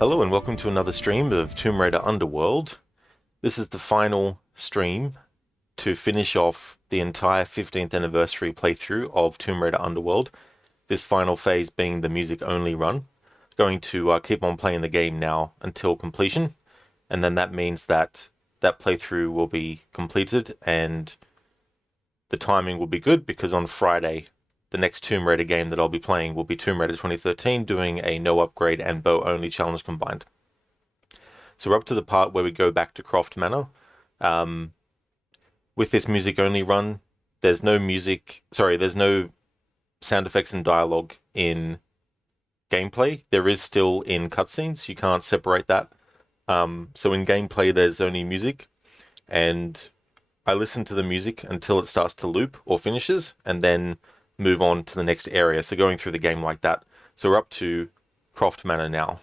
Hello and welcome to another stream of Tomb Raider Underworld. This is the final stream to finish off the entire 15th anniversary playthrough of Tomb Raider Underworld. This final phase being the music only run. Going to keep on playing the game now until completion, and then that means that that playthrough will be completed and the timing will be good because on Friday the next Tomb Raider game that I'll be playing will be Tomb Raider 2013, doing a no upgrade and bow only challenge combined. So we're up to the part where we go back to Croft Manor. Um, with this music only run, there's no music, sorry, there's no sound effects and dialogue in gameplay. There is still in cutscenes. You can't separate that. So in gameplay, there's only music, and I listen to the music until it starts to loop or finishes, and then move on to the next area. So going through the game like that. So we're up to Croft Manor now.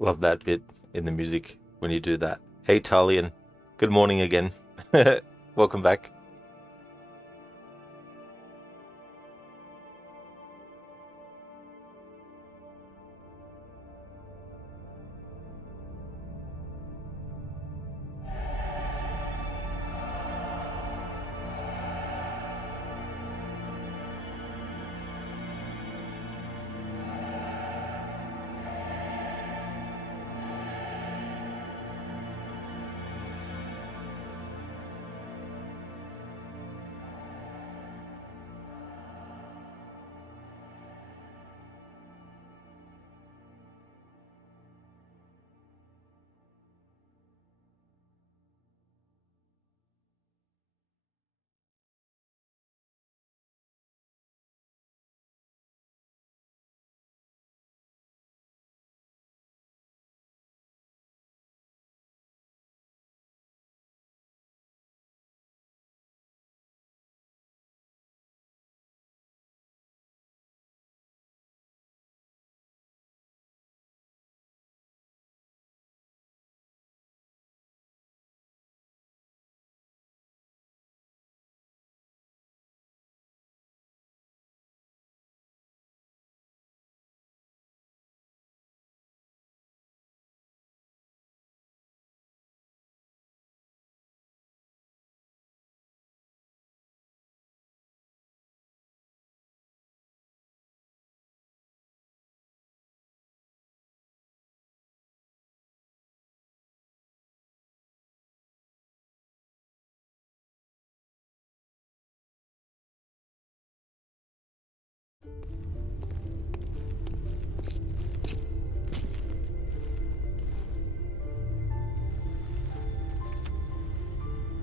Love that bit in the music when you do that. Hey, Talian. Good morning again. Welcome back.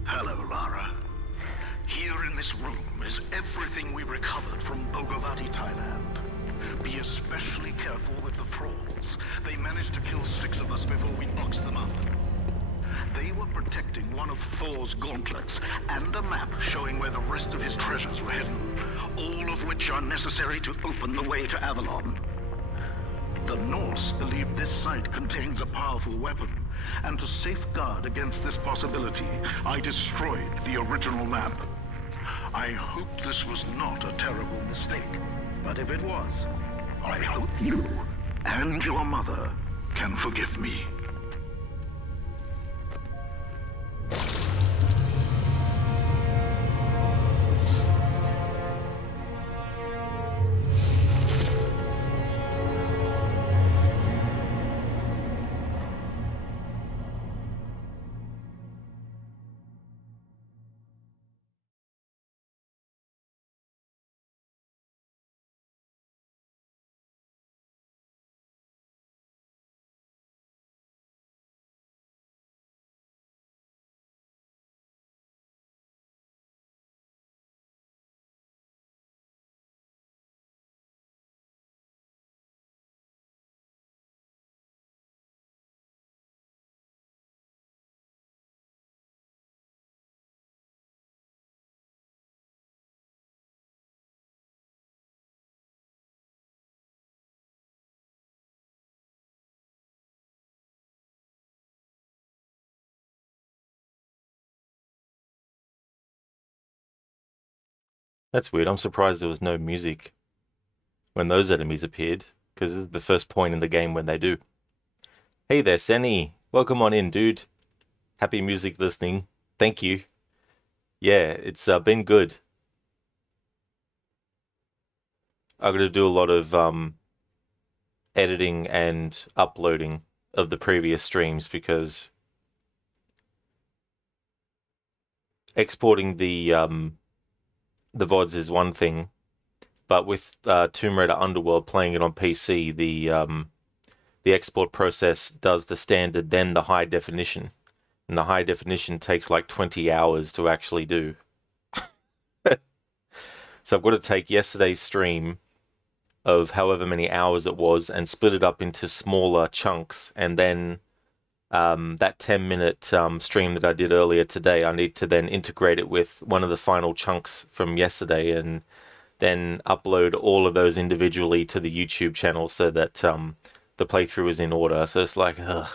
Hello, Lara. Here in this room is everything we recovered from Bogavati, Thailand. Be especially careful with the thralls. They managed to kill 6 of us before we boxed them up. They were protecting one of Thor's gauntlets and a map showing where the rest of his treasures were hidden, all of which are necessary to open the way to Avalon. The Norse believe this site contains a powerful weapon, and to safeguard against this possibility, I destroyed the original map. I hope this was not a terrible mistake, but if it was, I hope you and your mother can forgive me. That's weird. I'm surprised there was no music when those enemies appeared, because it's the first point in the game when they do. Hey there, Senny. Welcome on in, dude. Happy music listening. Thank you. Yeah, it's been good. I'm gonna do a lot of editing and uploading of the previous streams because exporting the VODs is one thing, but with Tomb Raider Underworld playing it on PC, the export process does the standard, then the high definition, and the high definition takes like 20 hours to actually do. So I've got to take yesterday's stream of however many hours it was and split it up into smaller chunks, and then that 10-minute stream that I did earlier today, I need to then integrate it with one of the final chunks from yesterday and then upload all of those individually to the YouTube channel so that the playthrough is in order, so it's like, ugh.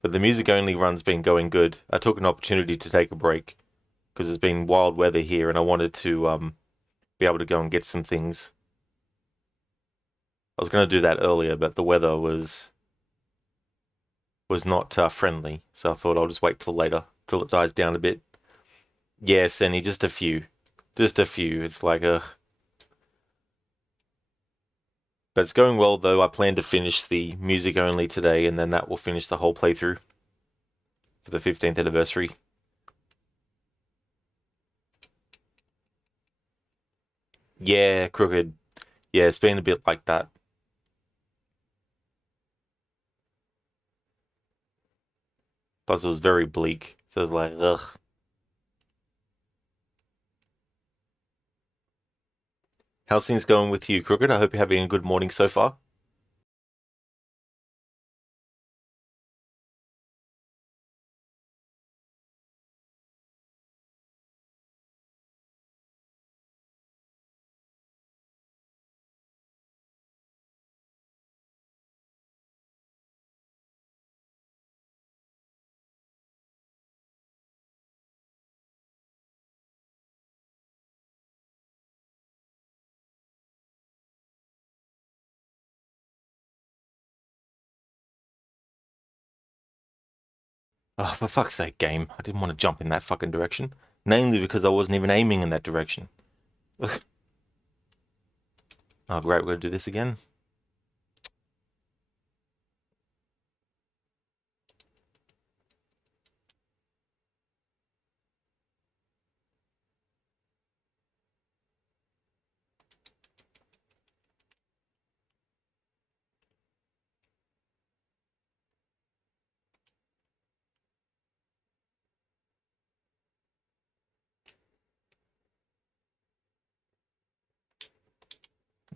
But the music only run's been going good. I took an opportunity to take a break because it's been wild weather here, and I wanted to be able to go and get some things. I was going to do that earlier, but the weather was not friendly, so I thought I'll just wait till later, till it dies down a bit. Yes, Annie, just a few. Just a few. It's like, ugh. But it's going well, though. I plan to finish the music only today, and then that will finish the whole playthrough for the 15th anniversary. Yeah, Crooked. Yeah, it's been a bit like that. Plus, it was very bleak, so it's like, ugh. How's things going with you, Crooked? I hope you're having a good morning so far. Oh, for fuck's sake, game. I didn't want to jump in that fucking direction. Namely because I wasn't even aiming in that direction. Ugh. Oh, great, we're gonna do this again.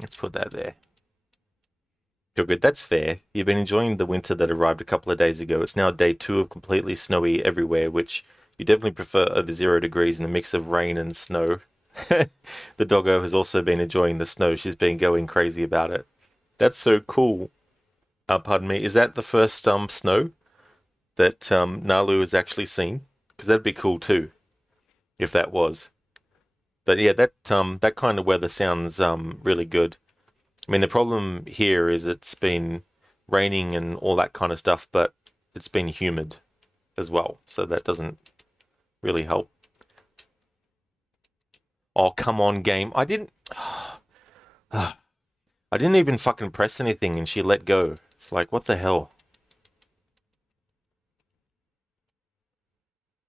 Let's put that there. You're good. That's fair. You've been enjoying the winter that arrived a couple of days ago. It's now day 2 of completely snowy everywhere, which you definitely prefer over 0 degrees in a mix of rain and snow. The doggo has also been enjoying the snow. She's been going crazy about it. That's so cool. Pardon me. Is that the first snow that Nalu has actually seen? Because that'd be cool too, if that was. But yeah, that kind of weather sounds really good. I mean, the problem here is it's been raining and all that kind of stuff, but it's been humid as well, so that doesn't really help. Oh, come on, game. I didn't even fucking press anything and she let go. It's like, what the hell?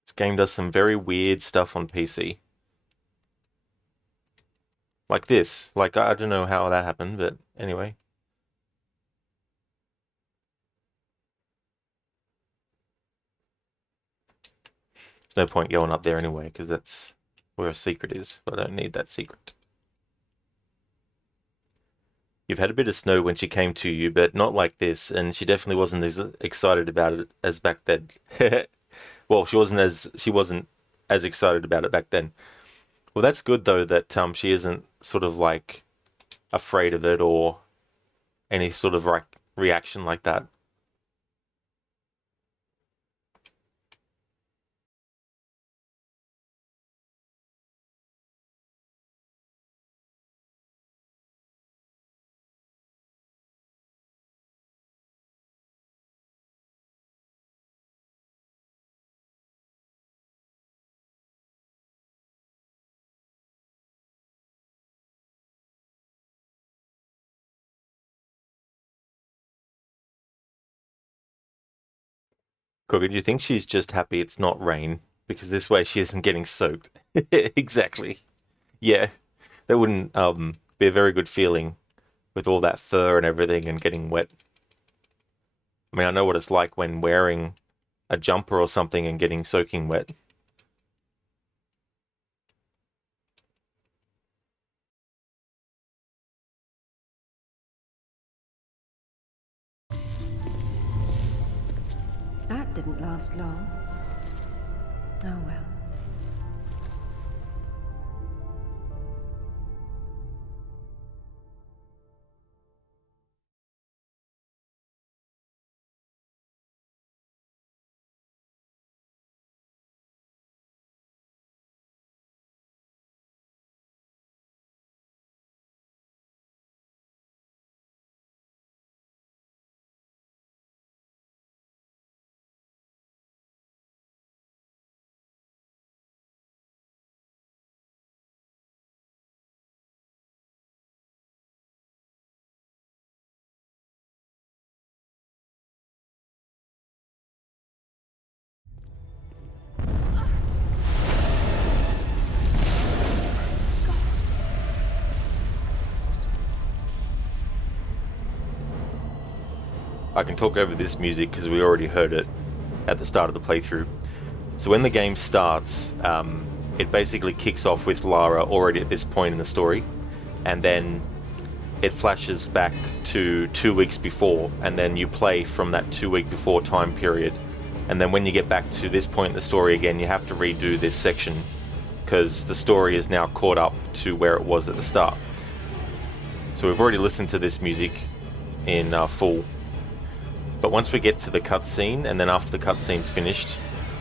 This game does some very weird stuff on PC. Like this. Like, I don't know how that happened, but anyway. There's no point going up there anyway, because that's where a secret is. I don't need that secret. You've had a bit of snow when she came to you, but not like this, and she definitely wasn't as excited about it as back then. Well, she wasn't as excited about it back then. Well, that's good though that she isn't sort of like afraid of it or any sort of like reaction like that. Cookie, do you think she's just happy it's not rain because this way she isn't getting soaked? Exactly. Yeah, that wouldn't be a very good feeling with all that fur and everything and getting wet. I mean, I know what it's like when wearing a jumper or something and getting soaking wet. That didn't last long. Oh well. I can talk over this music because we already heard it at the start of the playthrough. So when the game starts, it basically kicks off with Lara already at this point in the story, and then it flashes back to 2 weeks before, and then you play from that 2 week before time period. And then when you get back to this point in the story again, you have to redo this section because the story is now caught up to where it was at the start. So we've already listened to this music in full. But once we get to the cutscene, and then after the cutscene's finished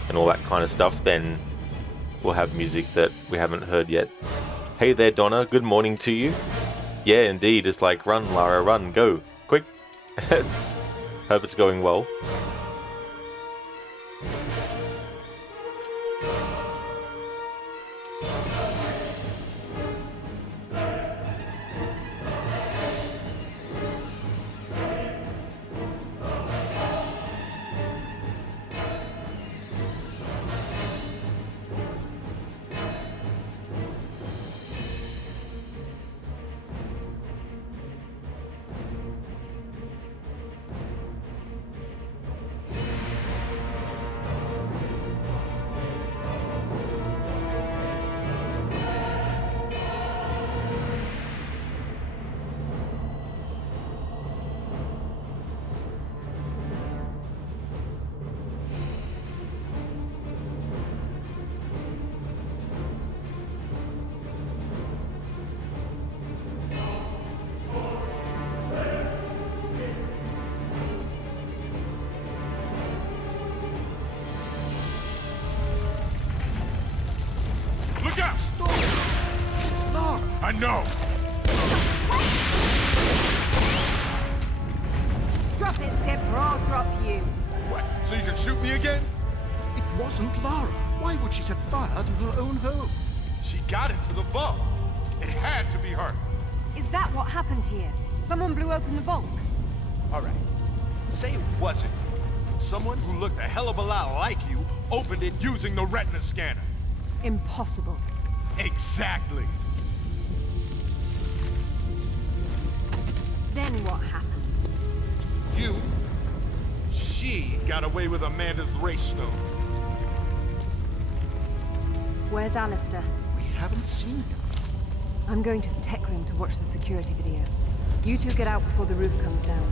and all that kind of stuff, then we'll have music that we haven't heard yet. Hey there, Donna. Good morning to you. Yeah, indeed. It's like, run, Lara, run, go, quick. Hope it's going well. Look out! Stop! It's Lara! I know! Drop it, Zip, or I'll drop you. What, so you can shoot me again? It wasn't Lara. Why would she set fire to her own home? She got into the vault. It had to be her. Is that what happened here? Someone blew open the vault? All right. Say it wasn't you. Someone who looked a hell of a lot like you opened it using the retina scanner. Impossible. Exactly. Then what happened? She got away with Amanda's race stone. Where's Alistair? We haven't seen him. I'm going to the tech room to watch the security video. You two get out before the roof comes down.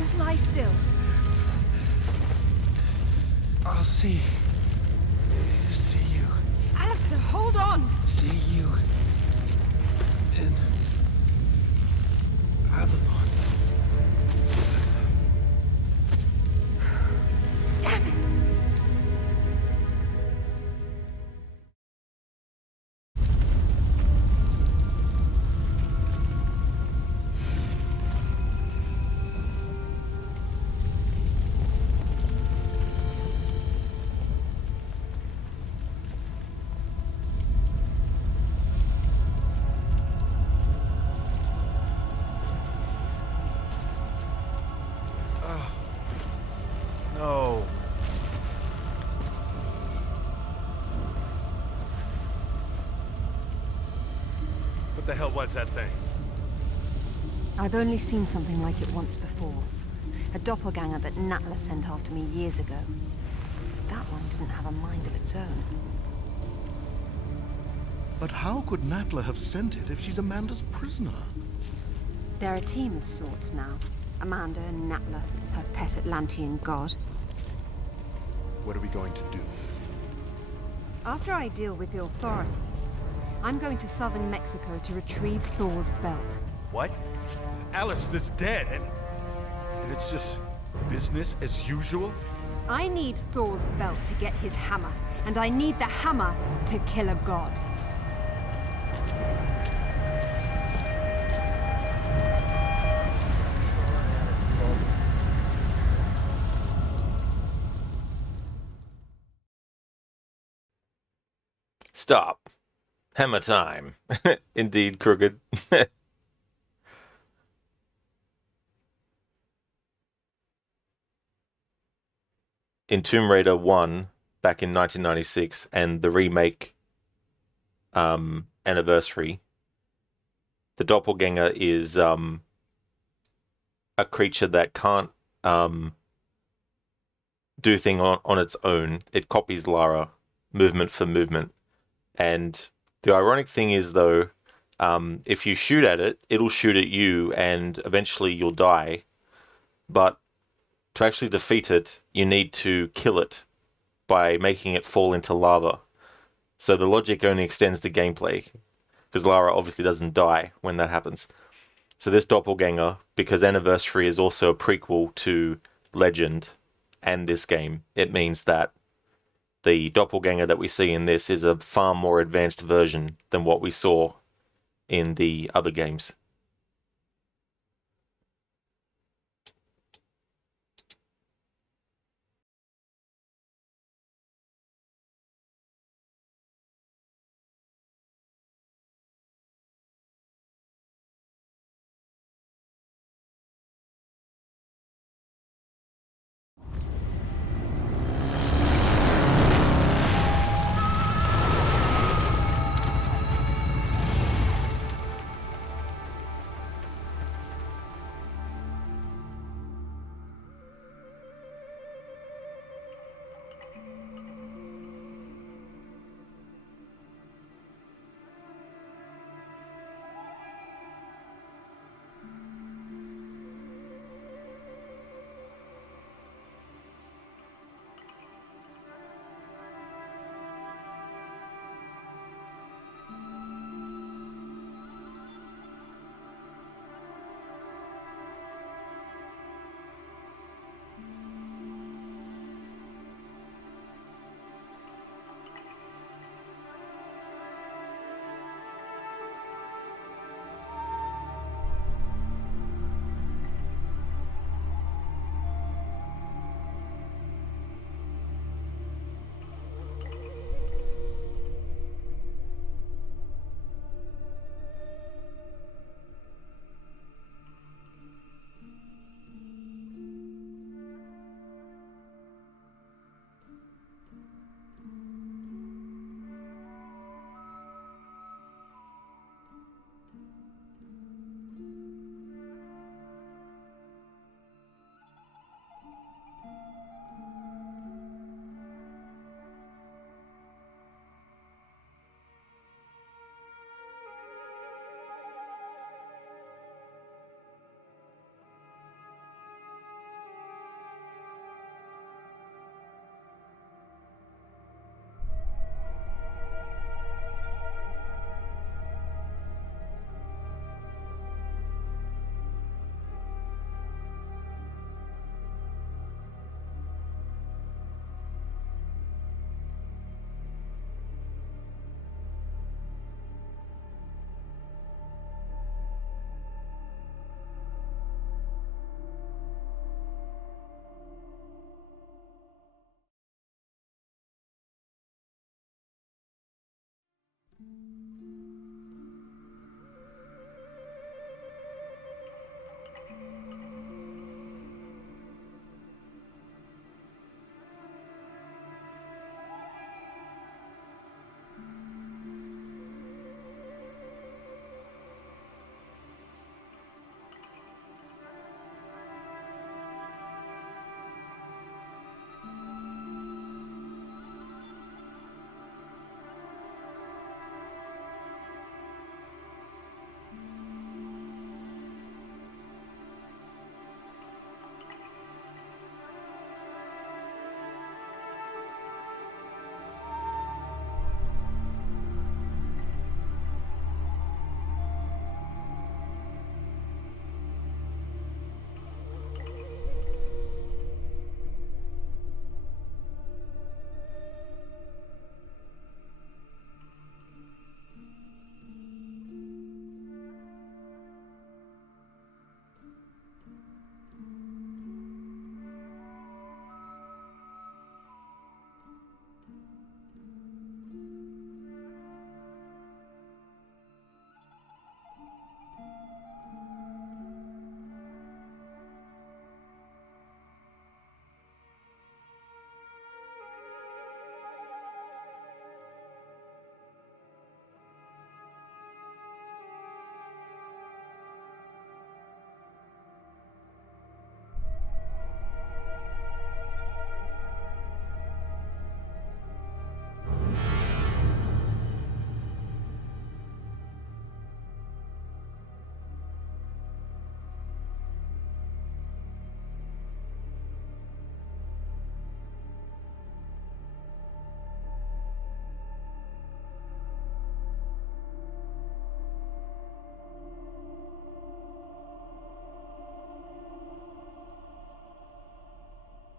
Just lie still. I'll see you. Alistair, hold on! See you in Avalon. Damn it! No. What the hell was that thing? I've only seen something like it once before. A doppelganger that Natla sent after me years ago. That one didn't have a mind of its own. But how could Natla have sent it if she's Amanda's prisoner? They're a team of sorts now. Amanda and Natla, her pet Atlantean god. What are we going to do? After I deal with the authorities, I'm going to southern Mexico to retrieve Thor's belt. What? Alistair's dead and it's just business as usual? I need Thor's belt to get his hammer, and I need the hammer to kill a god. Stop. Hammer time. Indeed, Crooked. In Tomb Raider 1, back in 1996, and the remake anniversary, the doppelganger is a creature that can't do things on its own. It copies Lara, movement for movement. And the ironic thing is, though, if you shoot at it, it'll shoot at you, and eventually you'll die. But to actually defeat it, you need to kill it by making it fall into lava. So the logic only extends to gameplay, because Lara obviously doesn't die when that happens. So this doppelganger, because Anniversary is also a prequel to Legend and this game, it means that the doppelganger that we see in this is a far more advanced version than what we saw in the other games.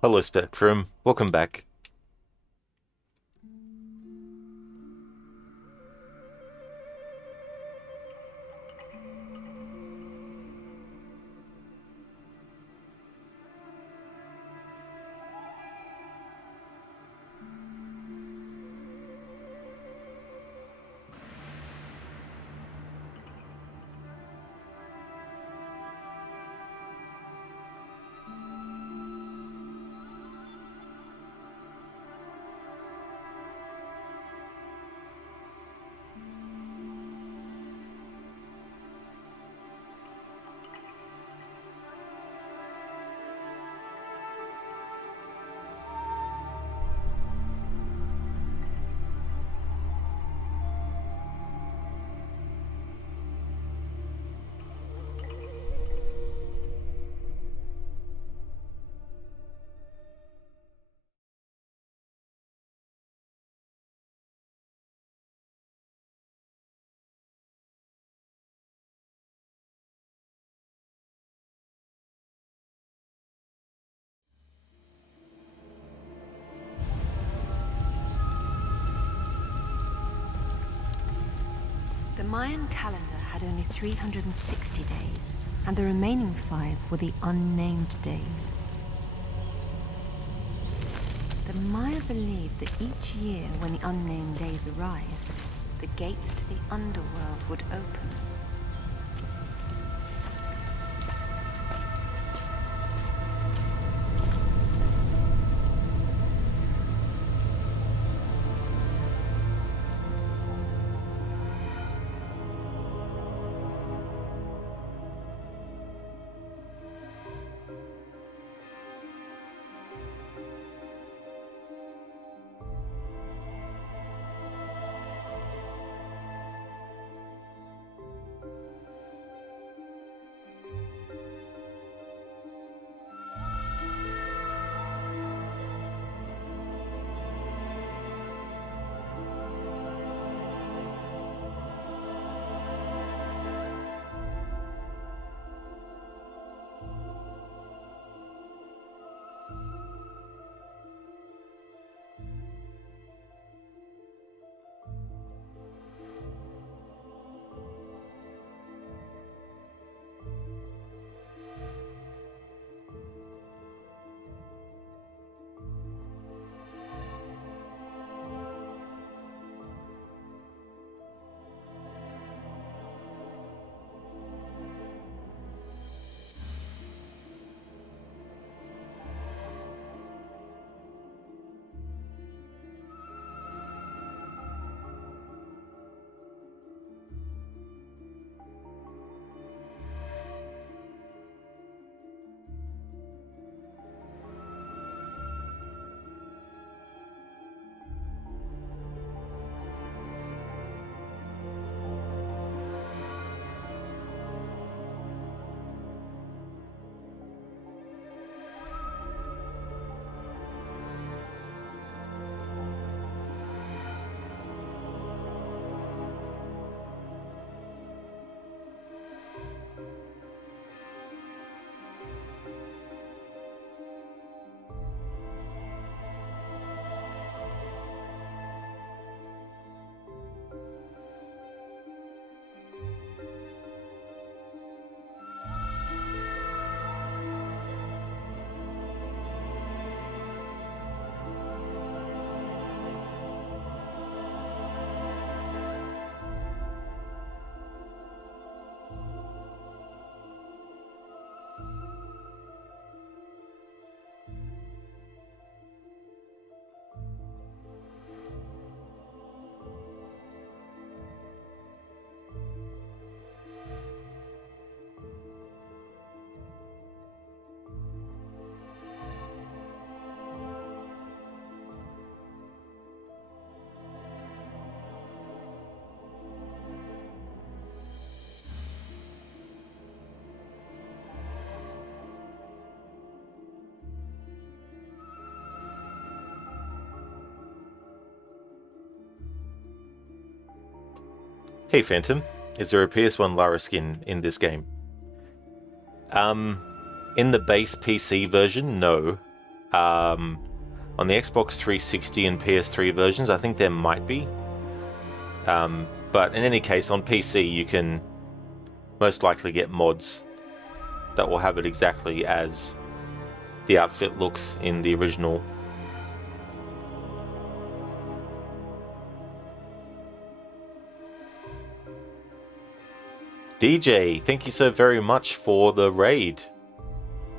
Hello, Spectrum. Welcome back. The Mayan calendar had only 360 days, and the remaining 5 were the unnamed days. The Maya believed that each year when the unnamed days arrived, the gates to the Underworld would open. Hey Phantom, is there a PS1 Lara skin in this game? In the base PC version, no. On the Xbox 360 and PS3 versions, I think there might be. But in any case, on PC, you can most likely get mods that will have it exactly as the outfit looks in the original. DJ, thank you so very much for the raid.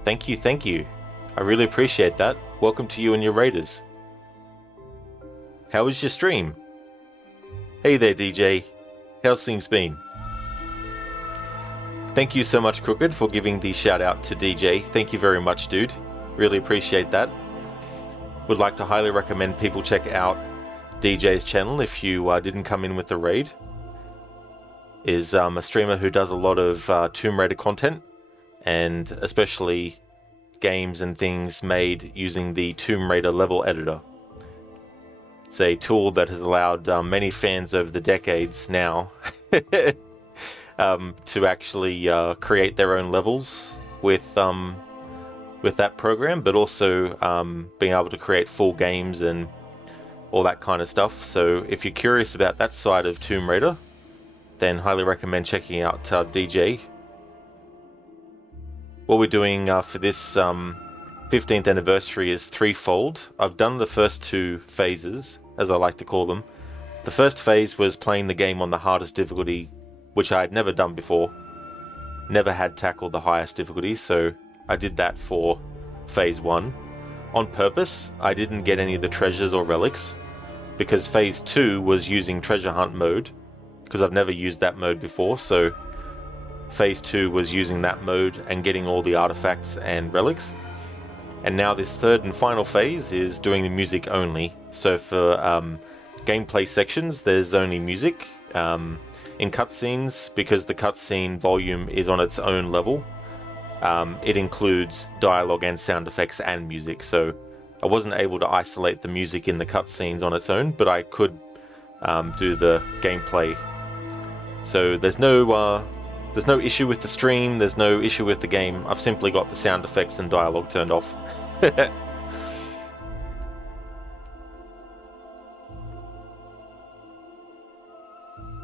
Thank you, thank you. I really appreciate that. Welcome to you and your raiders. How was your stream? Hey there, DJ. How's things been? Thank you so much, Crooked, for giving the shout out to DJ. Thank you very much, dude. Really appreciate that. Would like to highly recommend people check out DJ's channel if you didn't come in with the raid. Is a streamer who does a lot of Tomb Raider content, and especially games and things made using the Tomb Raider level editor. It's a tool that has allowed many fans over the decades now to actually create their own levels with that program, but also being able to create full games and all that kind of stuff. So if you're curious about that side of Tomb Raider, then highly recommend checking out DJ. What we're doing for this 15th anniversary is threefold. I've done the first two phases, as I like to call them. The first phase was playing the game on the hardest difficulty, which I had never done before. Never had tackled the highest difficulty, so I did that for phase 1. On purpose, I didn't get any of the treasures or relics, because phase 2 was using treasure hunt mode, because I've never used that mode before, so phase 2 was using that mode and getting all the artifacts and relics. And now this third and final phase is doing the music only. So for gameplay sections, there's only music. In cutscenes, because the cutscene volume is on its own level, it includes dialogue and sound effects and music. So I wasn't able to isolate the music in the cutscenes on its own, but I could do the gameplay. So there's no issue with the stream, there's no issue with the game. I've simply got the sound effects and dialogue turned off.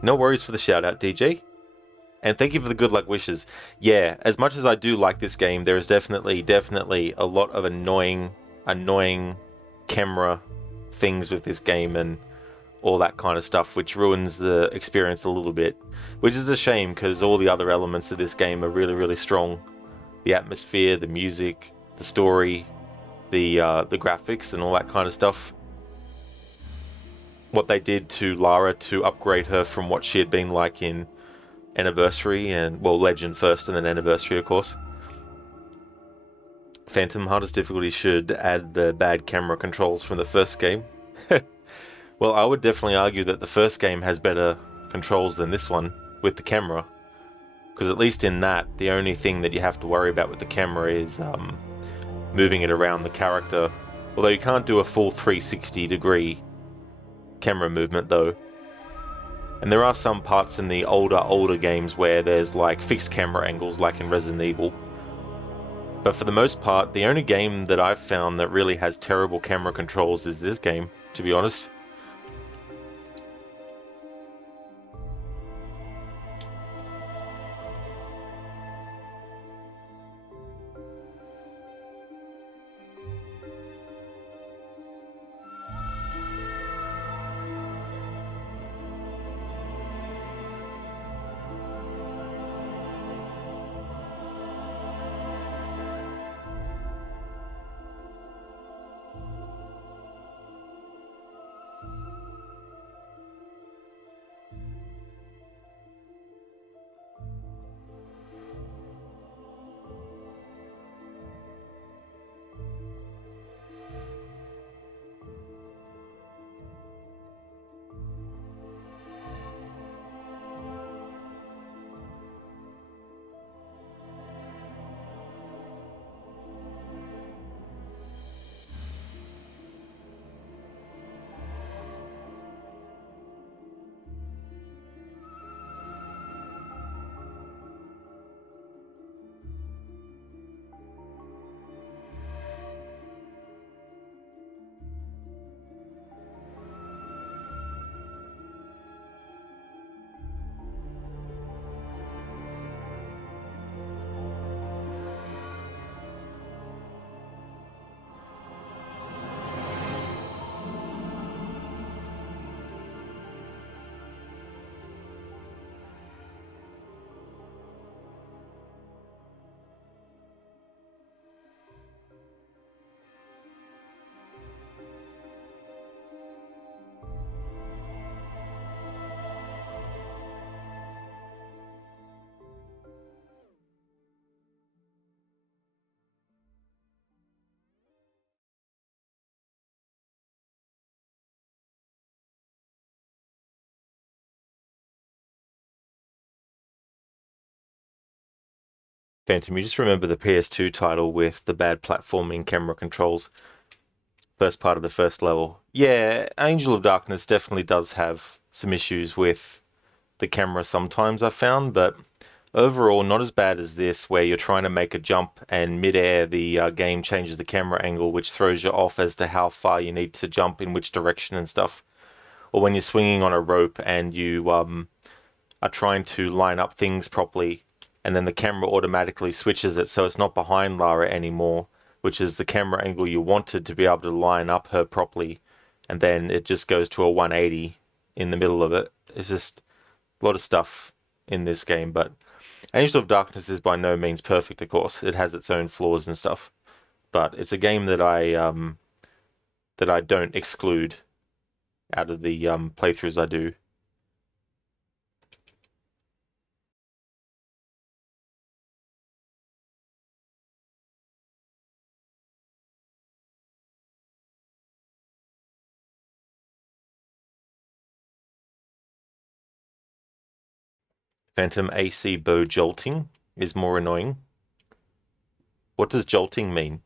No worries for the shout out, DJ. And thank you for the good luck wishes. Yeah, as much as I do like this game, there is definitely a lot of annoying camera things with this game and all that kind of stuff, which ruins the experience a little bit. Which is a shame, because all the other elements of this game are really, really strong. The atmosphere, the music, the story, the graphics and all that kind of stuff. What they did to Lara to upgrade her from what she had been like in Anniversary, and, well, Legend first and then Anniversary, of course. Phantom hardest difficulty should add the bad camera controls from the first game. Well, I would definitely argue that the first game has better controls than this one with the camera, because at least in that, the only thing that you have to worry about with the camera is moving it around the character. Although you can't do a full 360 degree camera movement though. And there are some parts in the older games where there's like fixed camera angles, like in Resident Evil. But for the most part, the only game that I've found that really has terrible camera controls is this game, to be honest. Phantom, you just remember the PS2 title with the bad platforming camera controls, first part of the first level. Yeah, Angel of Darkness definitely does have some issues with the camera sometimes, I've found, but overall not as bad as this, where you're trying to make a jump and mid-air the game changes the camera angle, which throws you off as to how far you need to jump in which direction and stuff. Or when you're swinging on a rope and you are trying to line up things properly, and then the camera automatically switches it so it's not behind Lara anymore, which is the camera angle you wanted to be able to line up her properly, and then it just goes to a 180 in the middle of it. It's just a lot of stuff in this game, but Angel of Darkness is by no means perfect, of course. It has its own flaws and stuff, but it's a game that I don't exclude out of the playthroughs I do. Phantom AC bow jolting is more annoying. What does jolting mean?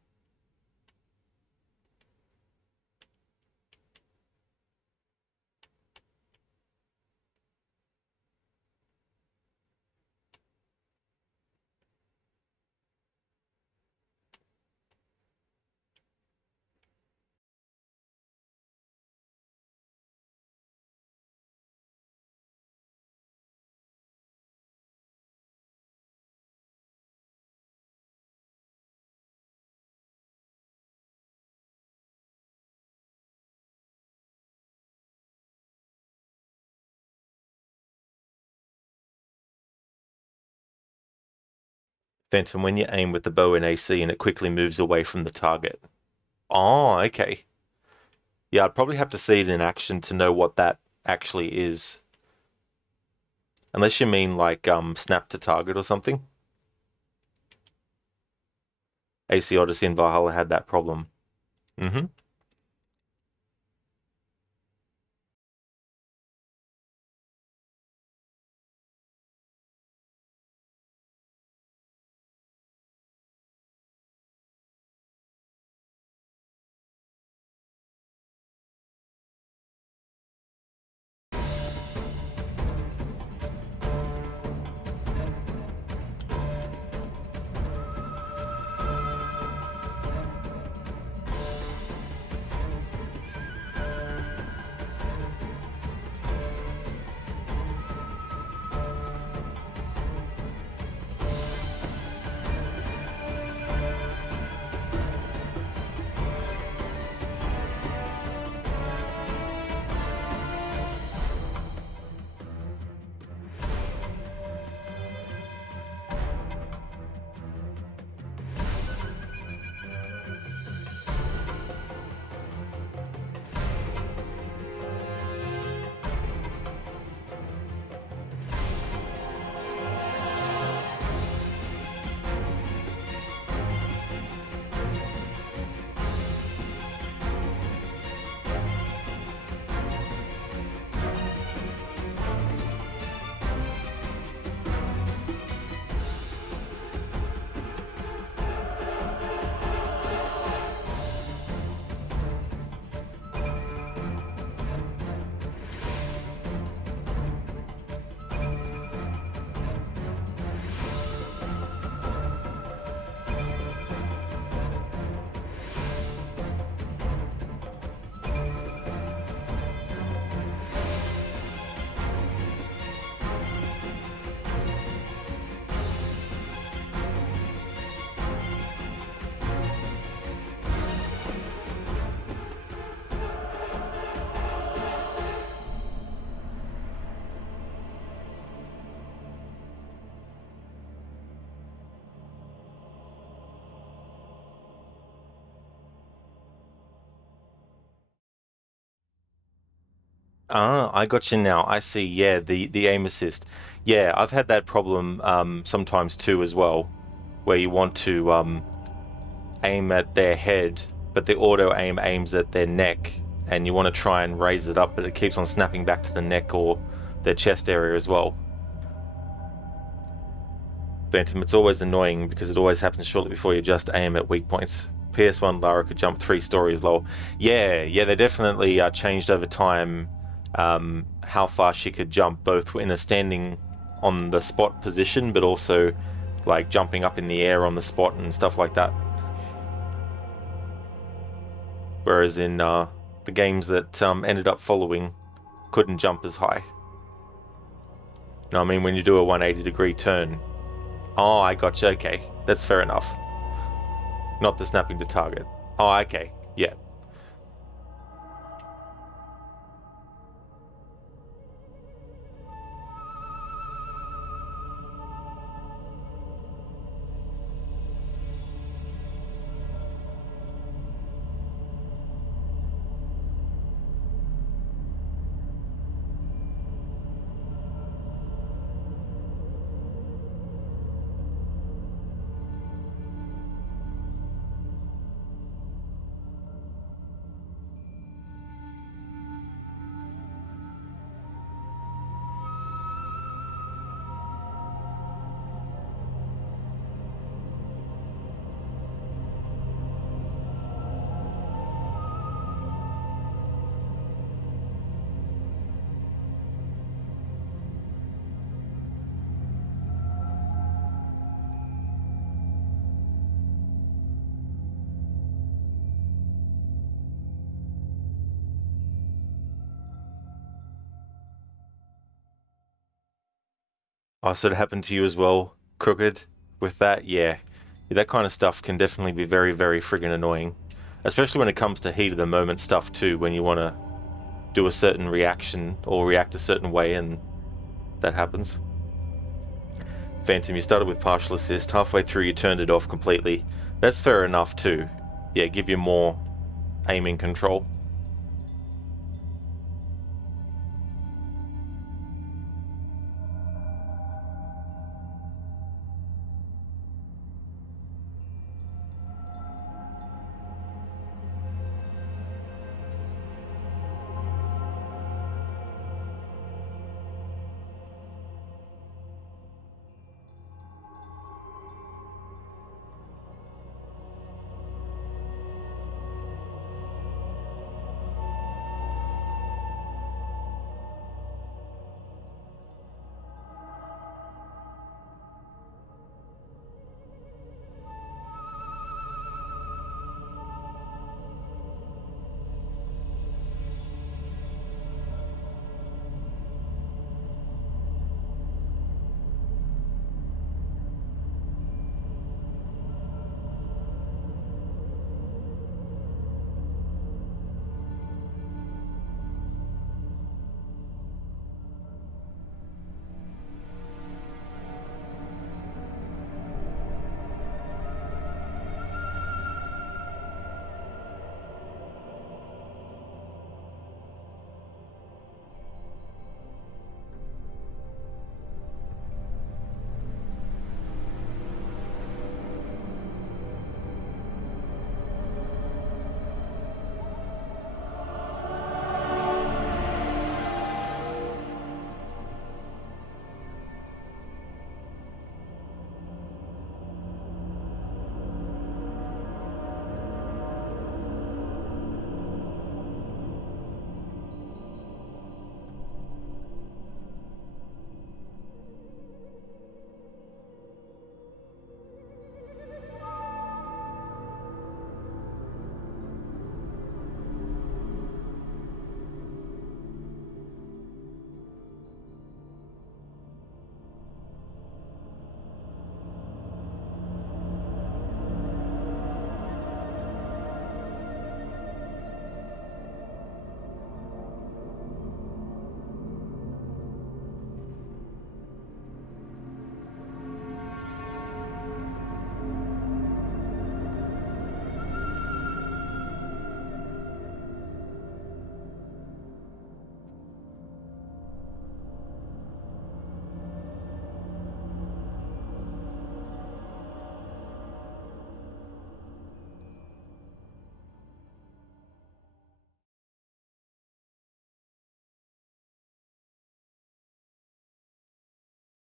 Phantom, when you aim with the bow in AC and it quickly moves away from the target. Oh, okay. Yeah, I'd probably have to see it in action to know what that actually is. Unless you mean like snap to target or something. AC Odyssey and Valhalla had that problem. Mm-hmm. Ah, I got you now. I see. Yeah, the aim assist. Yeah, I've had that problem sometimes too as well, where you want to aim at their head, but the auto aim aims at their neck, and you want to try and raise it up, but it keeps on snapping back to the neck or their chest area as well. Phantom, it's always annoying because it always happens shortly before you just aim at weak points. PS1 Lara could jump 3 stories low. Yeah, they definitely changed over time how far she could jump, both in a standing on the spot position, but also like jumping up in the air on the spot and stuff like that. Whereas in the games that ended up following, couldn't jump as high. You know what I mean? When you do a 180-degree turn. Oh, I gotcha. Okay, that's fair enough. Not the snapping to target. Oh, okay. Yeah. Oh, so it happened to you as well, Crooked, with that? Yeah. That kind of stuff can definitely be very, very friggin' annoying. Especially when it comes to heat of the moment stuff too, when you want to do a certain reaction or react a certain way and that happens. Phantom, you started with partial assist, halfway through you turned it off completely. That's fair enough too. Yeah, give you more aiming control.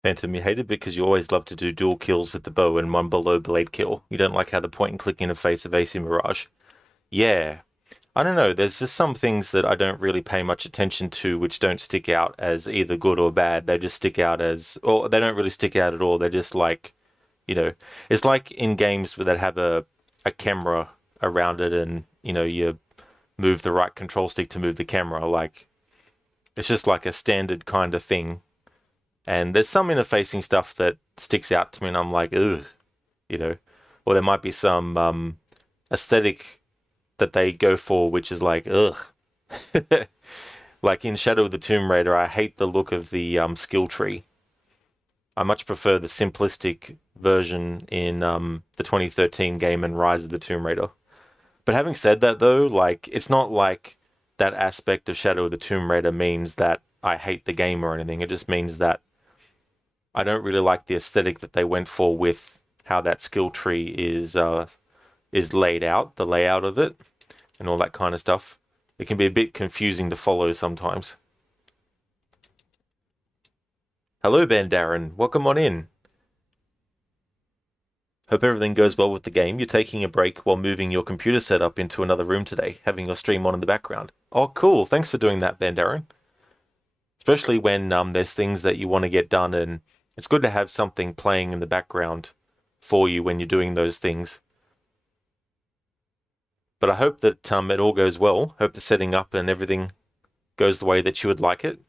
Phantom, you hate it because you always love to do dual kills with the bow and one below blade kill. You don't like how the point and click interface of AC Mirage. Yeah, I don't know. There's just some things that I don't really pay much attention to, which don't stick out as either good or bad. They just stick out as, or they don't really stick out at all. They're just like, you know, it's like in games that have a camera around it, and you move the right control stick to move the camera. Like it's just like a standard kind of thing. And there's some interfacing stuff that sticks out to me, and I'm like, ugh, you know, or there might be some aesthetic that they go for, which is like, ugh. Like in Shadow of the Tomb Raider, I hate the look of the skill tree. I much prefer the simplistic version in the 2013 game and Rise of the Tomb Raider. But having said that, though, like it's not like that aspect of Shadow of the Tomb Raider means that I hate the game or anything. It just means that I don't really like the aesthetic that they went for with how that skill tree is laid out, the layout of it, and all that kind of stuff. It can be a bit confusing to follow sometimes. Hello, Darren. Welcome on in. Hope everything goes well with the game. You're taking a break while moving your computer setup into another room today, having your stream on in the background. Oh, cool. Thanks for doing that, Darren. Especially when there's things that you want to get done, and it's good to have something playing in the background for you when you're doing those things. But I hope that it all goes well. Hope the setting up and everything goes the way that you would like it.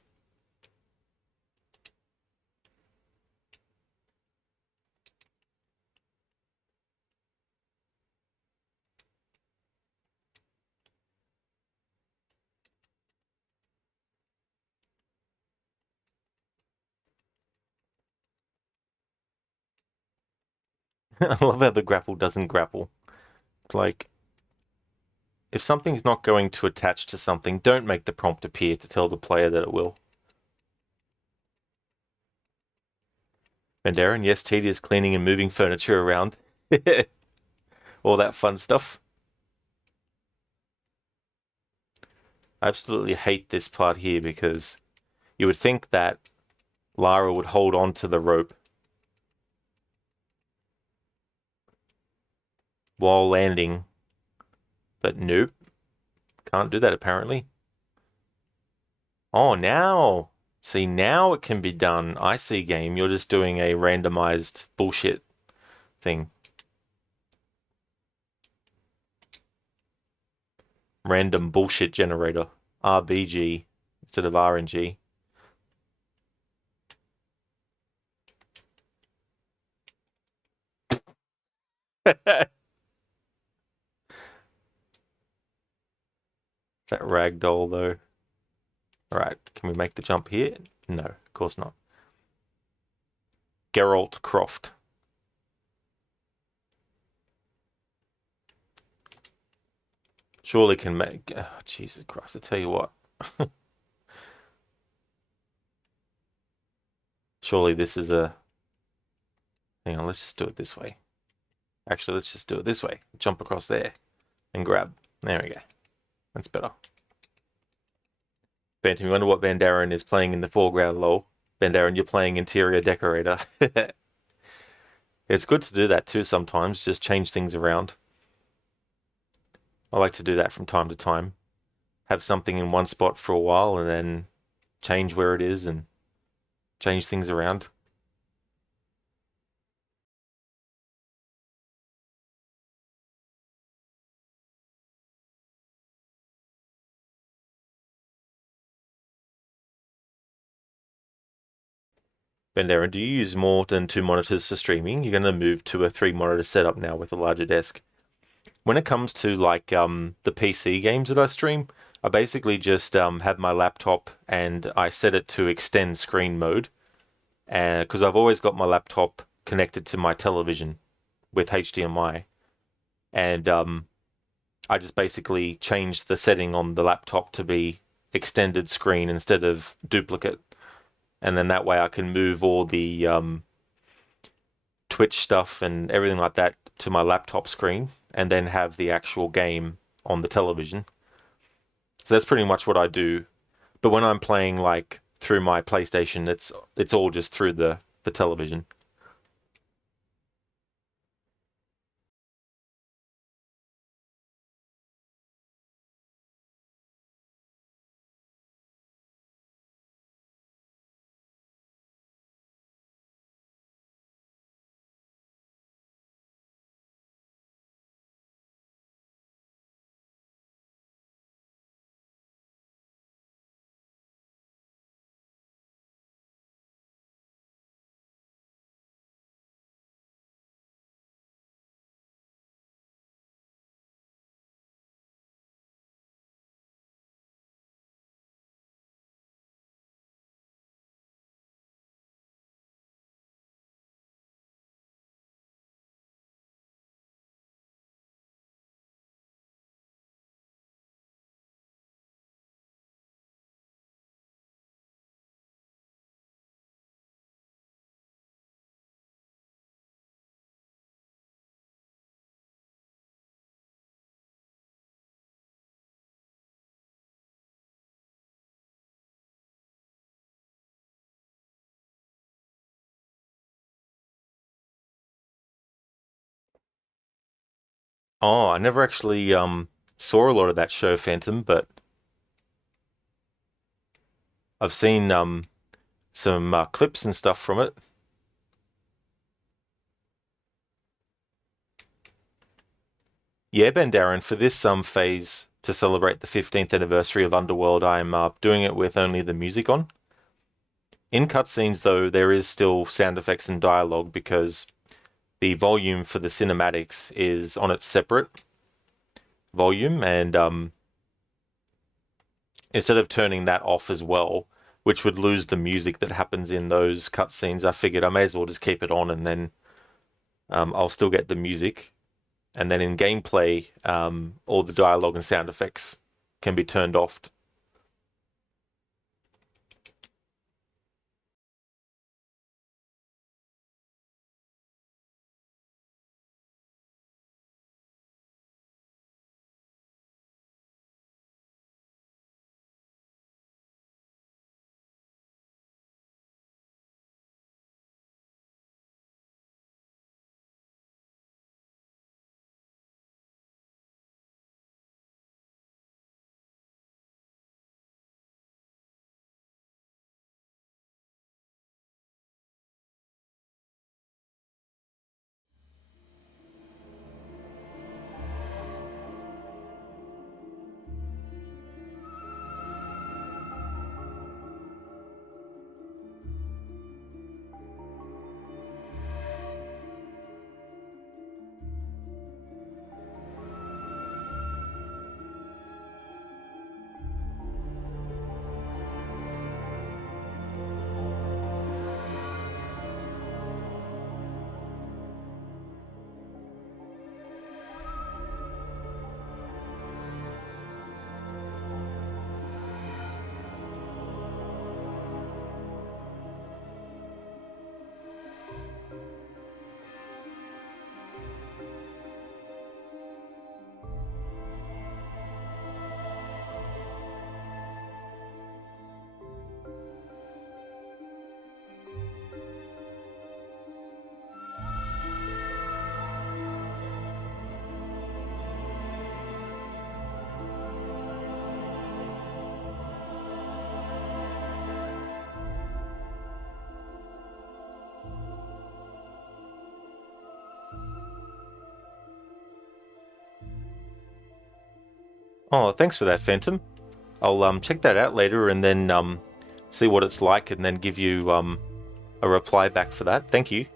I love how the grapple doesn't grapple. Like, if something's not going to attach to something, don't make the prompt appear to tell the player that it will. And Darren, yes, tedious cleaning and moving furniture around. All that fun stuff. I absolutely hate this part here because you would think that Lara would hold on to the rope while landing, but nope, can't do that apparently. Oh, now, see, now it can be done. I see, game. You're just doing a randomized bullshit thing. Random bullshit generator. RBG instead of RNG. That ragdoll though. Alright, can we make the jump here? No, of course not. Geralt Croft. Surely can make... Oh, Jesus Christ, I tell you what. Surely this is a... Hang on, let's just do it this way. Actually, let's just do it this way. Jump across there and grab. There we go. That's better. Phantom, you wonder what Darren is playing in the foreground, lol. Darren, you're playing interior decorator. It's good to do that too sometimes, just change things around. I like to do that from time to time. Have something in one spot for a while and then change where it is and change things around. Darren, do you use more than 2 monitors for streaming? You're going to move to a 3-monitor setup now with a larger desk. When it comes to like the PC games that I stream, I basically just have my laptop and I set it to extend screen mode, because I've always got my laptop connected to my television with HDMI, and I just basically change the setting on the laptop to be extended screen instead of duplicate, and then that way I can move all the Twitch stuff and everything like that to my laptop screen and then have the actual game on the television. So that's pretty much what I do. But when I'm playing like through my PlayStation, it's all just through the for television. Oh, I never actually saw a lot of that show, Phantom, but I've seen some clips and stuff from it. Yeah, Ben Darren, for this phase to celebrate the 15th anniversary of Underworld, I'm doing it with only the music on. In cutscenes, though, there is still sound effects and dialogue because the volume for the cinematics is on its separate volume, and instead of turning that off as well, which would lose the music that happens in those cutscenes, I figured I may as well just keep it on, and then I'll still get the music. And then in gameplay, all the dialogue and sound effects can be turned off. Oh, thanks for that, Phantom. I'll check that out later and then see what it's like and then give you a reply back for that. Thank you.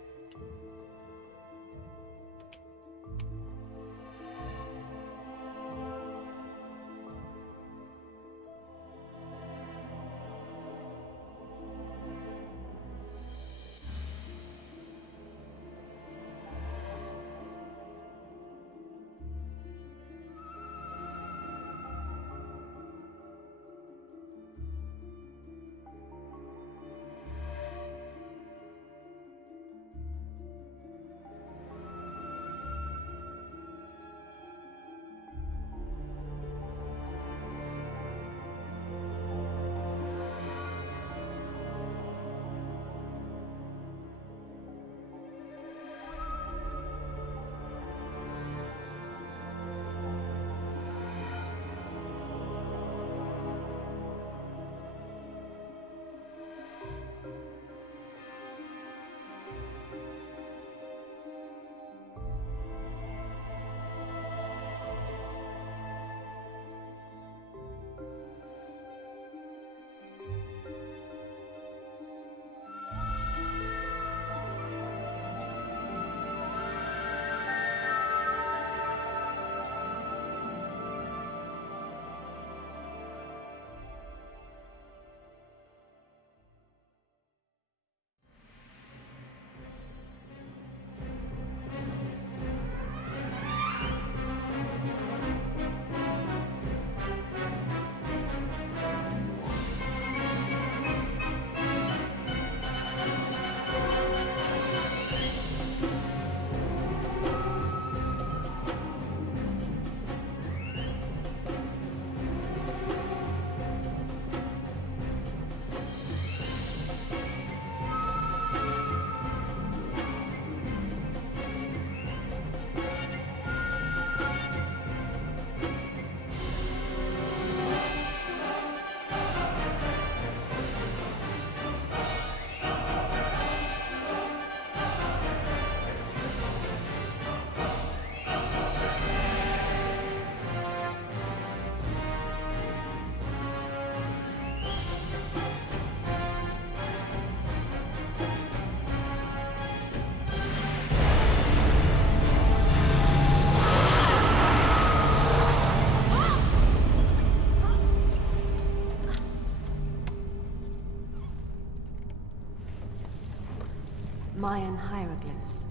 Mayan hieroglyphs.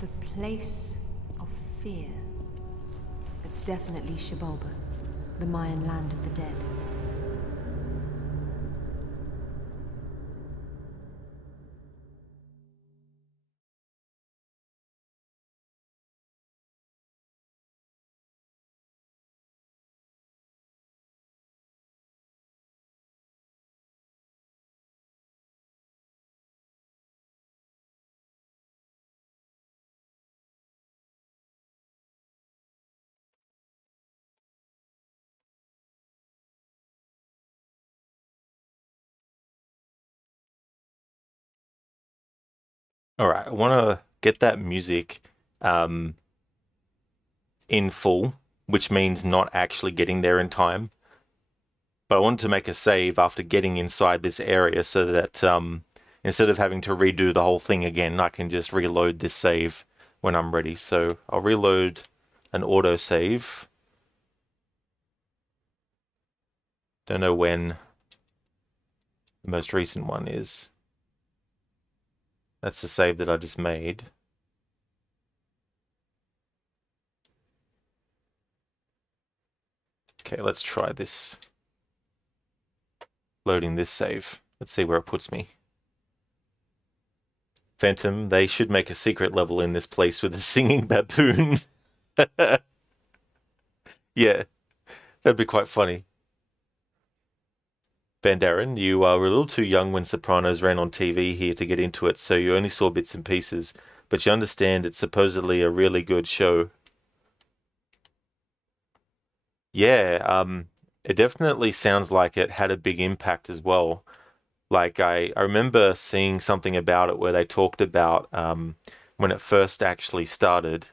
The place of fear. It's definitely Xibalba, the Mayan land of the dead. All right, I want to get that music um, in full, which means not actually getting there in time. But I wanted to make a save after getting inside this area so that instead of having to redo the whole thing again, I can just reload this save when I'm ready. So I'll reload an auto save. Don't know when the most recent one is. That's the save that I just made. Okay, let's try this. Loading this save. Let's see where it puts me. Phantom, they should make a secret level in this place with a singing baboon. Yeah, that'd be quite funny. Bandaren, you were a little too young when Sopranos ran on TV here to get into it, so you only saw bits and pieces, but you understand it's supposedly a really good show. Yeah, it definitely sounds like it had a big impact as well. Like I remember seeing something about it where they talked about when it first actually started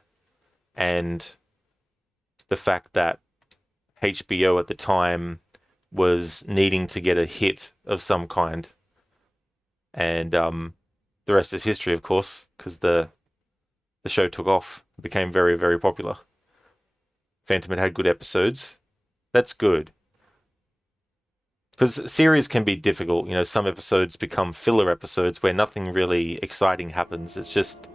and the fact that HBO at the time was needing to get a hit of some kind. And the rest is history, of course, because the show took off, became very, very popular. Phantom had good episodes. That's good. Because series can be difficult. You know, some episodes become filler episodes where nothing really exciting happens. It's just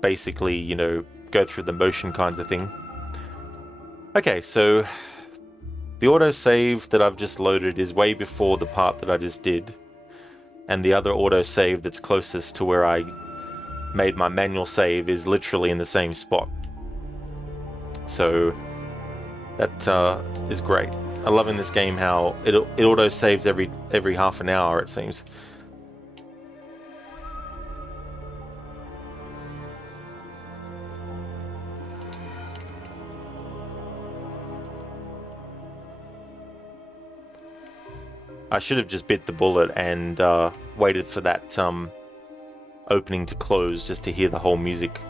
basically, you know, go through the motion kinds of thing. Okay, so the autosave that I've just loaded is way before the part that I just did. And the other autosave that's closest to where I made my manual save is literally in the same spot. So that is great. I love in this game how it auto saves every half an hour, it seems. I should have just bit the bullet and waited for that opening to close just to hear the whole music.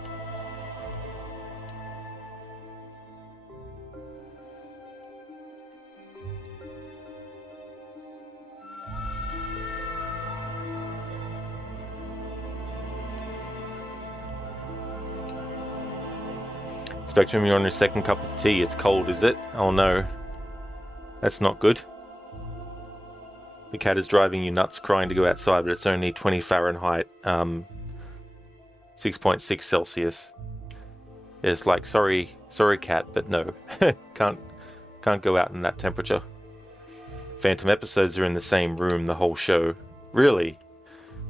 Spectrum, you're on your second cup of tea. It's cold, is it? Oh no. That's not good. The cat is driving you nuts crying to go outside, but it's only 20 Fahrenheit, 6.6 Celsius. It's like, sorry cat, but no. Can't go out in that temperature. Phantom episodes are in the same room the whole show. Really?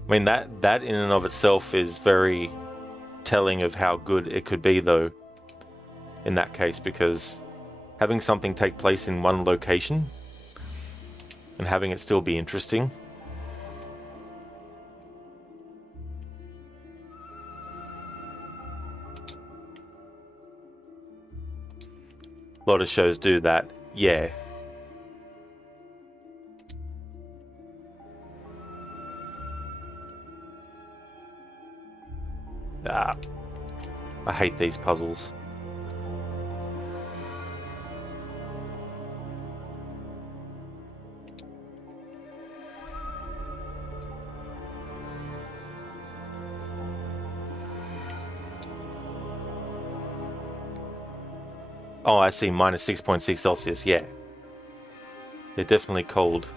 I mean, that in and of itself is very telling of how good it could be, though, in that case, because having something take place in one location and having it still be interesting. A lot of shows do that, yeah. Ah, I hate these puzzles. Oh, I see, minus 6.6 Celsius, yeah. They're definitely cold.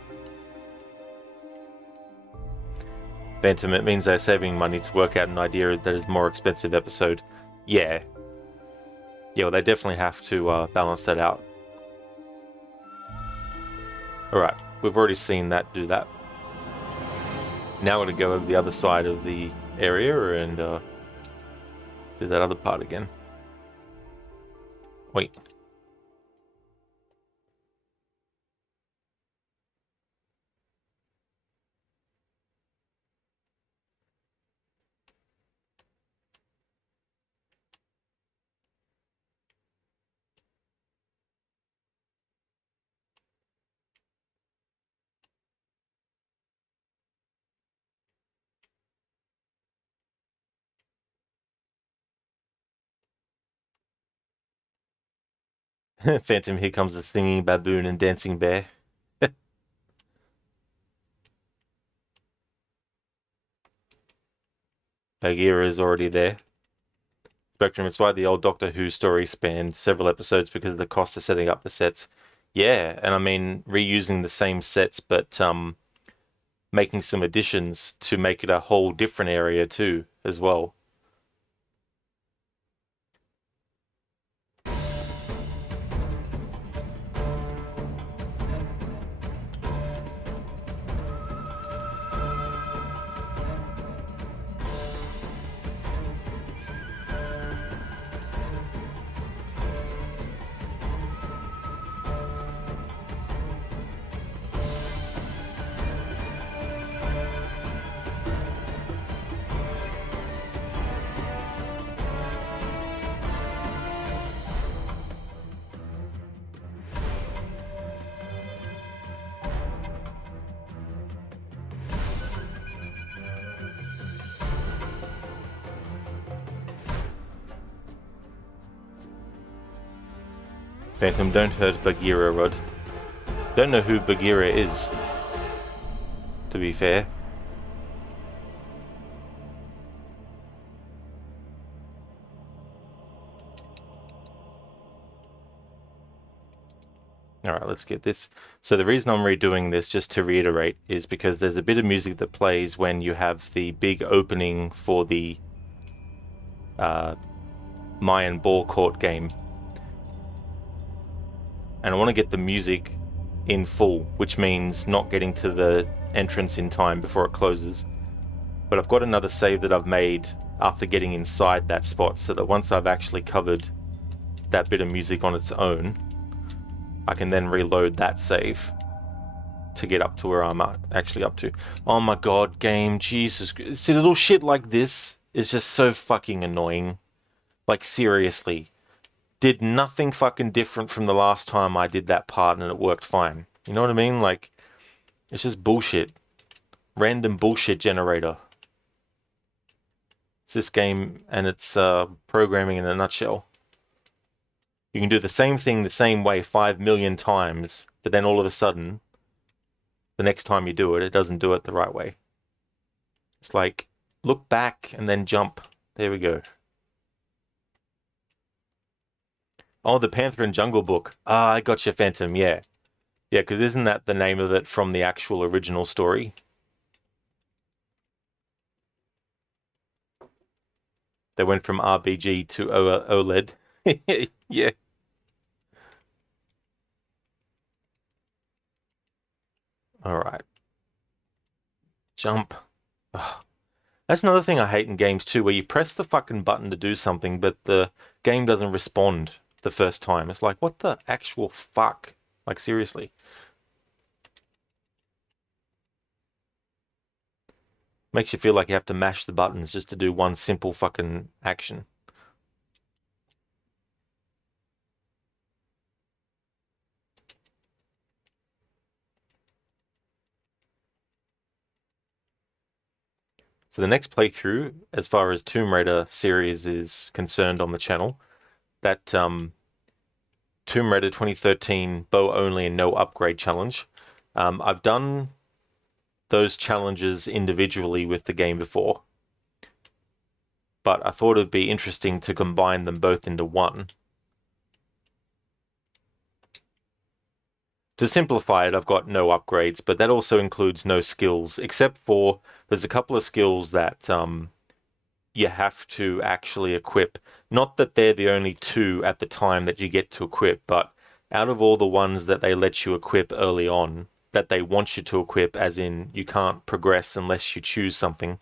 Phantom, it means they're saving money to work out an idea that is more expensive episode. Yeah. Yeah, well, they definitely have to balance that out. Alright, we've already seen that do that. Now we're going to go over the other side of the area and do that other part again. Wait. Phantom, here comes the singing baboon and dancing bear. Bagheera is already there. Spectrum, it's why the old Doctor Who story spanned several episodes because of the cost of setting up the sets. Yeah, and I mean reusing the same sets but making some additions to make it a whole different area too as well. Phantom, don't hurt Bagheera, Rod. Don't know who Bagheera is, to be fair. Alright, let's get this. So the reason I'm redoing this, just to reiterate, is because there's a bit of music that plays when you have the big opening for the Mayan ball court game. And I want to get the music in full, which means not getting to the entrance in time before it closes. But I've got another save that I've made after getting inside that spot, so that once I've actually covered that bit of music on its own, I can then reload that save to get up to where I'm actually up to. Oh my god, game, Jesus. See, little shit like this is just so fucking annoying. Like, seriously. Did nothing fucking different from the last time I did that part and it worked fine. You know what I mean? Like, it's just bullshit. Random bullshit generator. It's this game and it's programming in a nutshell. You can do the same thing the same way 5 million times, but then all of a sudden, the next time you do it, it doesn't do it the right way. It's like, look back and then jump. There we go. Oh, the Panther and Jungle Book. Ah, I got you, Phantom, yeah. Yeah, because isn't that the name of it from the actual original story? They went from RBG to OLED. Yeah. All right. Jump. Ugh. That's another thing I hate in games too, where you press the fucking button to do something, but the game doesn't respond the first time. It's like, what the actual fuck? Like, seriously. Makes you feel like you have to mash the buttons just to do one simple fucking action. So the next playthrough, as far as Tomb Raider series is concerned on the channel, that Tomb Raider 2013 bow only and no upgrade challenge. I've done those challenges individually with the game before, but I thought it'd be interesting to combine them both into one To simplify it, I've got no upgrades, but that also includes no skills, except for there's a couple of skills that you have to actually equip. Not that they're the only two at the time that you get to equip, but out of all the ones that they let you equip early on, that they want you to equip, as in you can't progress unless you choose something,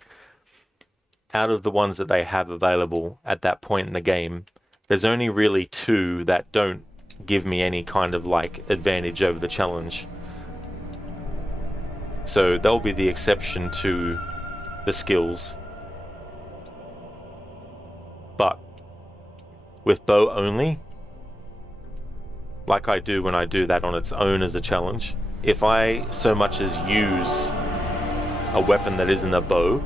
out of the ones that they have available at that point in the game, there's only really two that don't give me any kind of like advantage over the challenge. So they'll be the exception to the skills. But with bow only, like I do when I do that on its own as a challenge, if I so much as use a weapon that isn't a bow,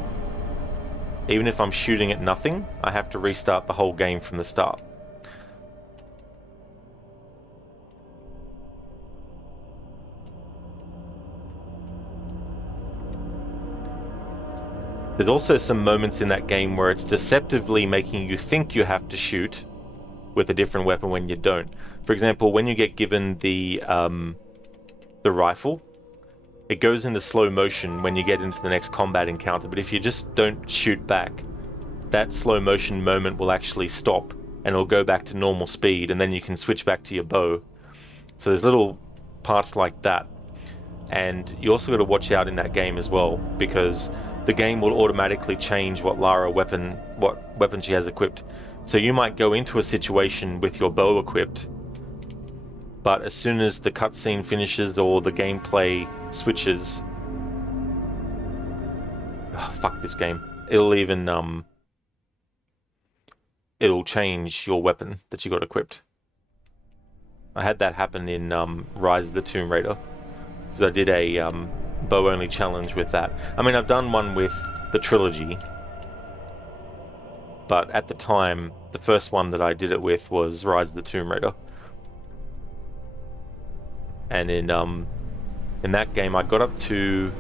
even if I'm shooting at nothing, I have to restart the whole game from the start. There's also some moments in that game where it's deceptively making you think you have to shoot with a different weapon when you don't. For example, when you get given the rifle, it goes into slow motion when you get into the next combat encounter, but if you just don't shoot back, that slow motion moment will actually stop and it'll go back to normal speed, and then you can switch back to your bow. So there's little parts like that. And you also got to watch out in that game as well, because the game will automatically change what weapon she has equipped. So you might go into a situation with your bow equipped, but as soon as the cutscene finishes or the gameplay switches, oh, fuck this game. It'll change your weapon that you got equipped. I had that happen in Rise of the Tomb Raider, because I did a bow only challenge with that. I mean, I've done one with the trilogy, but at the time, the first one that I did it with was Rise of the Tomb Raider. And in that game, I got up to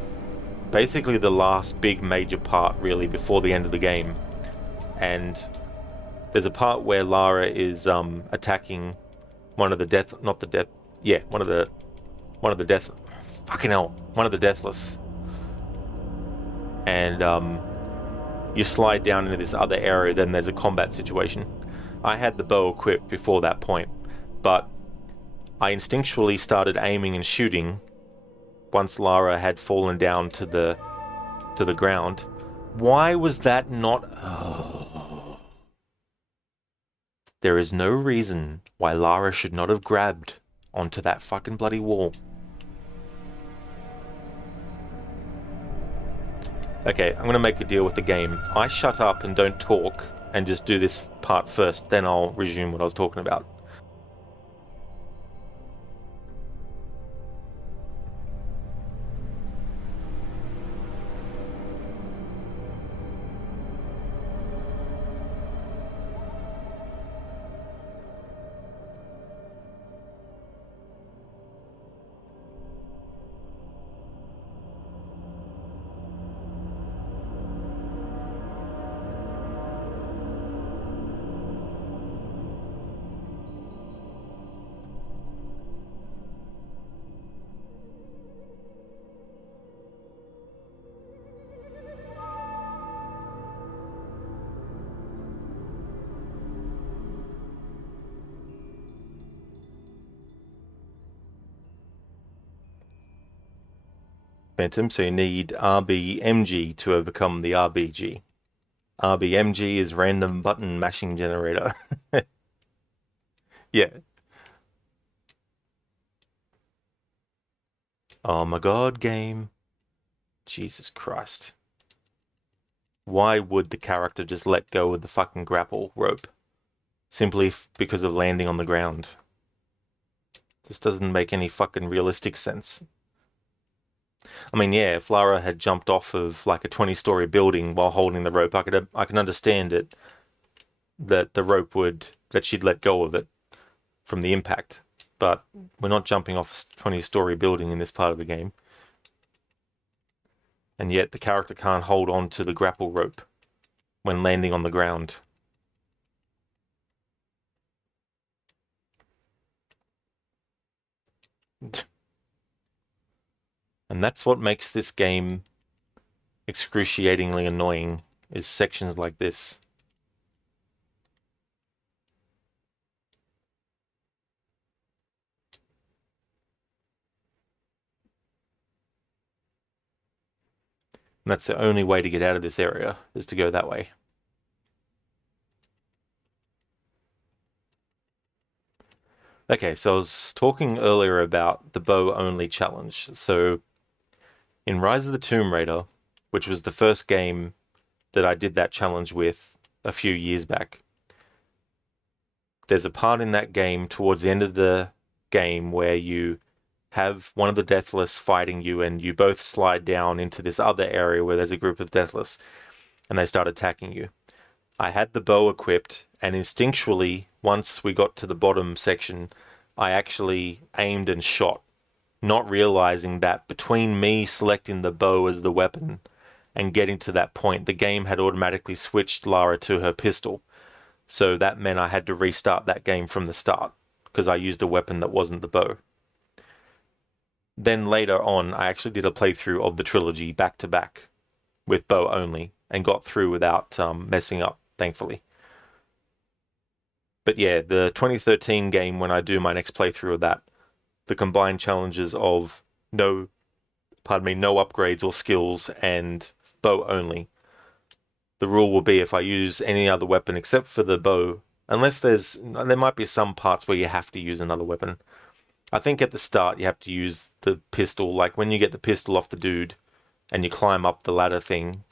basically the last big major part, really, before the end of the game. And there's a part where Lara is attacking one of the Deathless. And you slide down into this other area, then there's a combat situation. I had the bow equipped before that point, but I instinctually started aiming and shooting once Lara had fallen down to the ground. Why was that not... Oh. There is no reason why Lara should not have grabbed onto that fucking bloody wall. Okay, I'm going to make a deal with the game. I shut up and don't talk and just do this part first, then I'll resume what I was talking about. Phantom, so you need RBMG to overcome the RBG. RBMG is random button mashing generator. Yeah. Oh my god, game. Jesus Christ. Why would the character just let go of the fucking grapple rope? Simply because of landing on the ground. This doesn't make any fucking realistic sense. I mean, yeah, if Lara had jumped off of like a 20-story building while holding the rope, I can understand it, that she'd let go of it from the impact. But we're not jumping off a 20-story building in this part of the game. And yet the character can't hold on to the grapple rope when landing on the ground. And that's what makes this game excruciatingly annoying, is sections like this. And that's the only way to get out of this area, is to go that way. Okay, so I was talking earlier about the bow-only challenge. So in Rise of the Tomb Raider, which was the first game that I did that challenge with a few years back, there's a part in that game towards the end of the game where you have one of the Deathless fighting you, and you both slide down into this other area where there's a group of Deathless, and they start attacking you. I had the bow equipped, and instinctually, once we got to the bottom section, I actually aimed and shot, not realizing that between me selecting the bow as the weapon and getting to that point, the game had automatically switched Lara to her pistol. So that meant I had to restart that game from the start, because I used a weapon that wasn't the bow. Then later on, I actually did a playthrough of the trilogy back to back with bow only, and got through without messing up, thankfully. But yeah, the 2013 game, when I do my next playthrough of that, the combined challenges of no upgrades or skills and bow only. The rule will be if I use any other weapon except for the bow, unless there might be some parts where you have to use another weapon. I think at the start you have to use the pistol, like when you get the pistol off the dude and you climb up the ladder thing,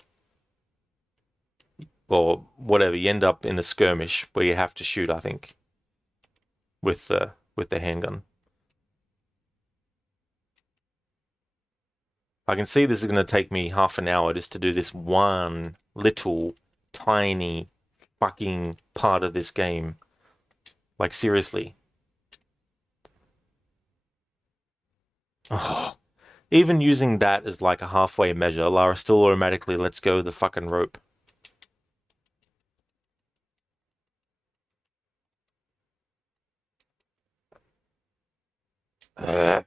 or whatever, you end up in a skirmish where you have to shoot, I think, with the handgun. I can see this is going to take me half an hour just to do this one little tiny fucking part of this game. Like, seriously. Oh, even using that as like a halfway measure, Lara still automatically lets go of the fucking rope. Uh.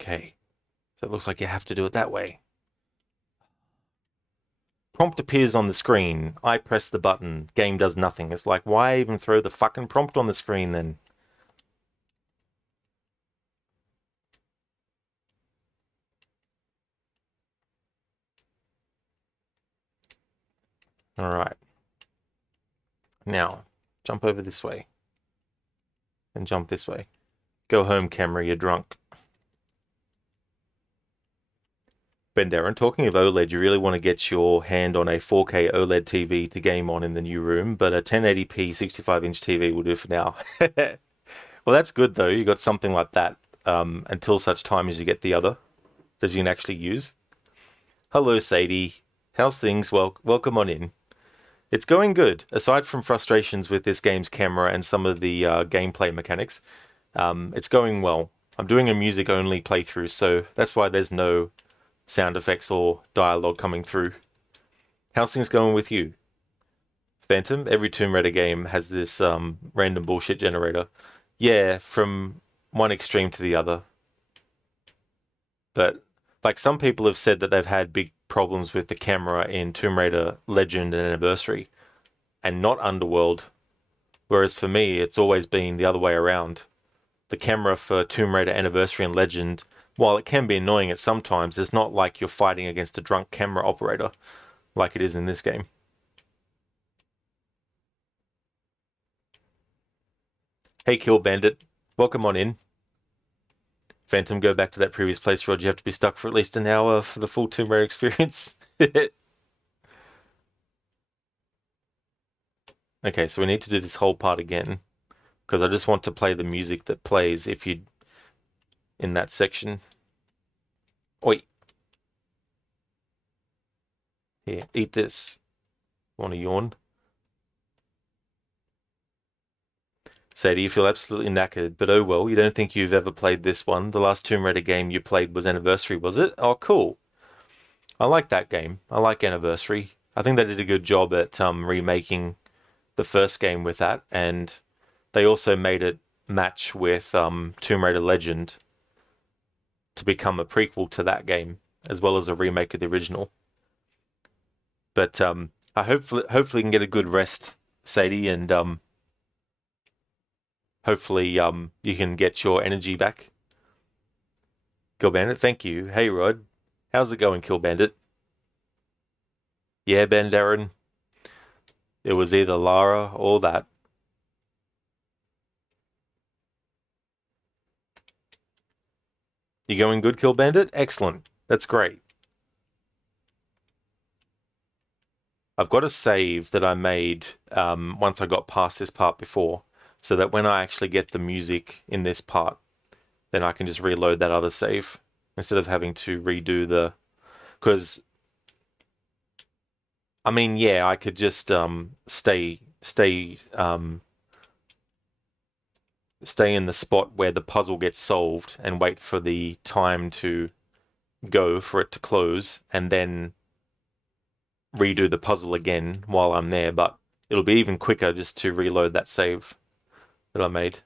Okay, so it looks like you have to do it that way. Prompt appears on the screen. I press the button. Game does nothing. It's like, why even throw the fucking prompt on the screen then? Alright. Now, jump over this way. And jump this way. Go home, camera, you're drunk. Ben Darren, talking of OLED, you really want to get your hand on a 4K OLED TV to game on in the new room, but a 1080p 65-inch TV will do for now. Well, that's good, though. You got something like that until such time as you get the other that you can actually use. Hello, Sadie. How's things? Well, welcome on in. It's going good. Aside from frustrations with this game's camera and some of the gameplay mechanics, it's going well. I'm doing a music-only playthrough, so that's why there's no sound effects or dialogue coming through. How's things going with you? Phantom, every Tomb Raider game has this random bullshit generator. Yeah, from one extreme to the other. But like some people have said that they've had big problems with the camera in Tomb Raider Legend and Anniversary and not Underworld. Whereas for me, it's always been the other way around. The camera for Tomb Raider Anniversary and Legend, while it can be annoying at some times, it's not like you're fighting against a drunk camera operator like it is in this game. Hey, Kill Bandit, welcome on in. Phantom, go back to that previous place, Rod. You have to be stuck for at least an hour for the full Tomb Raider experience. Okay, so we need to do this whole part again, because I just want to play the music that plays if you in that section. Oi. Here, eat this. Want to yawn? Sadie, you feel absolutely knackered, but oh well, you don't think you've ever played this one. The last Tomb Raider game you played was Anniversary, was it? Oh, cool. I like that game. I like Anniversary. I think they did a good job at remaking the first game with that, and they also made it match with Tomb Raider Legend to become a prequel to that game, as well as a remake of the original. But I hopefully can get a good rest, Sadie, and hopefully you can get your energy back. Kill Bandit, thank you. Hey Rod, how's it going, Kill Bandit? Yeah, Ben Darren. It was either Lara or that. You going good, Kill Bandit? Excellent. That's great. I've got a save that I made once I got past this part before, so that when I actually get the music in this part, then I can just reload that other save instead of having to redo the. Because I mean, yeah, I could just stay in the spot where the puzzle gets solved and wait for the time to go for it to close, and then redo the puzzle again while I'm there. But it'll be even quicker just to reload that save that I made.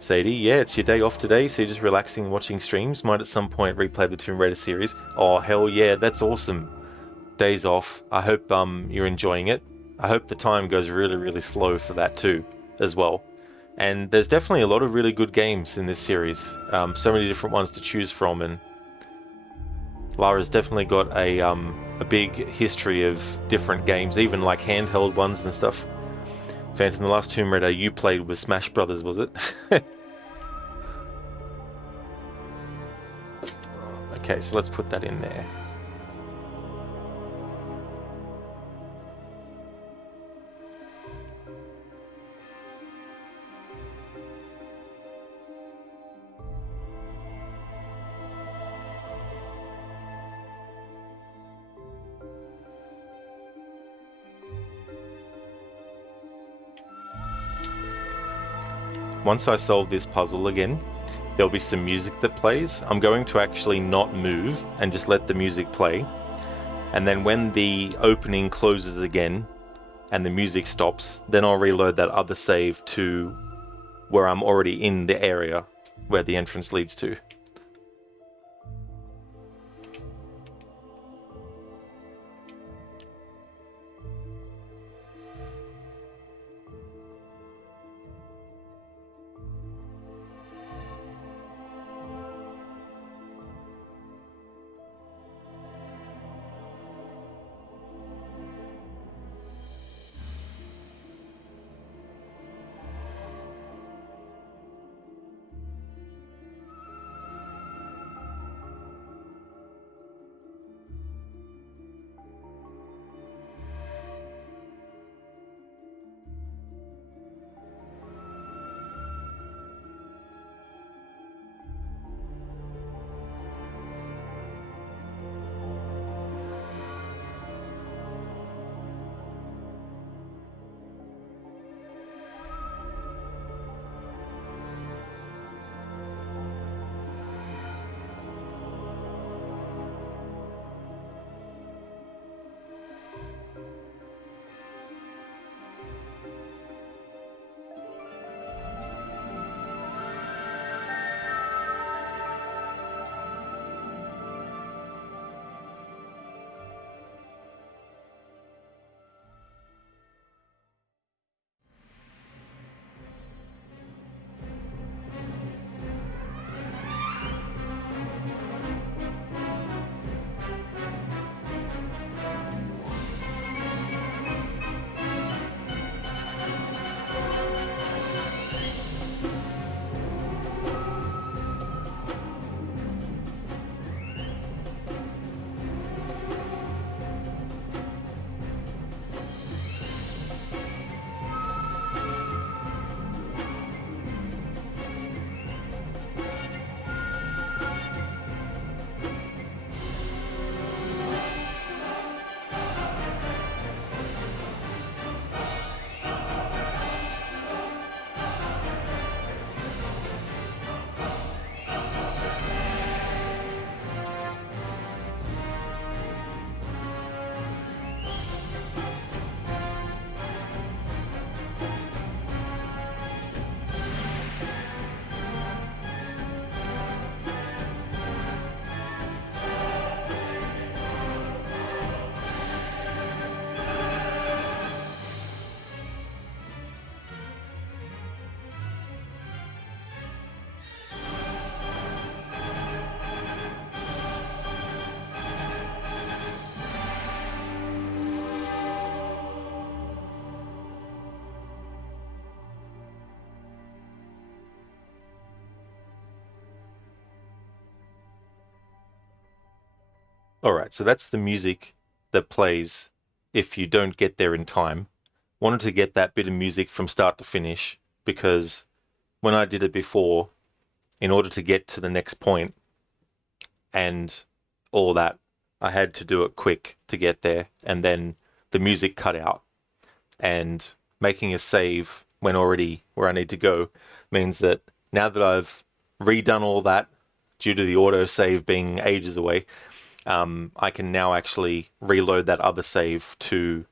Sadie, yeah, it's your day off today, so you're just relaxing and watching streams. Might at some point replay the Tomb Raider series. Oh, hell yeah, that's awesome. Days off. I hope you're enjoying it. I hope the time goes really, really slow for that too, as well. And there's definitely a lot of really good games in this series. So many different ones to choose from, and Lara's definitely got a big history of different games, even like handheld ones and stuff. Phantom, the last Tomb Raider you played was Smash Brothers, was it? Okay, so let's put that in there. Once I solve this puzzle again, there'll be some music that plays. I'm going to actually not move and just let the music play. And then when the opening closes again and the music stops, then I'll reload that other save to where I'm already in the area where the entrance leads to. Alright, so that's the music that plays if you don't get there in time. Wanted to get that bit of music from start to finish because when I did it before, in order to get to the next point and all that, I had to do it quick to get there, and then the music cut out. And making a save when already where I need to go means that now that I've redone all that due to the auto save being ages away, I can now actually reload that other save to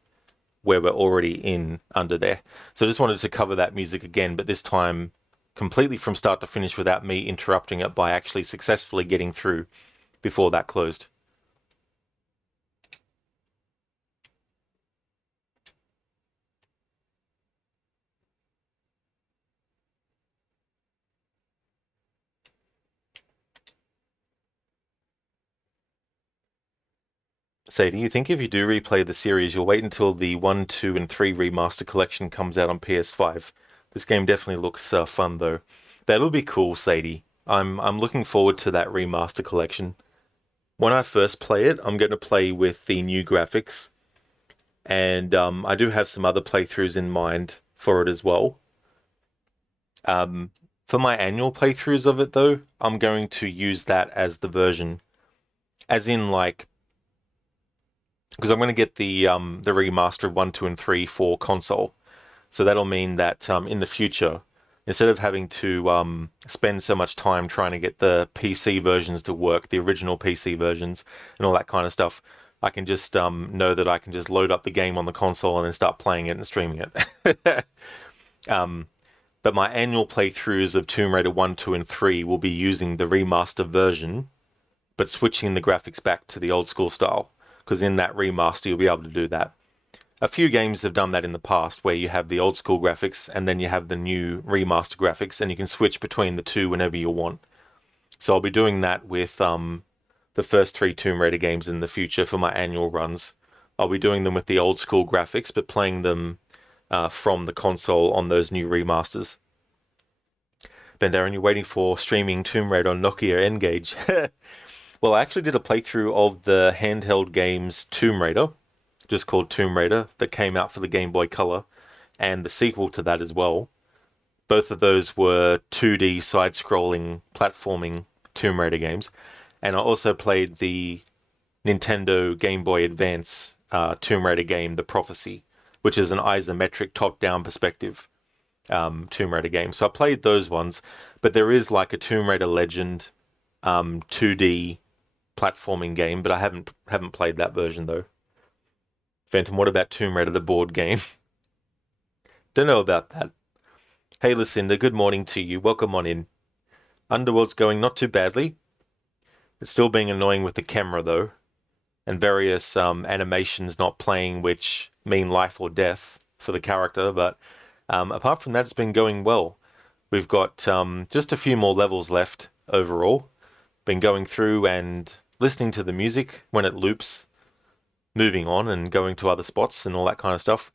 where we're already in under there. So I just wanted to cover that music again, but this time completely from start to finish without me interrupting it by actually successfully getting through before that closed. Say, do you think if you do replay the series, you'll wait until the 1, 2, and 3 remaster collection comes out on PS5? This game definitely looks fun, though. That'll be cool, Sadie. I'm looking forward to that remaster collection. When I first play it, I'm going to play with the new graphics, and I do have some other playthroughs in mind for it as well. For my annual playthroughs of it, though, I'm going to use that as the version, as in like, because I'm going to get the remaster of 1, 2, and 3 for console. So that'll mean that in the future, instead of having to spend so much time trying to get the PC versions to work, the original PC versions, and all that kind of stuff, I can just know that I can just load up the game on the console and then start playing it and streaming it. But my annual playthroughs of Tomb Raider 1, 2, and 3 will be using the remaster version, but switching the graphics back to the old school style. Because in that remaster, you'll be able to do that. A few games have done that in the past, where you have the old school graphics and then you have the new remaster graphics, and you can switch between the two whenever you want. So I'll be doing that with the first 3 Tomb Raider games in the future for my annual runs. I'll be doing them with the old school graphics, but playing them from the console on those new remasters. Ben Darren, you're waiting for streaming Tomb Raider on Nokia N-Gage. Well, I actually did a playthrough of the handheld games Tomb Raider, just called Tomb Raider, that came out for the Game Boy Color, and the sequel to that as well. Both of those were 2D side-scrolling platforming Tomb Raider games. And I also played the Nintendo Game Boy Advance Tomb Raider game, The Prophecy, which is an isometric top-down perspective Tomb Raider game. So I played those ones, but there is like a Tomb Raider Legend 2D platforming game, but I haven't played that version though. Phantom, what about Tomb Raider the board game? Don't know about that. Hey Lucinda, good morning to you. Welcome on in. Underworld's going not too badly. It's still being annoying with the camera though, and various animations not playing which mean life or death for the character, but apart from that, it's been going well. We've got just a few more levels left overall. Been going through and listening to the music when it loops, moving on and going to other spots and all that kind of stuff.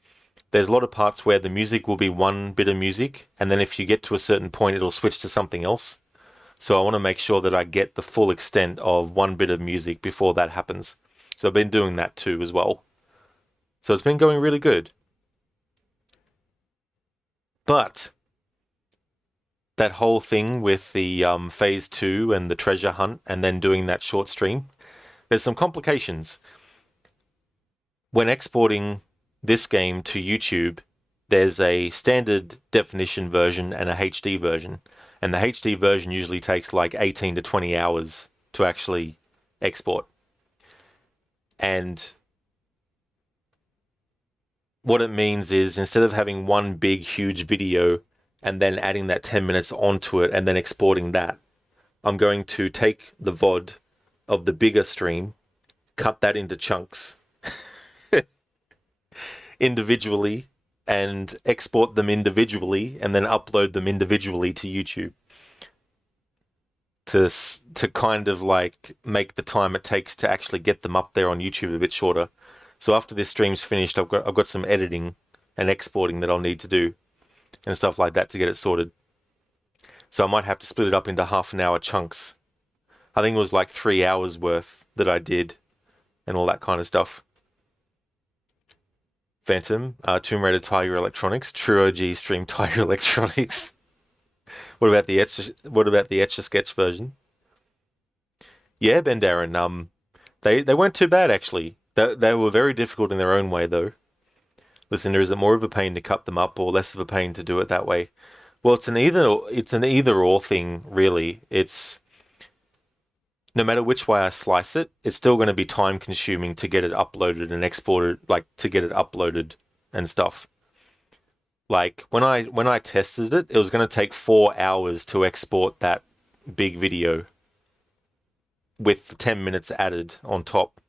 There's a lot of parts where the music will be one bit of music, and then if you get to a certain point, it'll switch to something else. So I want to make sure that I get the full extent of one bit of music before that happens. So I've been doing that too as well. So it's been going really good. But that whole thing with the phase 2 and the treasure hunt and then doing that short stream, there's some complications. When exporting this game to YouTube, there's a standard definition version and a HD version. And the HD version usually takes like 18 to 20 hours to actually export. And what it means is instead of having one big, huge video and then adding that 10 minutes onto it and then exporting that, I'm going to take the VOD of the bigger stream, cut that into chunks individually, and export them individually, and then upload them individually to YouTube to kind of like make the time it takes to actually get them up there on YouTube a bit shorter. So after this stream's finished, I've got some editing and exporting that I'll need to do and stuff like that to get it sorted. So I might have to split it up into half-an-hour chunks. I think it was like 3 hours worth that I did and all that kind of stuff. Phantom, Tomb Raider Tiger Electronics, True OG Stream Tiger Electronics. What about the Etch a Sketch version? Yeah, Ben Darren. They weren't too bad actually. They were very difficult in their own way though. Listen, is it more of a pain to cut them up or less of a pain to do it that way? Well, it's an either or thing really. It's no matter which way I slice it, it's still going to be time consuming to get it uploaded and exported, like to get it uploaded and stuff. Like when I tested it, it was going to take 4 hours to export that big video with 10 minutes added on top.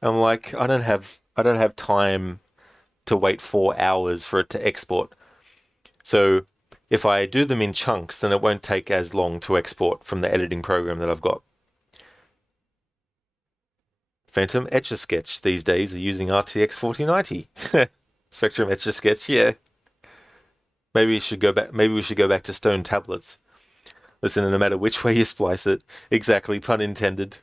I'm like, I don't have time to wait 4 hours for it to export. So if I do them in chunks, then it won't take as long to export from the editing program that I've got. Phantom Etch-a-Sketch these days are using RTX 4090. Spectrum Etch-a-Sketch, yeah. Maybe we should go back to stone tablets. Listen, no matter which way you splice it, exactly, pun intended.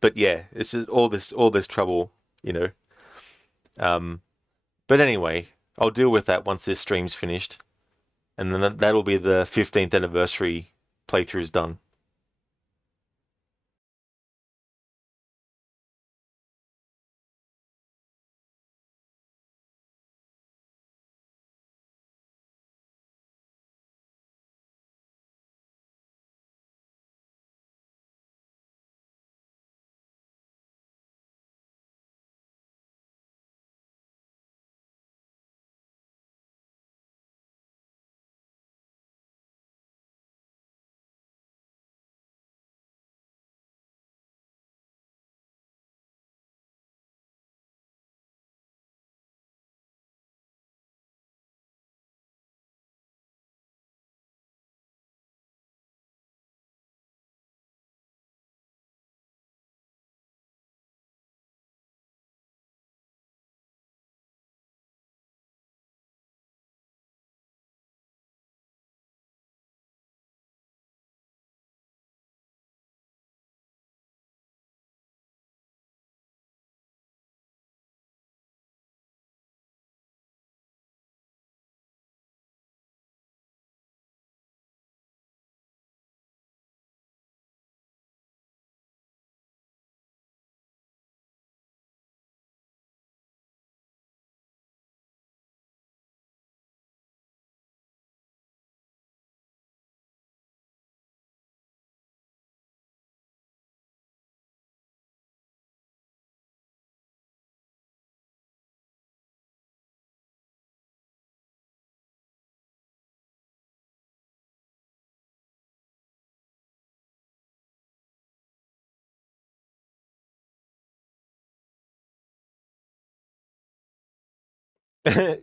But yeah, it's just all this trouble, you know. But anyway, I'll deal with that once this stream's finished, and then that'll be the 15th anniversary playthroughs done.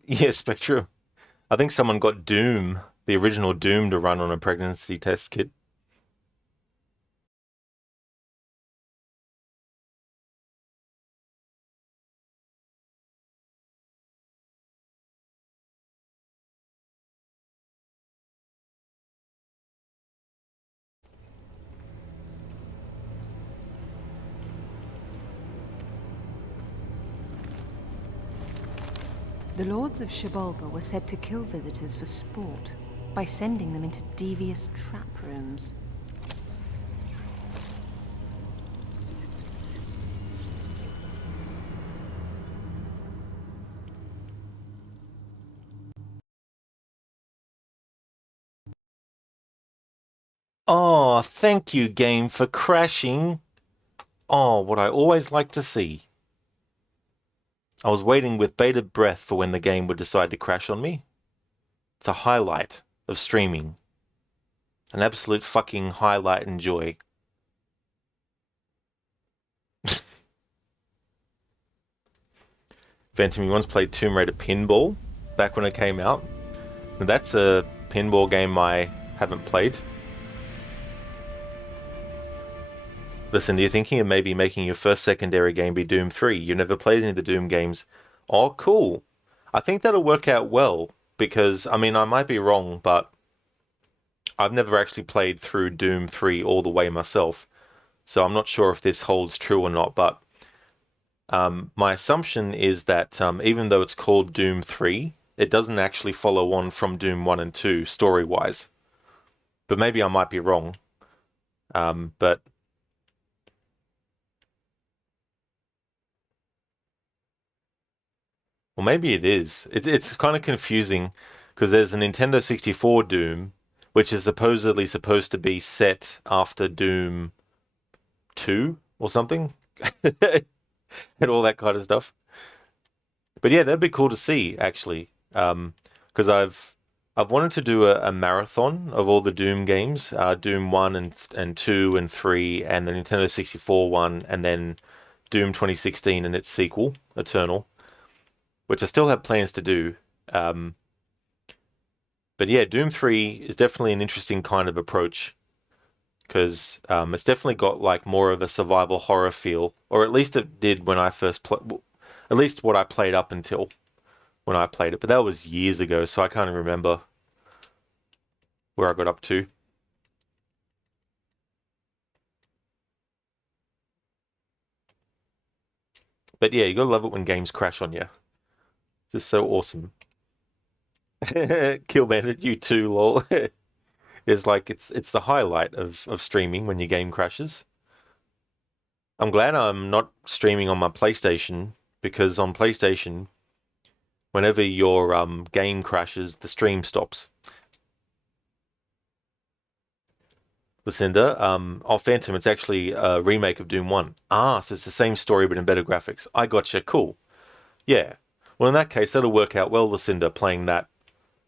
Yeah, Spectrum. I think someone got Doom, the original Doom, to run on a pregnancy test kit. The Lords of Shibolba were said to kill visitors for sport by sending them into devious trap rooms. Oh, thank you, game, for crashing. Oh, what I always like to see. I was waiting with bated breath for when the game would decide to crash on me. It's a highlight of streaming. An absolute fucking highlight and joy. Phantom, you once played Tomb Raider Pinball back when it came out. Now, that's a pinball game I haven't played. Listen, you're thinking of maybe making your first secondary game be Doom 3. You've never played any of the Doom games. Oh, cool. I think that'll work out well because, I mean, I might be wrong, but I've never actually played through Doom 3 all the way myself. So I'm not sure if this holds true or not, but my assumption is that even though it's called Doom 3, it doesn't actually follow on from Doom 1 and 2 story-wise. But maybe I might be wrong. But well, maybe it is. It's kind of confusing because there's a Nintendo 64 Doom, which is supposedly supposed to be set after Doom 2 or something, and all that kind of stuff. But yeah, that'd be cool to see actually, because I've wanted to do a marathon of all the Doom games, Doom 1 and 2 and 3, and the Nintendo 64 one, and then Doom 2016 and its sequel, Eternal, which I still have plans to do. Um, but yeah, Doom 3 is definitely an interesting kind of approach because it's definitely got like more of a survival horror feel, or at least it did when I first played. At least what I played up until when I played it, but that was years ago, so I can't even remember where I got up to. But yeah, you gotta love it when games crash on you. It's just so awesome. Kill Bandit, you too, lol. It's like it's the highlight of streaming when your game crashes. I'm glad I'm not streaming on my PlayStation because on PlayStation, whenever your game crashes, the stream stops. Lucinda, Phantom, it's actually a remake of Doom 1. Ah, so it's the same story but in better graphics. I gotcha, cool. Yeah. Well, in that case, that'll work out well, Lucinda, playing that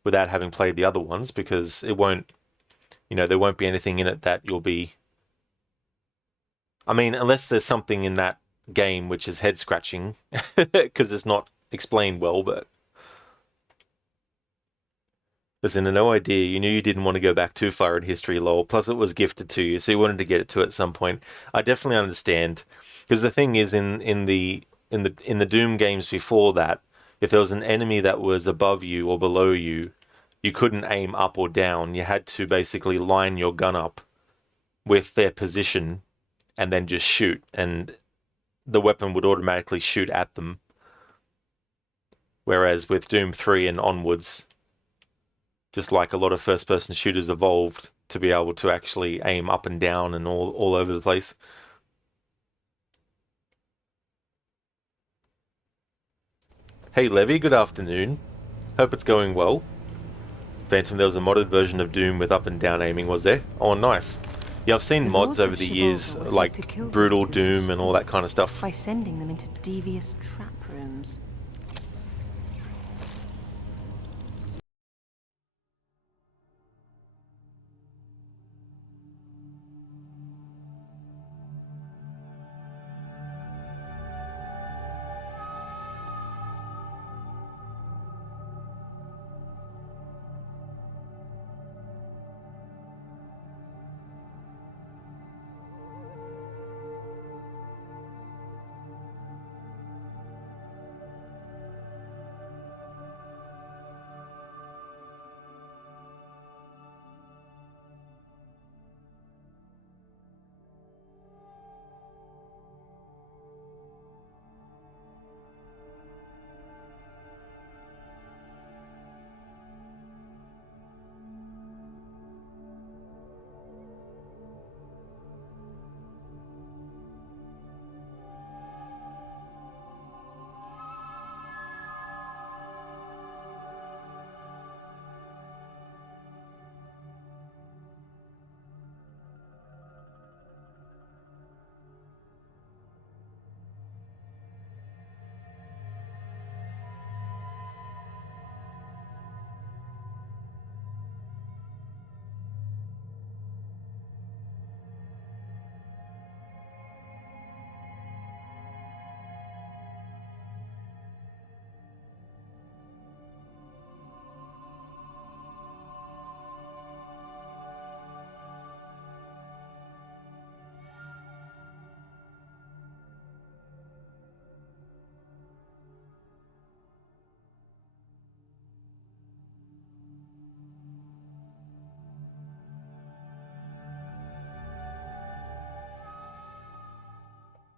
without having played the other ones because it won't, there won't be anything in it that you'll be. I mean, unless there's something in that game which is head scratching because it's not explained well, but Lucinda, no idea. You knew you didn't want to go back too far in history, lol. Plus, it was gifted to you, so you wanted to get it to at some point. I definitely understand because the thing is, in the Doom games before that, if there was an enemy that was above you or below you, you couldn't aim up or down. You had to basically line your gun up with their position and then just shoot, and the weapon would automatically shoot at them. Whereas with Doom 3 and onwards, just like a lot of first person shooters evolved to be able to actually aim up and down and all over the place. Hey Levy, good afternoon. Hope it's going well. Phantom, there was a modded version of Doom with up and down aiming, was there? Oh, nice. Yeah, I've seen The mods Lords over of the Chivalva years, were said to like kill Brutal visitors to Doom and all school that kind of stuff. by sending them into devious trap rooms.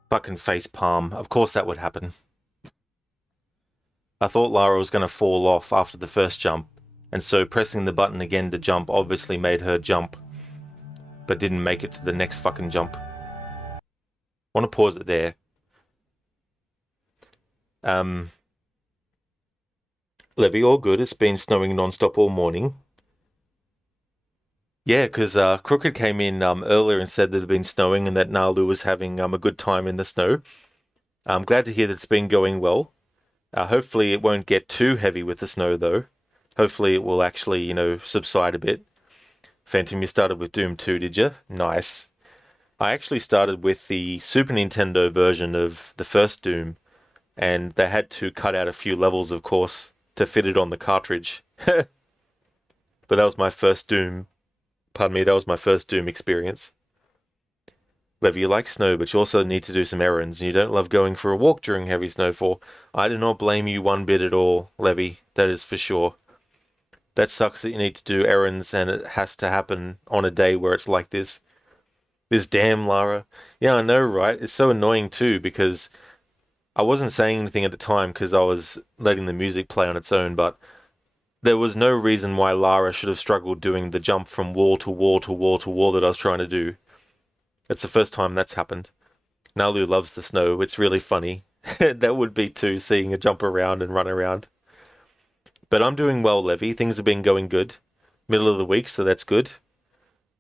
Fucking face palm. Of course that would happen. I thought Lara was going to fall off after the first jump, and so pressing the button again to jump obviously made her jump, but didn't make it to the next fucking jump. I want to pause it there. Levy, all good. It's been snowing non-stop all morning. Yeah, because Crooked came in earlier and said that it had been snowing and that Nalu was having a good time in the snow. I'm glad to hear that it's been going well. Hopefully it won't get too heavy with the snow, though. Hopefully it will actually, subside a bit. Phantom, you started with Doom 2, did you? Nice. I actually started with the Super Nintendo version of the first Doom, and they had to cut out a few levels, of course, to fit it on the cartridge. But that was my first Doom. Pardon me, that was my first Doom experience. Levy, you like snow, but you also need to do some errands, and you don't love going for a walk during heavy snowfall. I do not blame you one bit at all, Levy, that is for sure. That sucks that you need to do errands and it has to happen on a day where it's like this. This damn Lara. Yeah, I know, right? It's so annoying too because I wasn't saying anything at the time because I was letting the music play on its own, but there was no reason why Lara should have struggled doing the jump from wall to wall to wall to wall that I was trying to do. It's the first time that's happened. Nalu loves the snow. It's really funny. That would be too, seeing her jump around and run around. But I'm doing well, Levy. Things have been going good. Middle of the week, so that's good.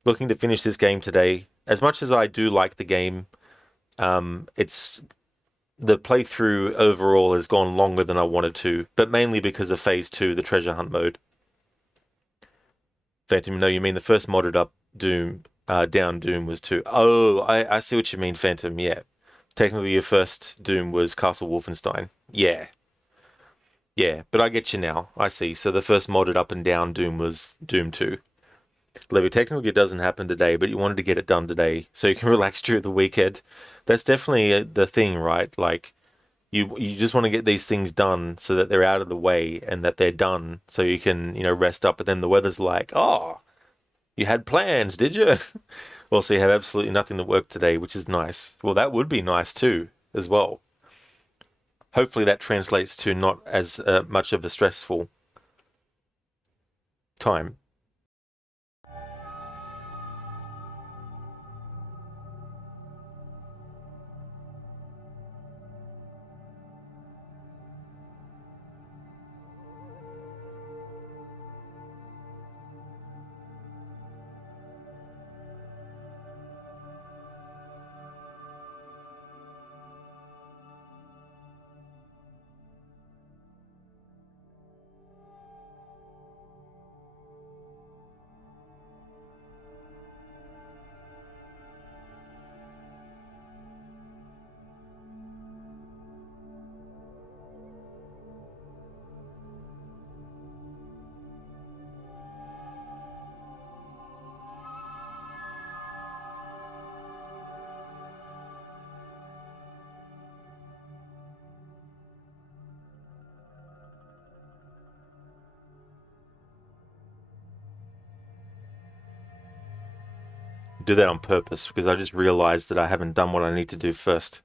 Looking to finish this game today. As much as I do like the game, it's the playthrough overall has gone longer than I wanted to, but mainly because of Phase 2, the treasure hunt mode. Phantom, no, you mean the first modded up Doom, down Doom was 2. Oh, I see what you mean, Phantom, yeah. Technically your first Doom was Castle Wolfenstein. Yeah. Yeah, but I get you now. I see. So the first modded up and down Doom was Doom 2. Levy, technically it doesn't happen today, but you wanted to get it done today so you can relax during the weekend. That's definitely the thing, right? Like, you just want to get these things done so that they're out of the way and that they're done so you can, rest up. But then the weather's like, oh, you had plans, did you? Well, so you have absolutely nothing to work today, which is nice. Well, that would be nice too, as well. Hopefully that translates to not as much of a stressful time. Do that on purpose because I just realized that I haven't done what I need to do first.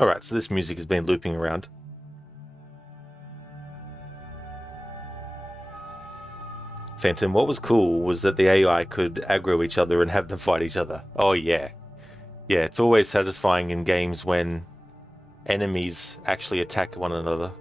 Alright, so this music has been looping around. Phantom, what was cool was that the AI could aggro each other and have them fight each other. Oh yeah. Yeah, it's always satisfying in games when enemies actually attack one another.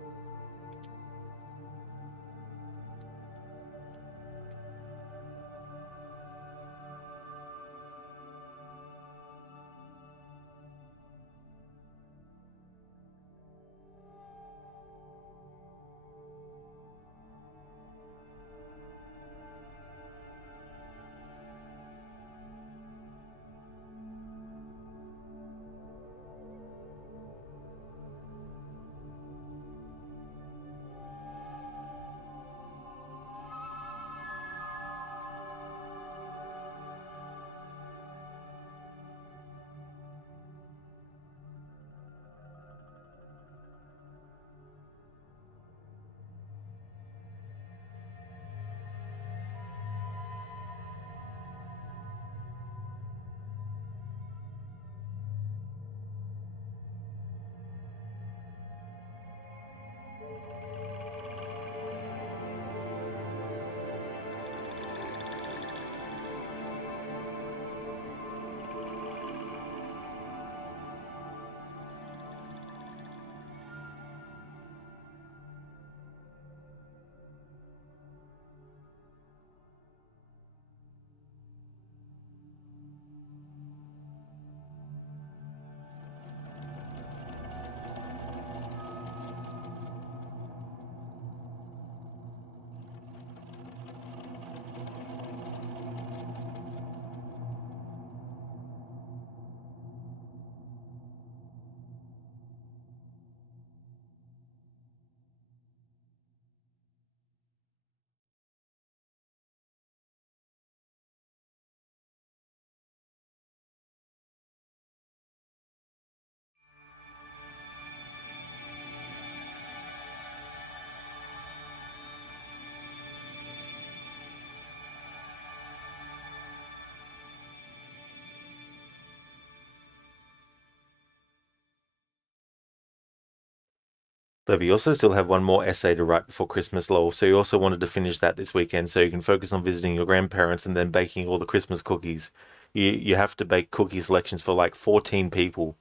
But you also still have one more essay to write before Christmas, lol. So you also wanted to finish that this weekend so you can focus on visiting your grandparents and then baking all the Christmas cookies. You have to bake cookie selections for like 14 people.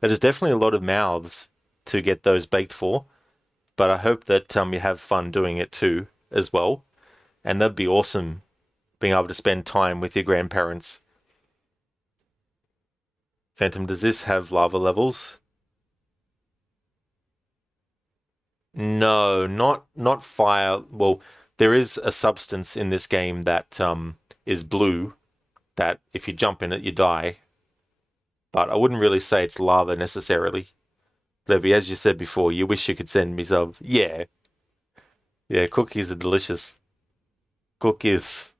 That is definitely a lot of mouths to get those baked for, but I hope that you have fun doing it too as well. And that'd be awesome being able to spend time with your grandparents. Phantom, does this have lava levels? No, not fire. Well, there is a substance in this game that is blue that if you jump in it, you die. But I wouldn't really say it's lava necessarily. Levy, as you said before, you wish you could send me some. Yeah, yeah, cookies are delicious. Cookies.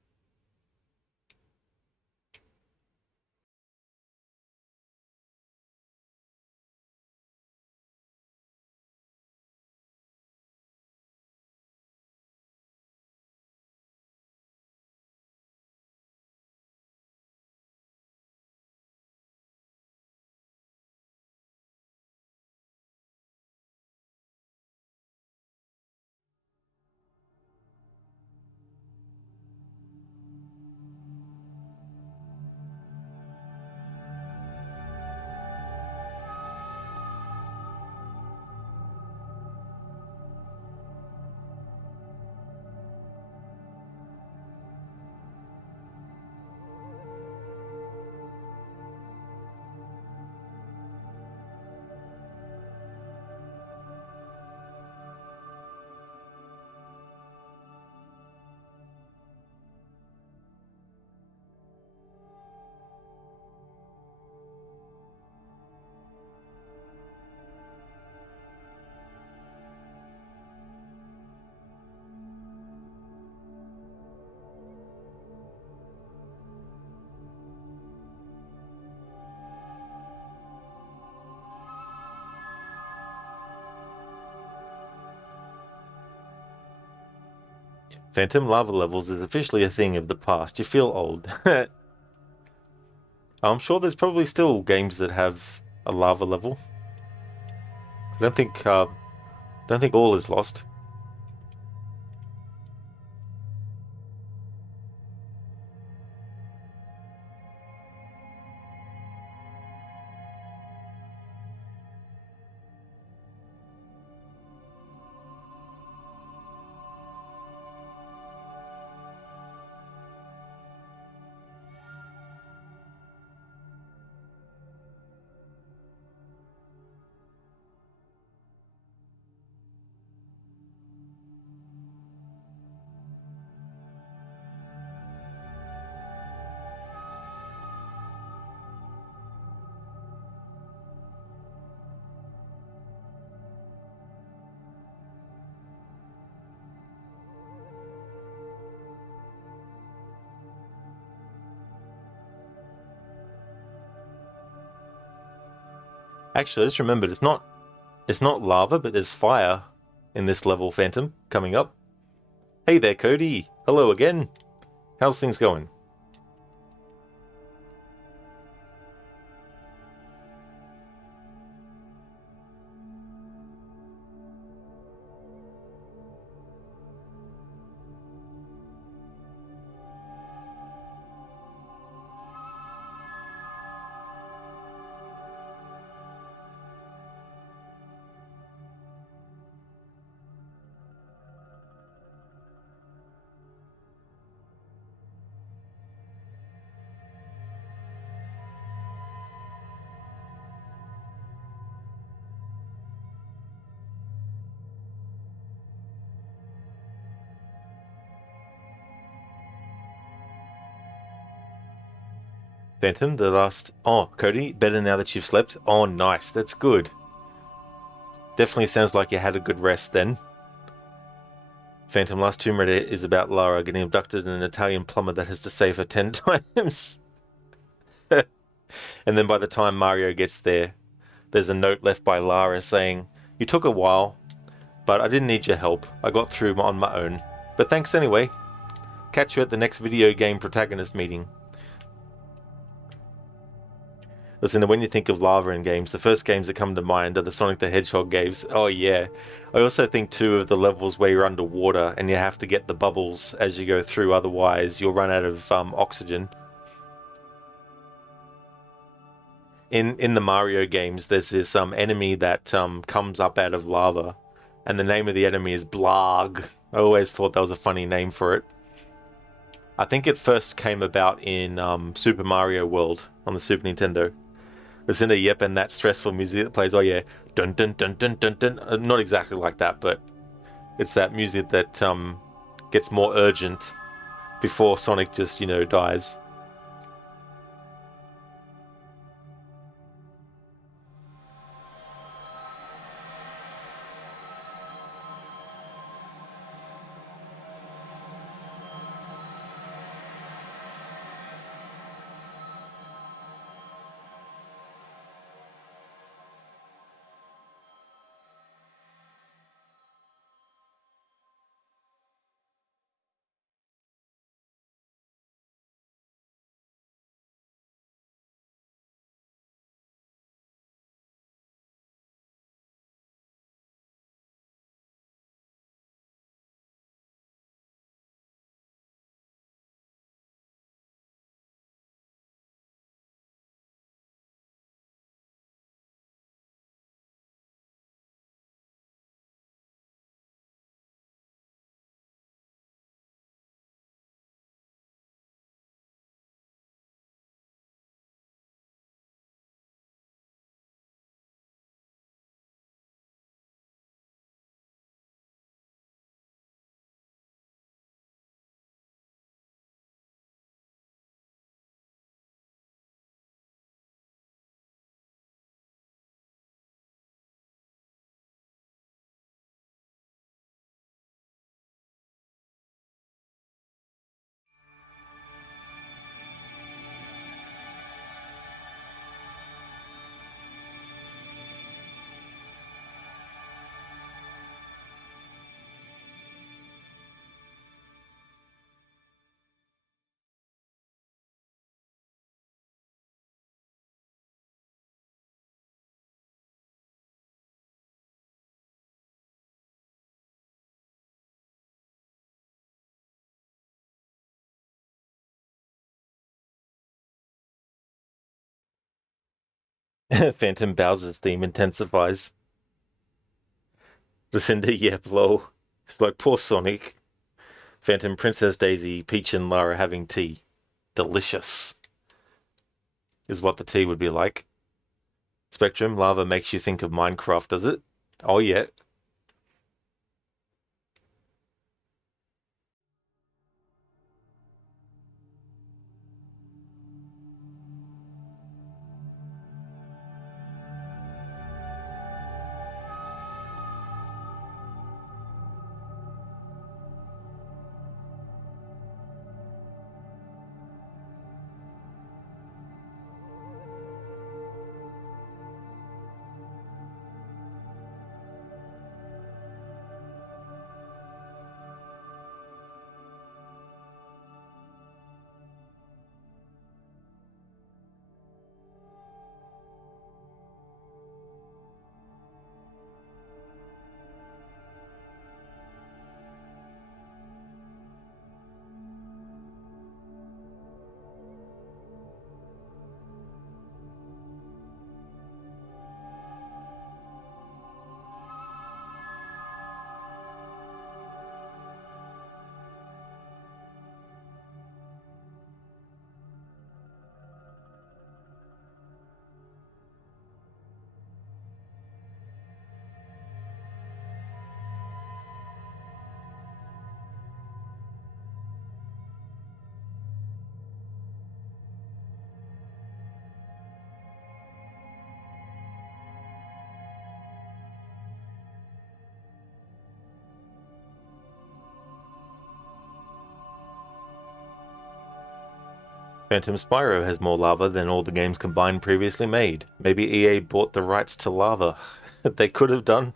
Phantom lava levels is officially a thing of the past. You feel old. I'm sure there's probably still games that have a lava level. Don't think all is lost. Actually, I just remembered it's not lava, but there's fire in this level, Phantom, coming up. Hey there, Cody. Hello again. How's things going? Phantom, the last... Oh, Cody, better now that you've slept? Oh, nice. That's good. Definitely sounds like you had a good rest then. Phantom, last Tomb Raider is about Lara getting abducted and an Italian plumber that has to save her 10 times. And then by the time Mario gets there, there's a note left by Lara saying, "You took a while, but I didn't need your help. I got through on my own. But thanks anyway. Catch you at the next video game protagonist meeting." Listen, when you think of lava in games, the first games that come to mind are the Sonic the Hedgehog games. Oh yeah. I also think too of the levels where you're underwater and you have to get the bubbles as you go through, otherwise you'll run out of oxygen. In the Mario games, there's this enemy that comes up out of lava, and the name of the enemy is Blarg. I always thought that was a funny name for it. I think it first came about in Super Mario World on the Super Nintendo. Listen to Yep and that stressful music that plays. Oh yeah, dun dun dun dun dun dun. Not exactly like that, but it's that music that gets more urgent before Sonic just dies. Phantom Bowser's theme intensifies. The Cinder, yep, lol. It's like poor Sonic. Phantom Princess Daisy, Peach and Lara having tea. Delicious. Is what the tea would be like. Spectrum, lava makes you think of Minecraft, does it? Oh, yeah. Phantom Spyro has more lava than all the games combined previously made. Maybe EA bought the rights to lava. They could have done.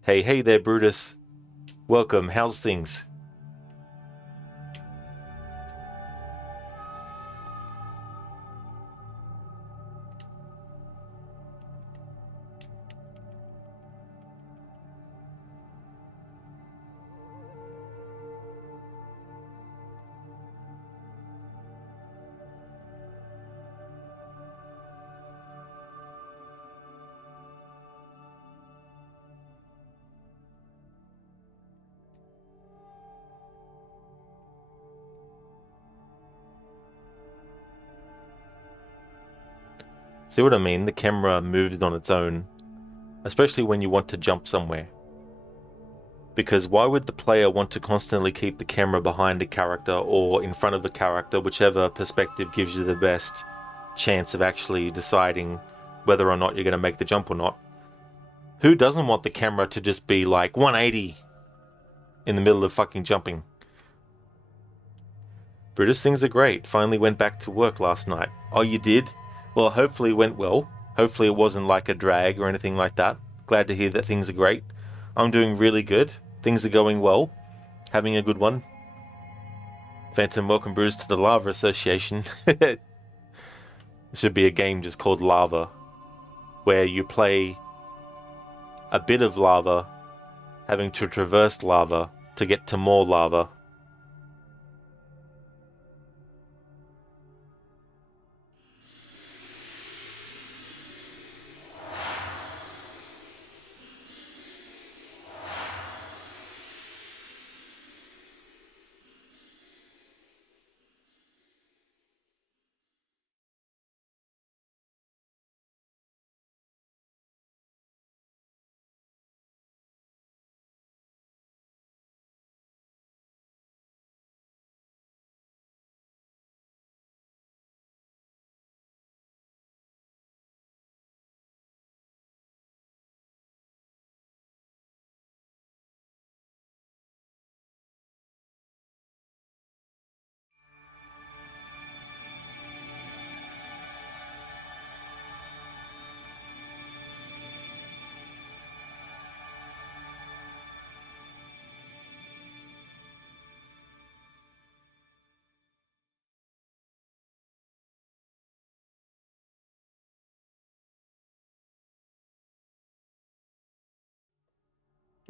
Hey there, Brutus. Welcome, how's things? See what I mean? The camera moves on its own, especially when you want to jump somewhere. Because why would the player want to constantly keep the camera behind a character or in front of a character, whichever perspective gives you the best chance of actually deciding whether or not you're going to make the jump or not? Who doesn't want the camera to just be like 180 in the middle of fucking jumping? Brutus, things are great. Finally went back to work last night. Oh, you did? Well, hopefully it went well. Hopefully it wasn't like a drag or anything like that. Glad to hear that things are great. I'm doing really good. Things are going well. Having a good one. Phantom, welcome Brutus to the Lava Association. It should be a game just called Lava, where you play a bit of lava, having to traverse lava to get to more lava.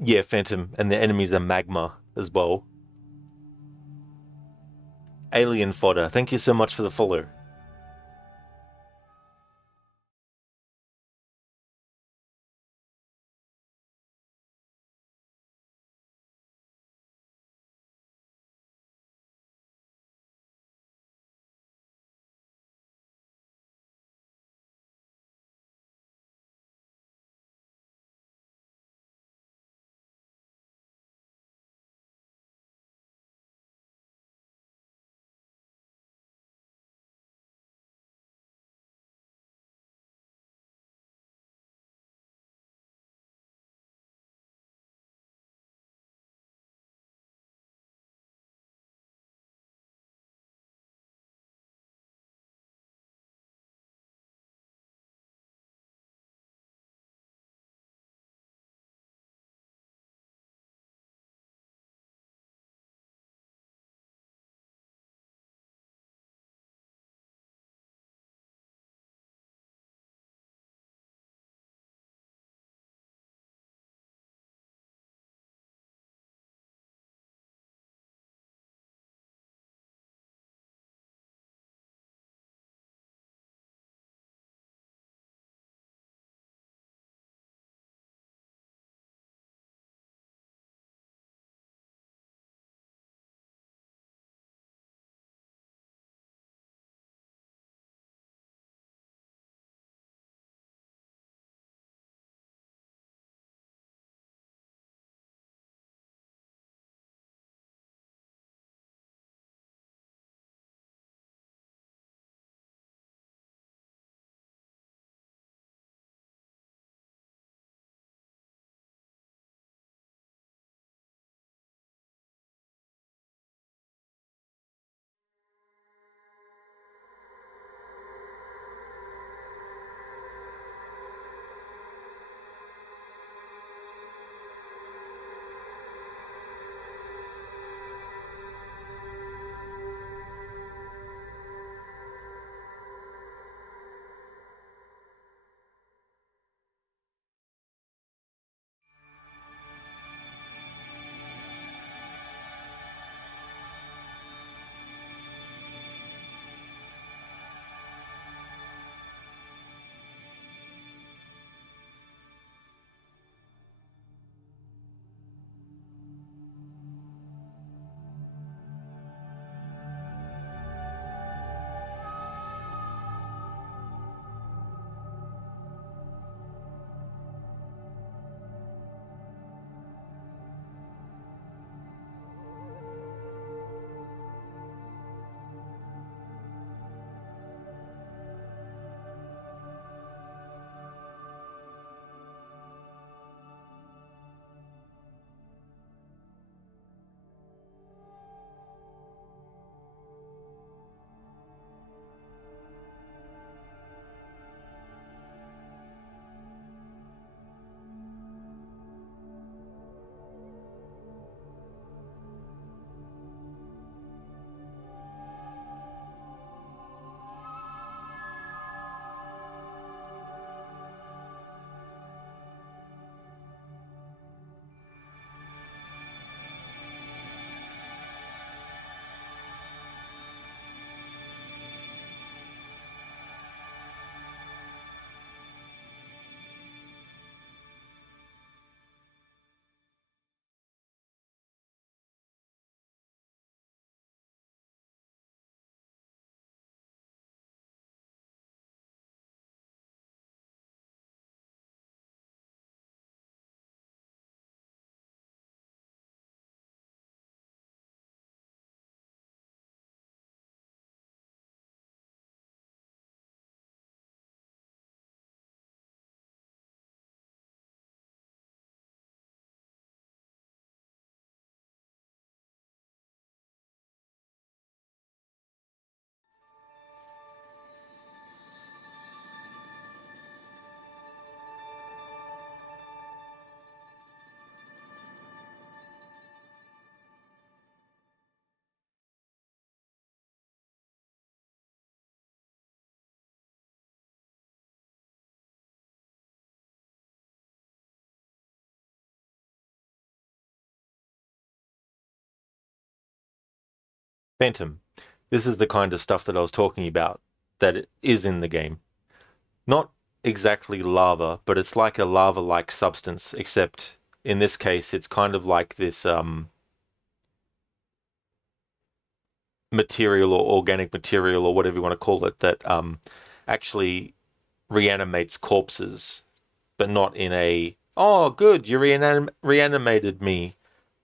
Yeah, Phantom, and the enemies are magma as well. Alien fodder, thank you so much for the follow. Phantom. This is the kind of stuff that I was talking about that is in the game. Not exactly lava, but it's like a lava-like substance, except in this case it's kind of like this material or organic material or whatever you want to call it that actually reanimates corpses, but not in a, oh good, you reanimated me,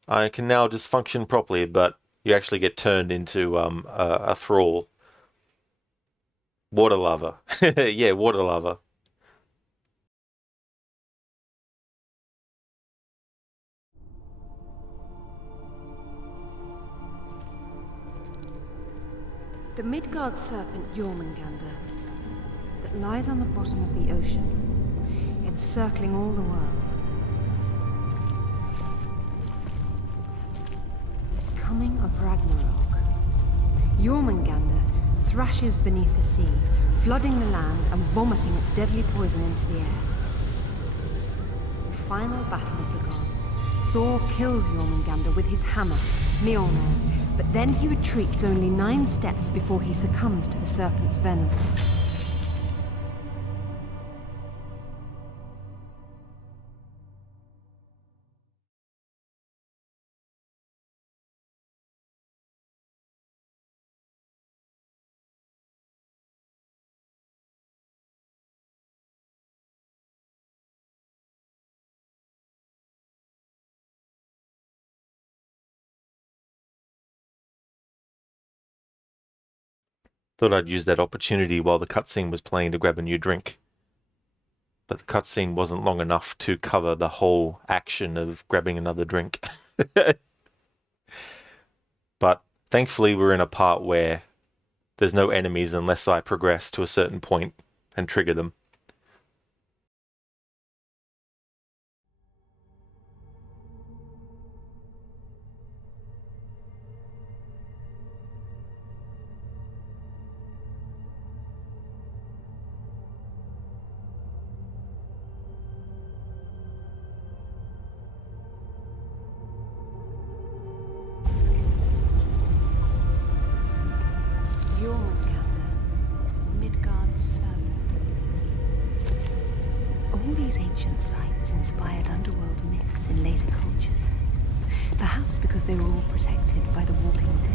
I can now just function properly, but you actually get turned into a thrall. Water lava. Yeah, water lava. The Midgard serpent Jormungandr that lies on the bottom of the ocean, encircling all the world. Coming of Ragnarok. Jormungandr thrashes beneath the sea, flooding the land and vomiting its deadly poison into the air. The final battle of the gods. Thor kills Jormungandr with his hammer, Mjolnir, but then he retreats only 9 steps before he succumbs to the serpent's venom. Thought I'd use that opportunity while the cutscene was playing to grab a new drink. But the cutscene wasn't long enough to cover the whole action of grabbing another drink. But thankfully we're in a part where there's no enemies unless I progress to a certain point and trigger them. Jormungandr, Midgard's serpent. All these ancient sites inspired underworld myths in later cultures. Perhaps because they were all protected by the Walking Dead.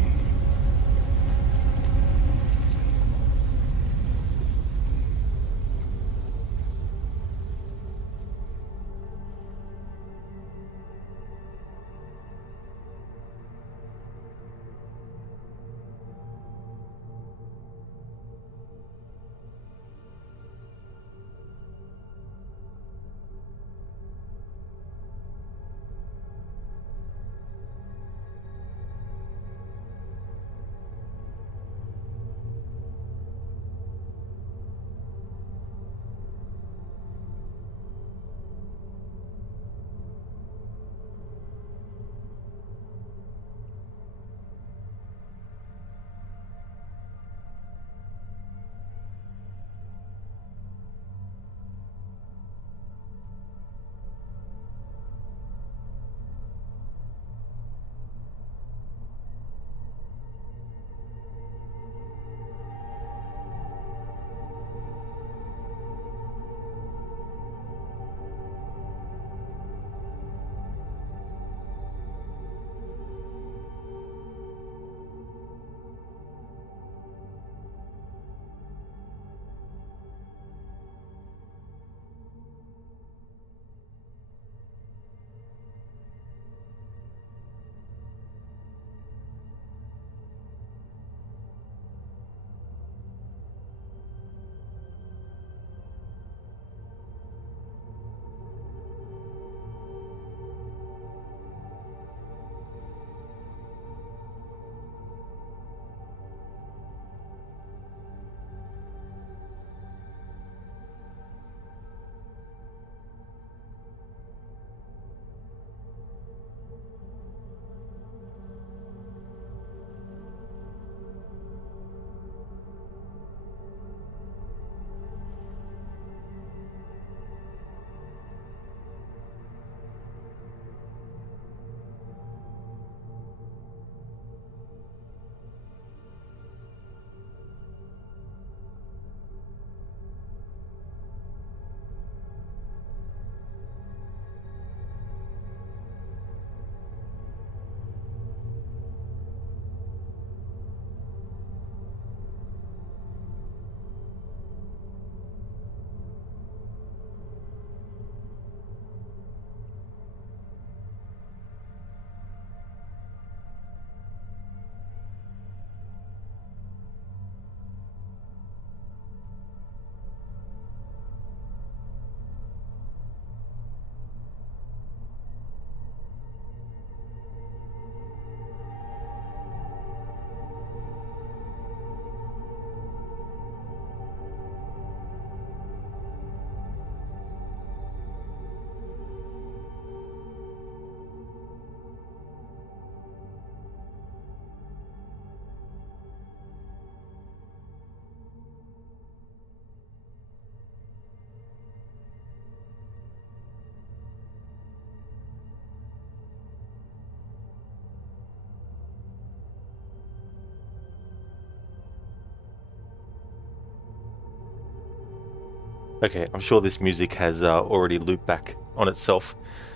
Okay, I'm sure this music has already looped back on itself.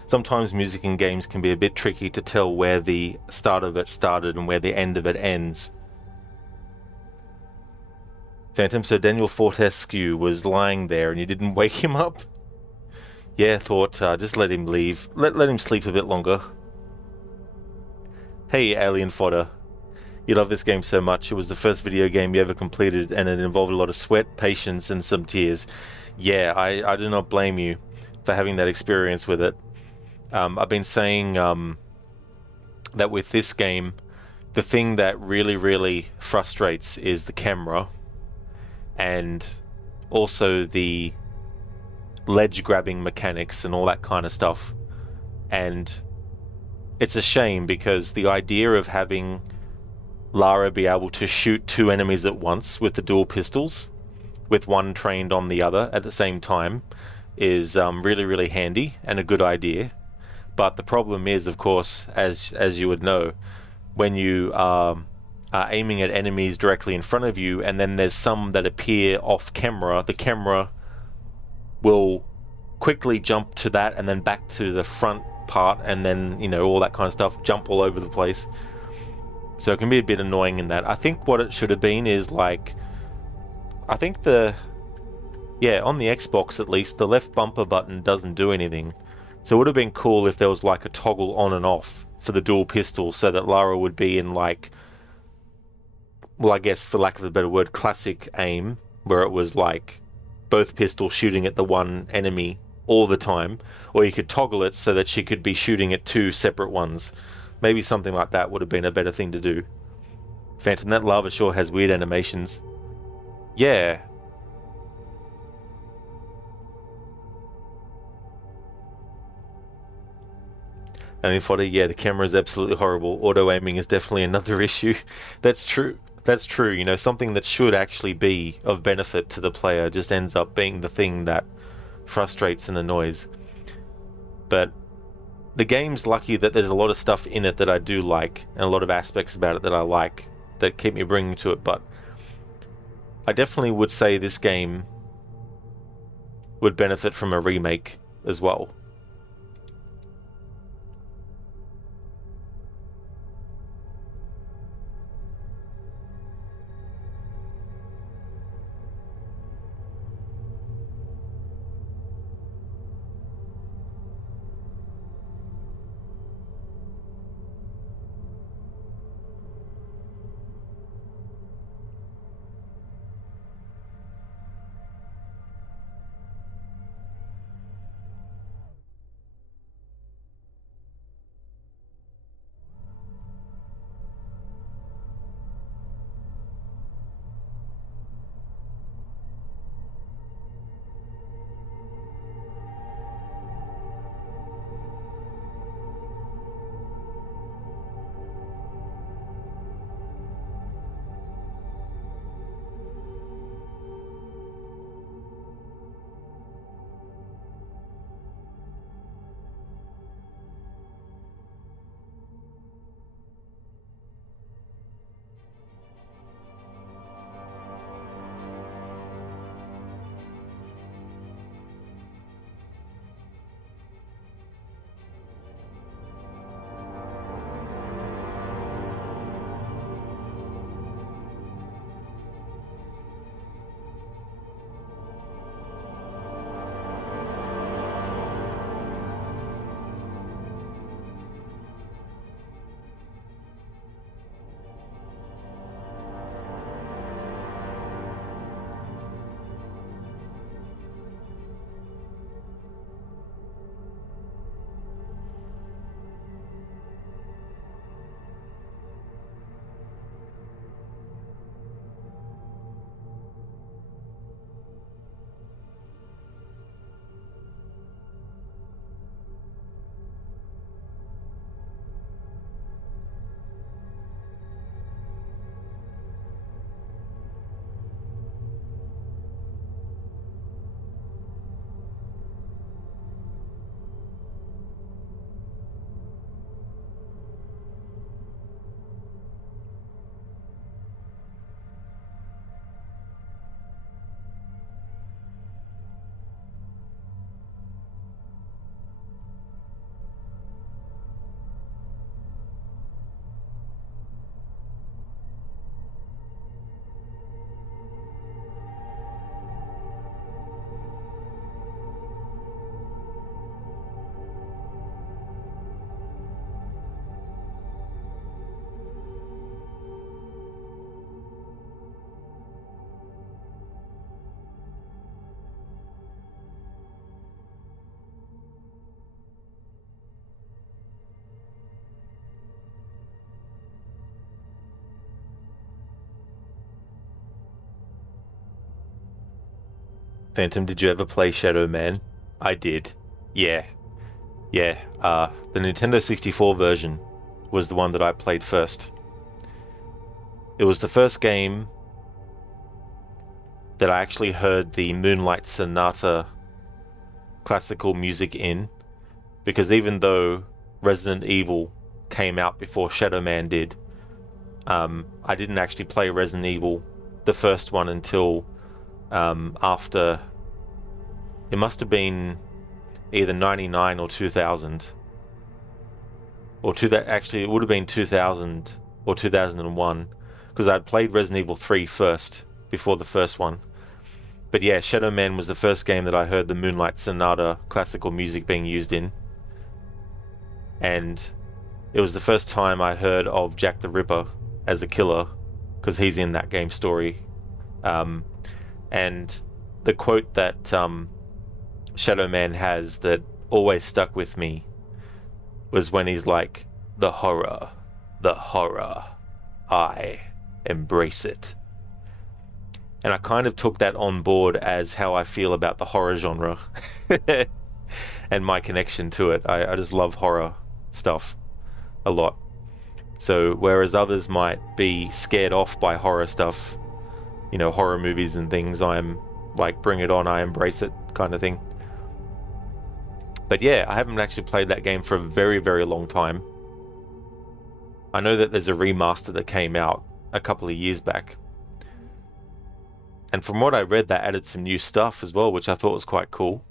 Sometimes music in games can be a bit tricky to tell where the start of it started and where the end of it ends. Phantom, so Daniel Fortescue was lying there and you didn't wake him up? Yeah, thought just let him leave. Let him sleep a bit longer. Hey, Alien Fodder. You love this game so much. It was the first video game you ever completed, and it involved a lot of sweat, patience, and some tears. Yeah, I do not blame you for having that experience with it. I've been saying that with this game, the thing that really, really frustrates is the camera and also the ledge grabbing mechanics and all that kind of stuff. And it's a shame because the idea of having Lara be able to shoot two enemies at once with the dual pistols, with one trained on the other at the same time, is really, really handy and a good idea. But the problem is, of course, as you would know, when you are aiming at enemies directly in front of you, and then there's some that appear off camera, the camera will quickly jump to that and then back to the front part, and then, you know, all that kind of stuff, jump all over the place. So it can be a bit annoying in that. I think what it should have been is like, I think on the Xbox at least, the left bumper button doesn't do anything. So it would have been cool if there was like a toggle on and off for the dual pistol so that Lara would be in like, well, I guess for lack of a better word, classic aim, where it was like both pistols shooting at the one enemy all the time, or you could toggle it so that she could be shooting at two separate ones. Maybe something like that would have been a better thing to do. Phantom, that lava sure has weird animations. Yeah. And in fodder, yeah, the camera is absolutely horrible. Auto aiming is definitely another issue. That's true. That's true. You know, something that should actually be of benefit to the player just ends up being the thing that frustrates and annoys. But the game's lucky that there's a lot of stuff in it that I do like, and a lot of aspects about it that I like that keep me bringing to it. But I definitely would say this game would benefit from a remake as well. Phantom, did you ever play Shadow Man? I did. Yeah. Yeah. The Nintendo 64 version was the one that I played first. It was the first game that I actually heard the Moonlight Sonata classical music in, because even though Resident Evil came out before Shadow Man did, I didn't actually play Resident Evil, the first one, until after. It must have been either 99 or 2000, or actually it would have been 2000 or 2001, because I'd played Resident Evil 3 first before the first one. But yeah, Shadow Man was the first game that I heard the Moonlight Sonata classical music being used in, and it was the first time I heard of Jack the Ripper as a killer, because he's in that game story. And the quote that Shadow Man has that always stuck with me was when he's like, the horror, I embrace it. And I kind of took that on board as how I feel about the horror genre and my connection to it. I just love horror stuff a lot. So whereas others might be scared off by horror stuff, horror movies and things, I'm like, bring it on, I embrace it kind of thing. But yeah, I haven't actually played that game for a very, very long time. I know that there's a remaster that came out a couple of years back. And from what I read, that added some new stuff as well, which I thought was quite cool.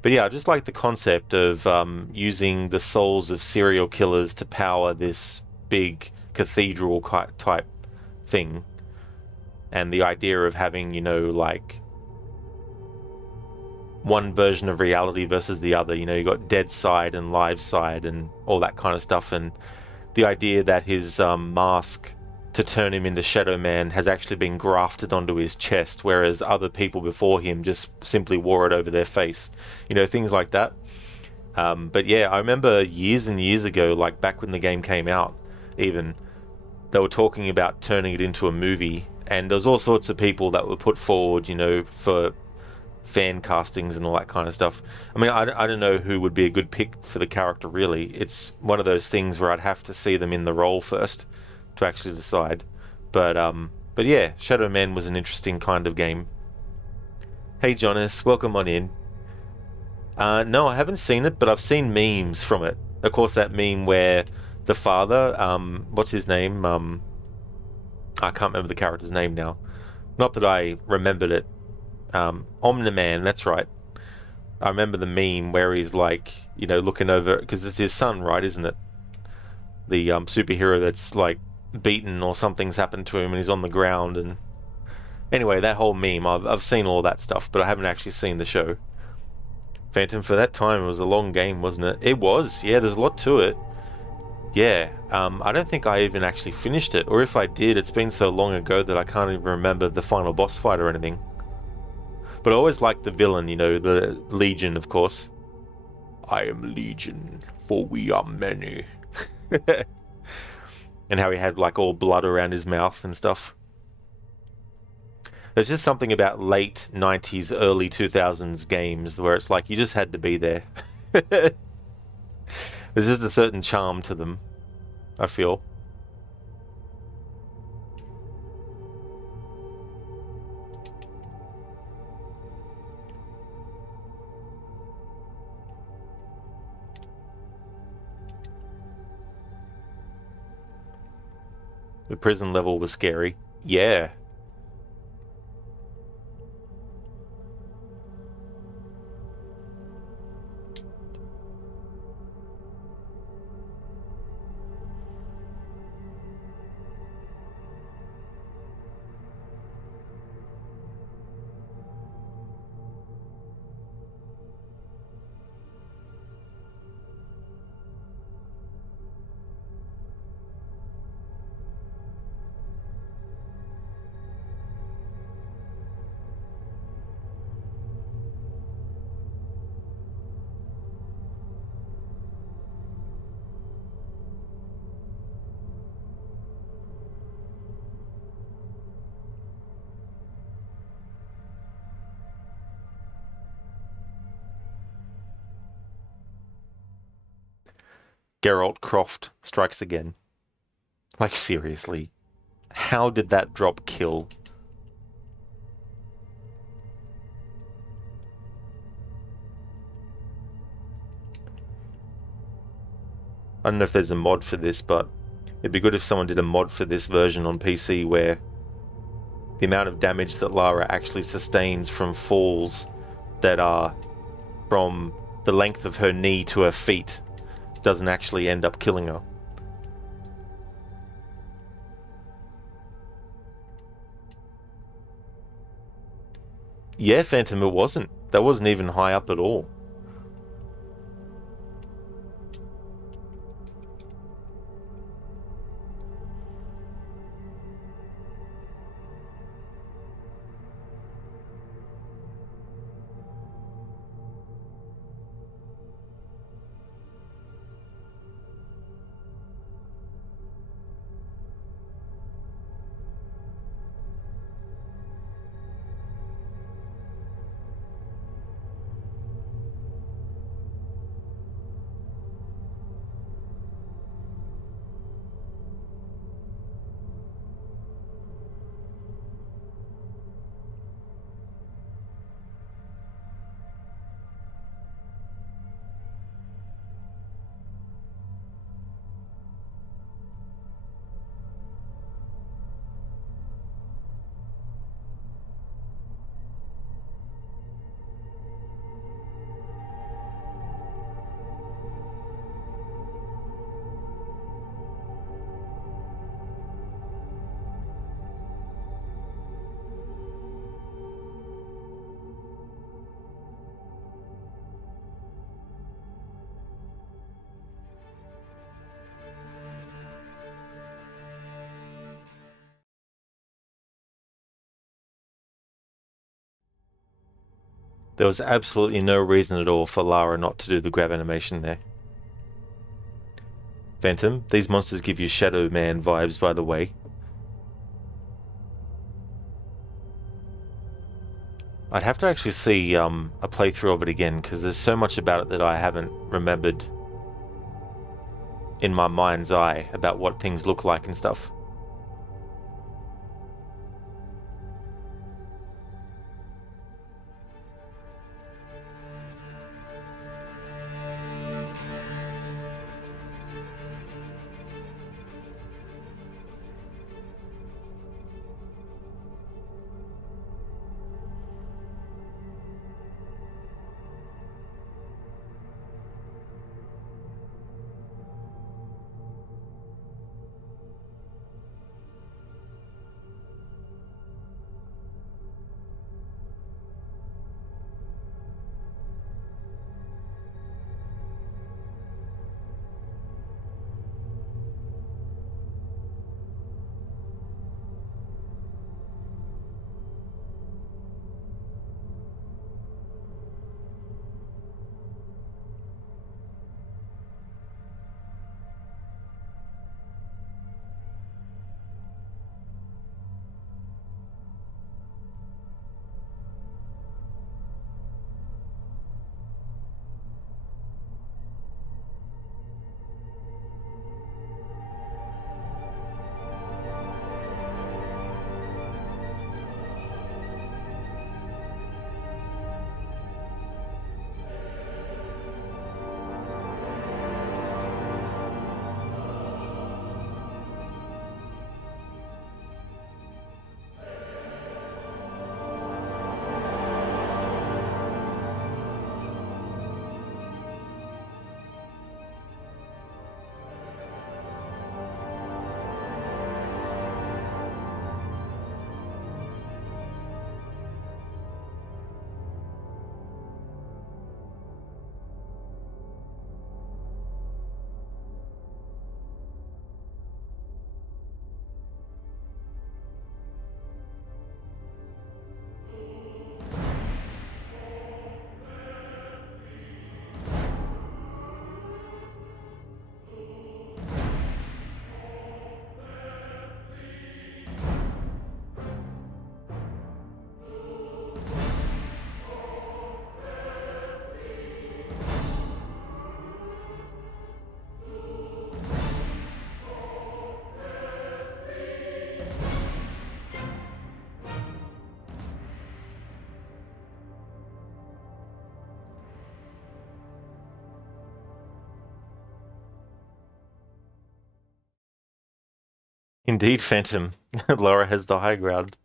But yeah, I just like the concept of using the souls of serial killers to power this big cathedral type thing. And the idea of having, like one version of reality versus the other. You got dead side and live side and all that kind of stuff. And the idea that his mask to turn him into Shadow Man has actually been grafted onto his chest, whereas other people before him just simply wore it over their face. Things like that. But yeah, I remember years and years ago, like back when the game came out, even, they were talking about turning it into a movie, and there was all sorts of people that were put forward, for fan castings and all that kind of stuff. I mean, I don't know who would be a good pick for the character, really. It's one of those things where I'd have to see them in the role first to actually decide. But yeah, Shadow Man was an interesting kind of game. Hey Jonas, welcome on in. No, I haven't seen it, but I've seen memes from it. Of course, that meme where the father, what's his name? I can't remember the character's name now. Not that I remembered it. Omni-Man, that's right. I remember the meme where he's like, looking over, because it's his son, right, isn't it? The superhero that's like beaten or something's happened to him and he's on the ground. And anyway, that whole meme, I've seen all that stuff, but I haven't actually seen the show. Phantom, for that time, it was a long game, wasn't it? It was, yeah, there's a lot to it. Yeah, I don't think I even actually finished it, or if I did, it's been so long ago that I can't even remember the final boss fight or anything. But I always liked the villain, the Legion, of course. I am Legion, for we are many. And how he had like all blood around his mouth and stuff. There's just something about late 90s, early 2000s games where it's like you just had to be there. There's just a certain charm to them, I feel. The prison level was scary. Yeah. Geralt Croft Strikes Again. Like, seriously. How did that drop kill? I don't know if there's a mod for this, but it'd be good if someone did a mod for this version on PC where the amount of damage that Lara actually sustains from falls that are from the length of her knee to her feet doesn't actually end up killing her. Yeah, Phantom, it wasn't. That wasn't even high up at all. There was absolutely no reason at all for Lara not to do the grab animation there. Phantom, these monsters give you Shadow Man vibes, by the way. I'd have to actually see a playthrough of it again, because there's so much about it that I haven't remembered in my mind's eye about what things look like and stuff. Indeed, Phantom. Laura has the high ground.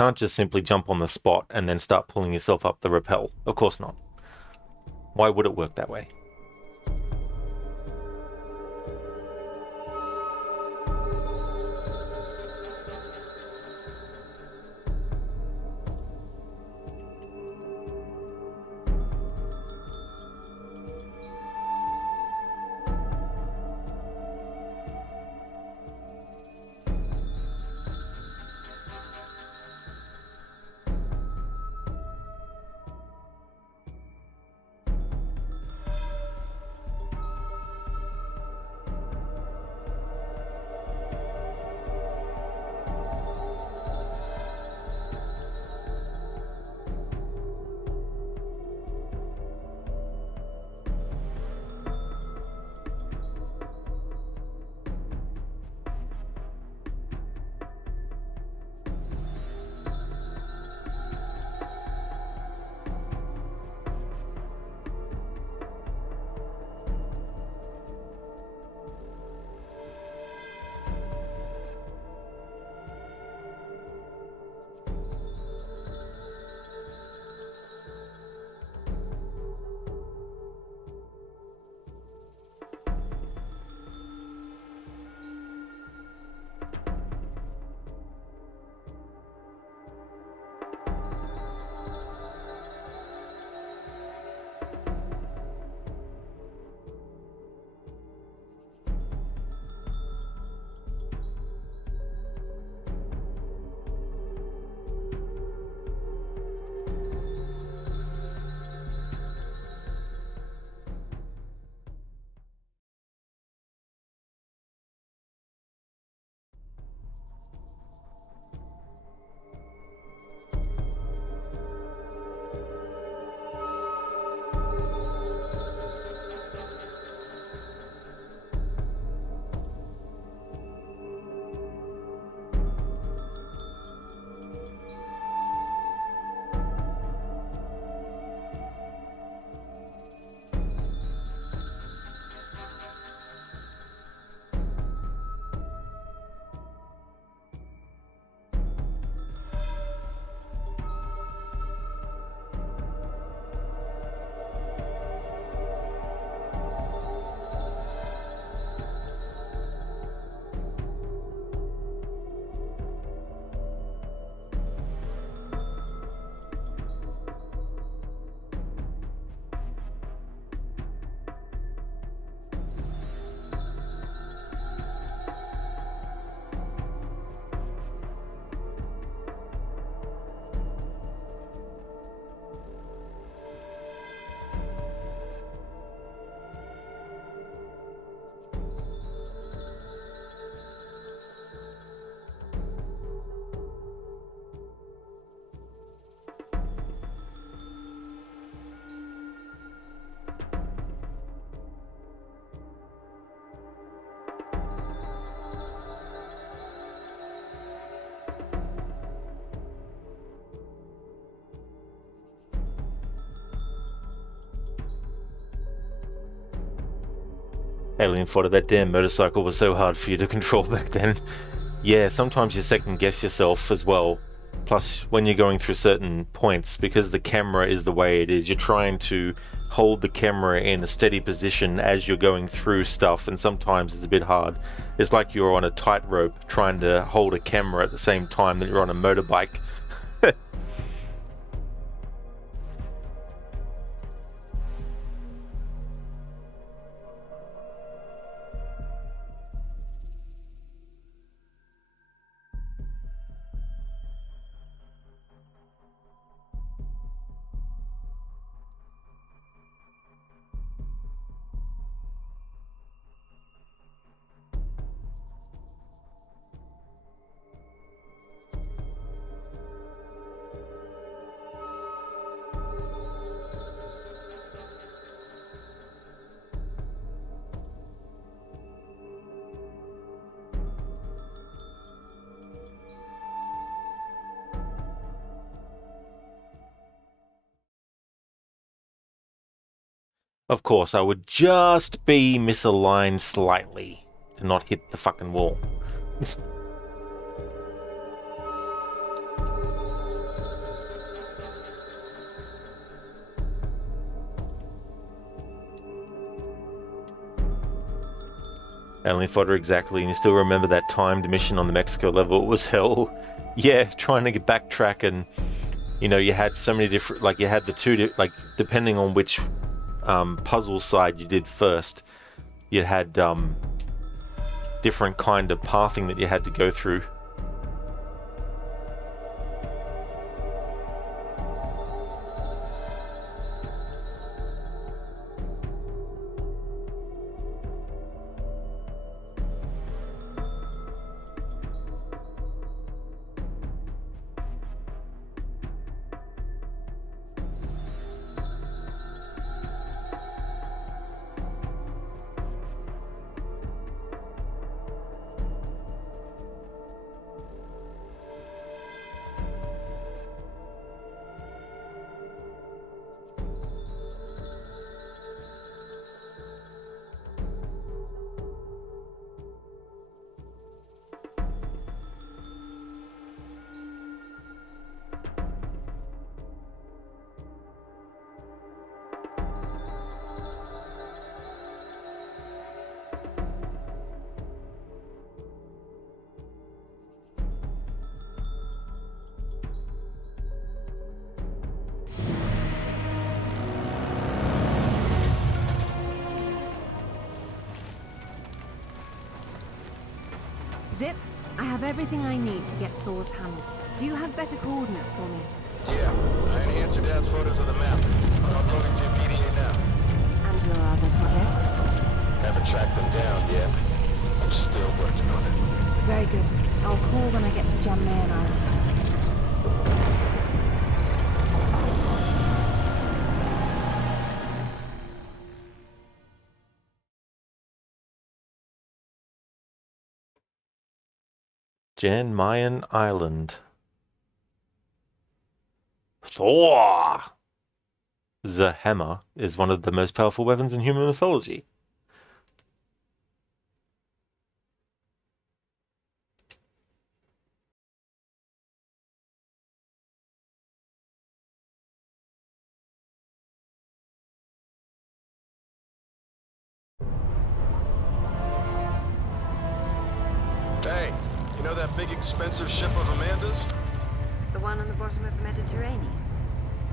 Can't just simply jump on the spot and then start pulling yourself up the rappel. Of course not. Why would it work that way? Alien fodder, that damn motorcycle was so hard for you to control back then. Yeah, sometimes you second guess yourself as well. Plus, when you're going through certain points, because the camera is the way it is, you're trying to hold the camera in a steady position as you're going through stuff, and sometimes it's a bit hard. It's like you're on a tightrope trying to hold a camera at the same time that you're on a motorbike. Of course, I would just be misaligned slightly to not hit the fucking wall. Alien fodder, exactly, and you still remember that timed mission on the Mexico level. It was hell. Yeah, trying to get backtrack, and you had so many different, like you had the two, like depending on which puzzle side you did first, you had different kind of pathing that you had to go through. Zip, I have everything I need to get Thor's hammer. Do you have better coordinates for me? Yeah, I answered Dad's photos of the map. I'm uploading to PDA now. And your other project? Haven't tracked them down yet. I'm still working on it. Very good. I'll call when I get to Jammayan Island. Jan Mayan Island. Thor! The hammer is one of the most powerful weapons in human mythology. Hey, you know that big expensive ship of Amanda's? The one on the bottom of the Mediterranean?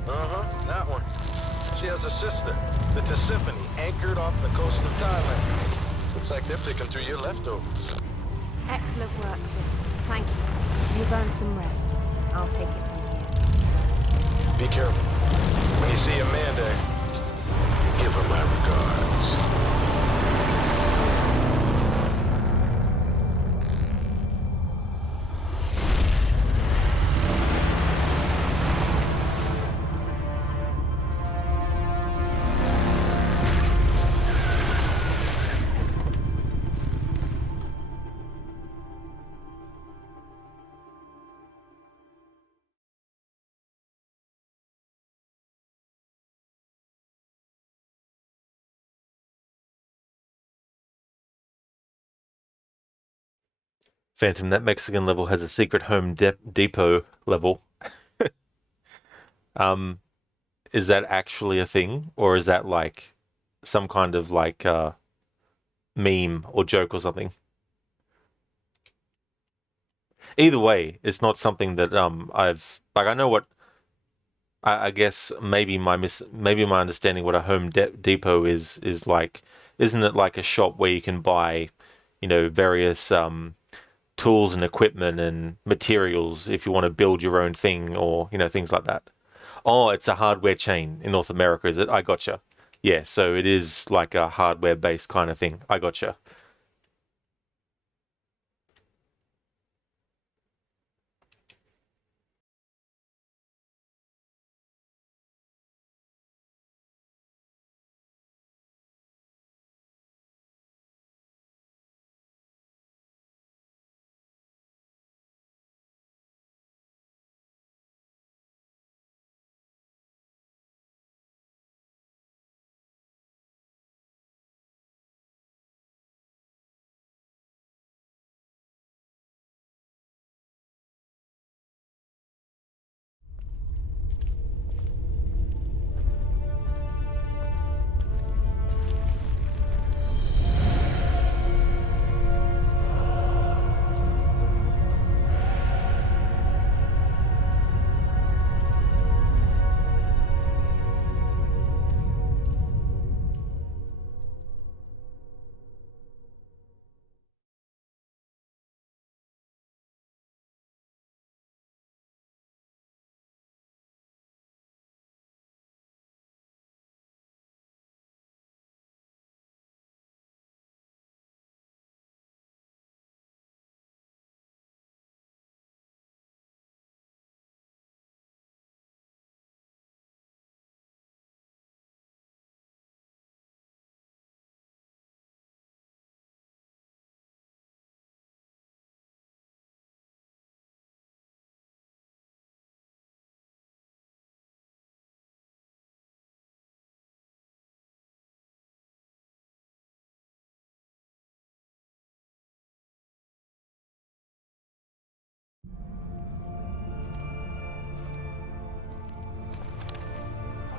Uh-huh, that one. She has a sister, the Tisiphone, anchored off the coast of Thailand. Looks like they're picking through your leftovers. Excellent work, Zip. Thank you. You've earned some rest. I'll take it from here. Be careful. When you see Amanda, give her my regards. Phantom, that Mexican level has a secret home depot level. Um, is that actually a thing, or is that like some kind of like meme or joke or something? Either way, it's not something that I've like. I know what I guess maybe my understanding what a home depot is like. Isn't it like a shop where you can buy, various tools and equipment and materials if you want to build your own thing or things like that? Oh, it's a hardware chain in North America, is it? I gotcha. Yeah, so it is like a hardware based kind of thing. I gotcha.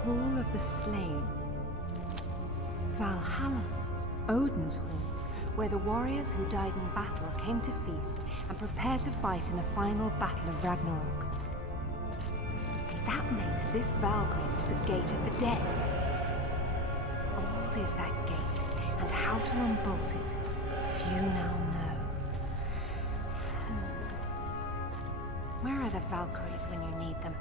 Hall of the Slain. Valhalla. Odin's Hall, where the warriors who died in battle came to feast and prepare to fight in the final battle of Ragnarok. That makes this Valgrind the Gate of the Dead. Old is that gate, and how to unbolt it, few now know. Where are the Valkyries when you need them?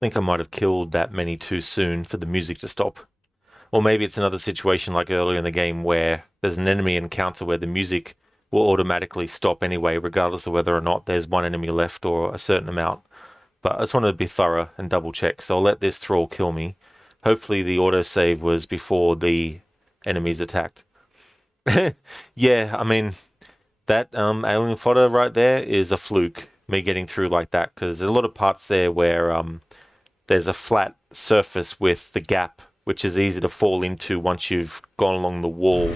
I think I might have killed that many too soon for the music to stop. Or maybe it's another situation like earlier in the game where there's an enemy encounter where the music will automatically stop anyway, regardless of whether or not there's one enemy left or a certain amount. But I just wanted to be thorough and double check, so I'll let this thrall kill me. Hopefully the autosave was before the enemies attacked. Yeah, I mean, that alien fodder right there is a fluke, me getting through like that, because there's a lot of parts there where there's a flat surface with the gap, which is easy to fall into once you've gone along the wall.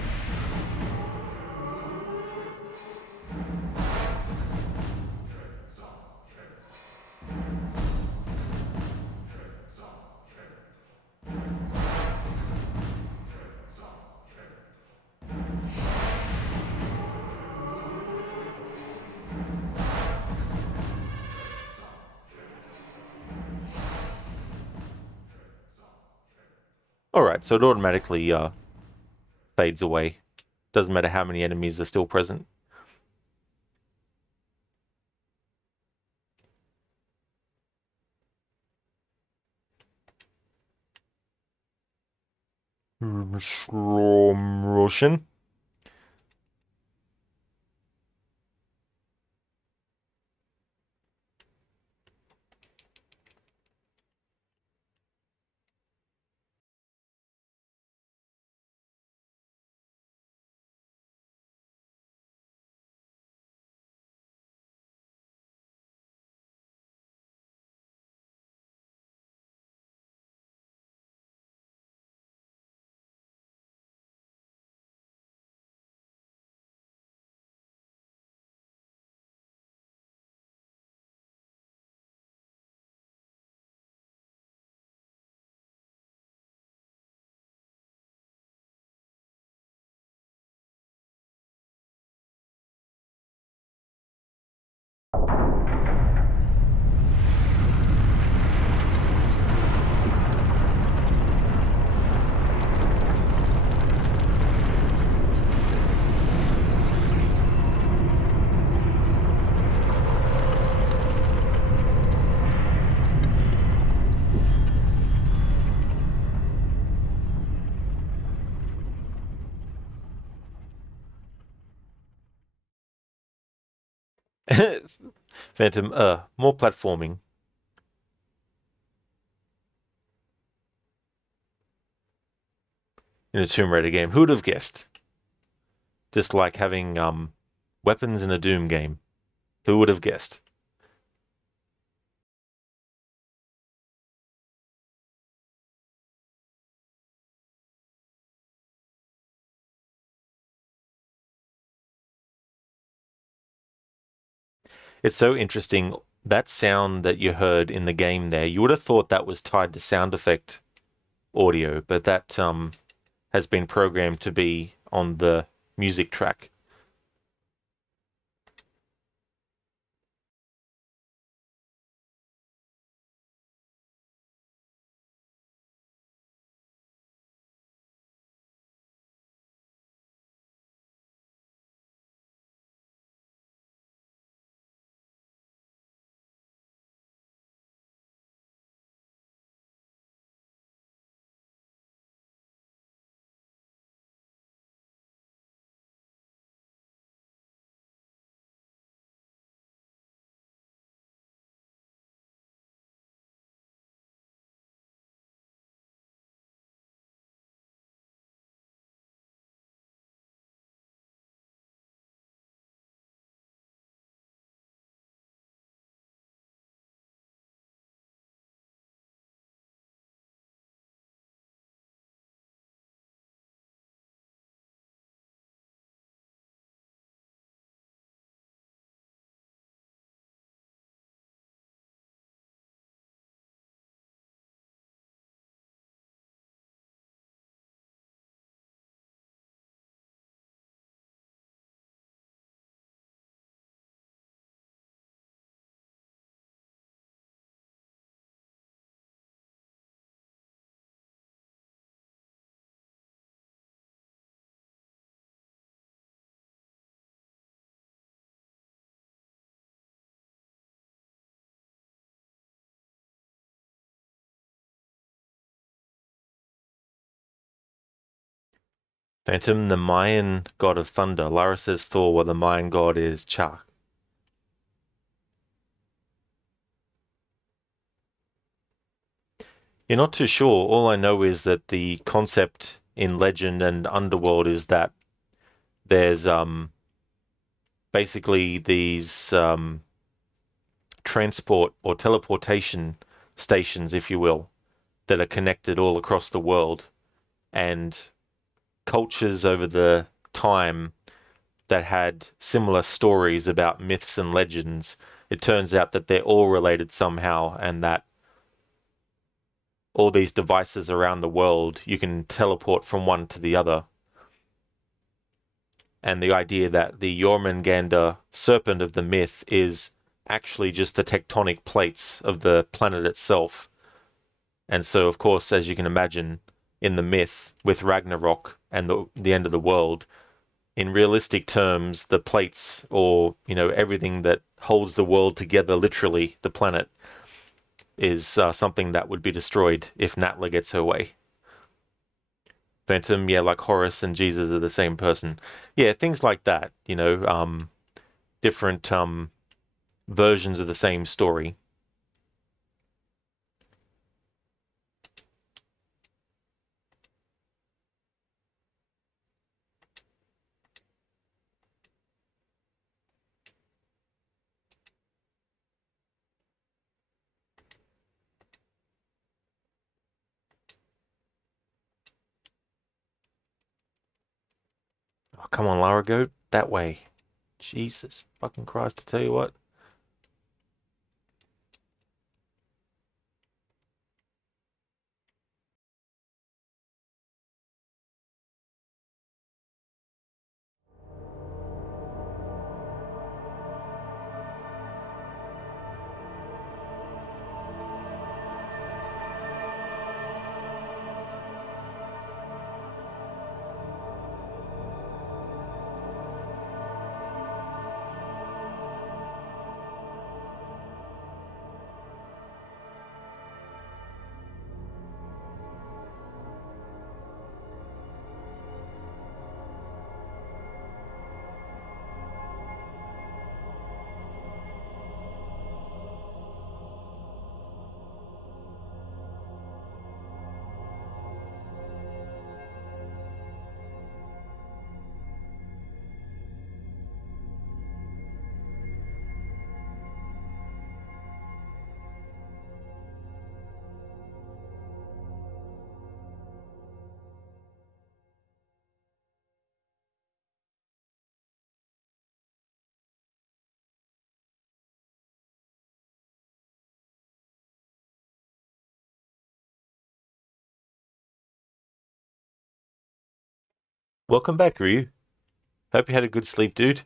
Alright, so it automatically fades away. Doesn't matter how many enemies are still present. Russian. Phantom, more platforming in a Tomb Raider game. Who would have guessed? Just like having weapons in a Doom game. Who would have guessed? It's so interesting. That sound that you heard in the game there, you would have thought that was tied to sound effect audio, but that has been programmed to be on the music track. Phantom, the Mayan god of thunder. Lara says Thor, while the Mayan god is Chak. You're not too sure. All I know is that the concept in Legend and Underworld is that there's basically these transport or teleportation stations, if you will, that are connected all across the world, and cultures over the time that had similar stories about myths and legends, it turns out that they're all related somehow, and that all these devices around the world, you can teleport from one to the other. And the idea that the Jormungandr serpent of the myth is actually just the tectonic plates of the planet itself. And so, of course, as you can imagine, in the myth, with Ragnarok and the end of the world, in realistic terms, the plates, or everything that holds the world together, literally the planet, is something that would be destroyed if Natla gets her way. Phantom, yeah, like Horus and Jesus are the same person. Yeah, things like that, different versions of the same story. Oh, come on, Lara, go that way. Jesus fucking Christ, I tell you what. Welcome back, Ryu. Hope you had a good sleep, dude.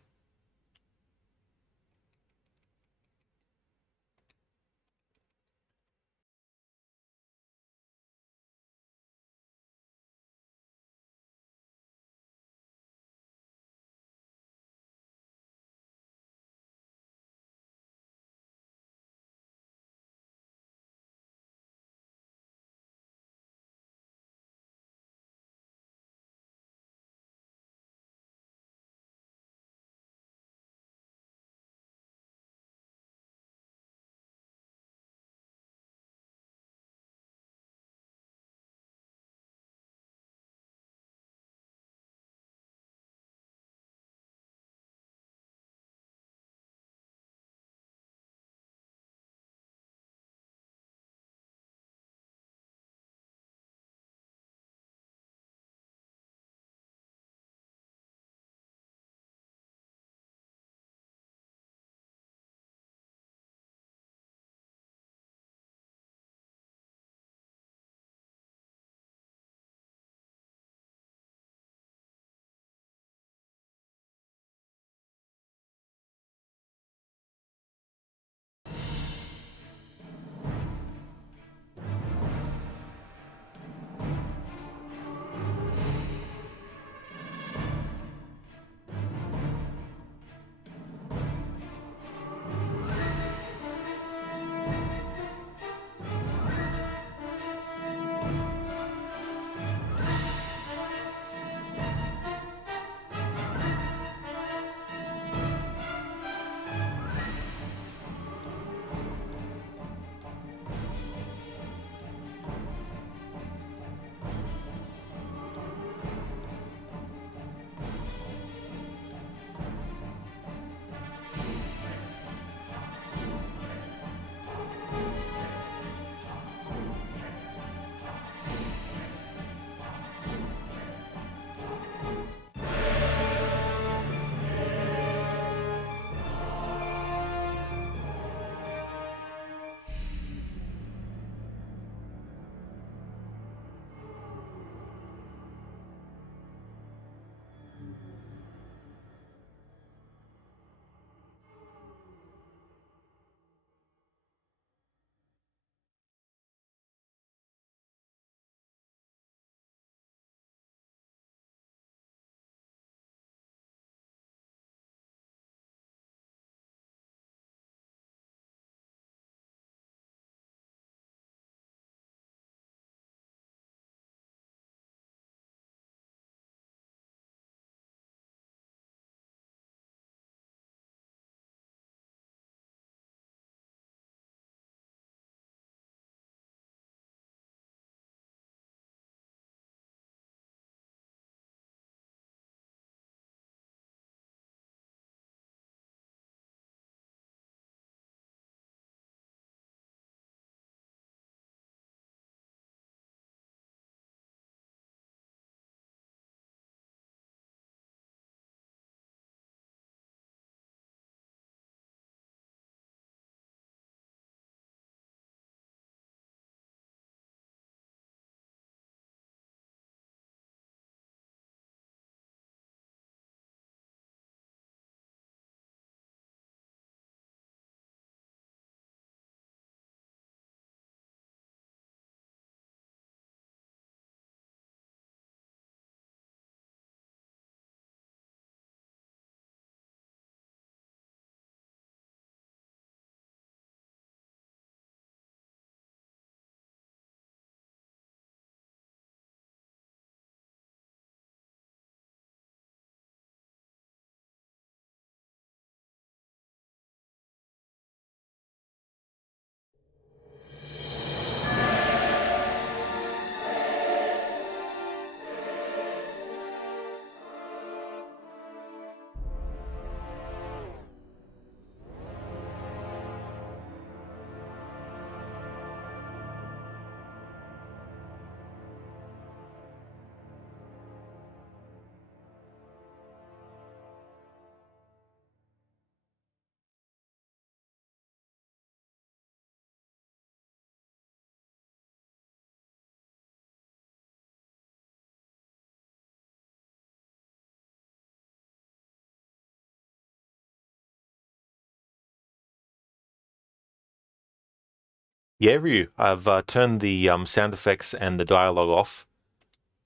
Yeah, Ryu, I've turned the sound effects and the dialogue off.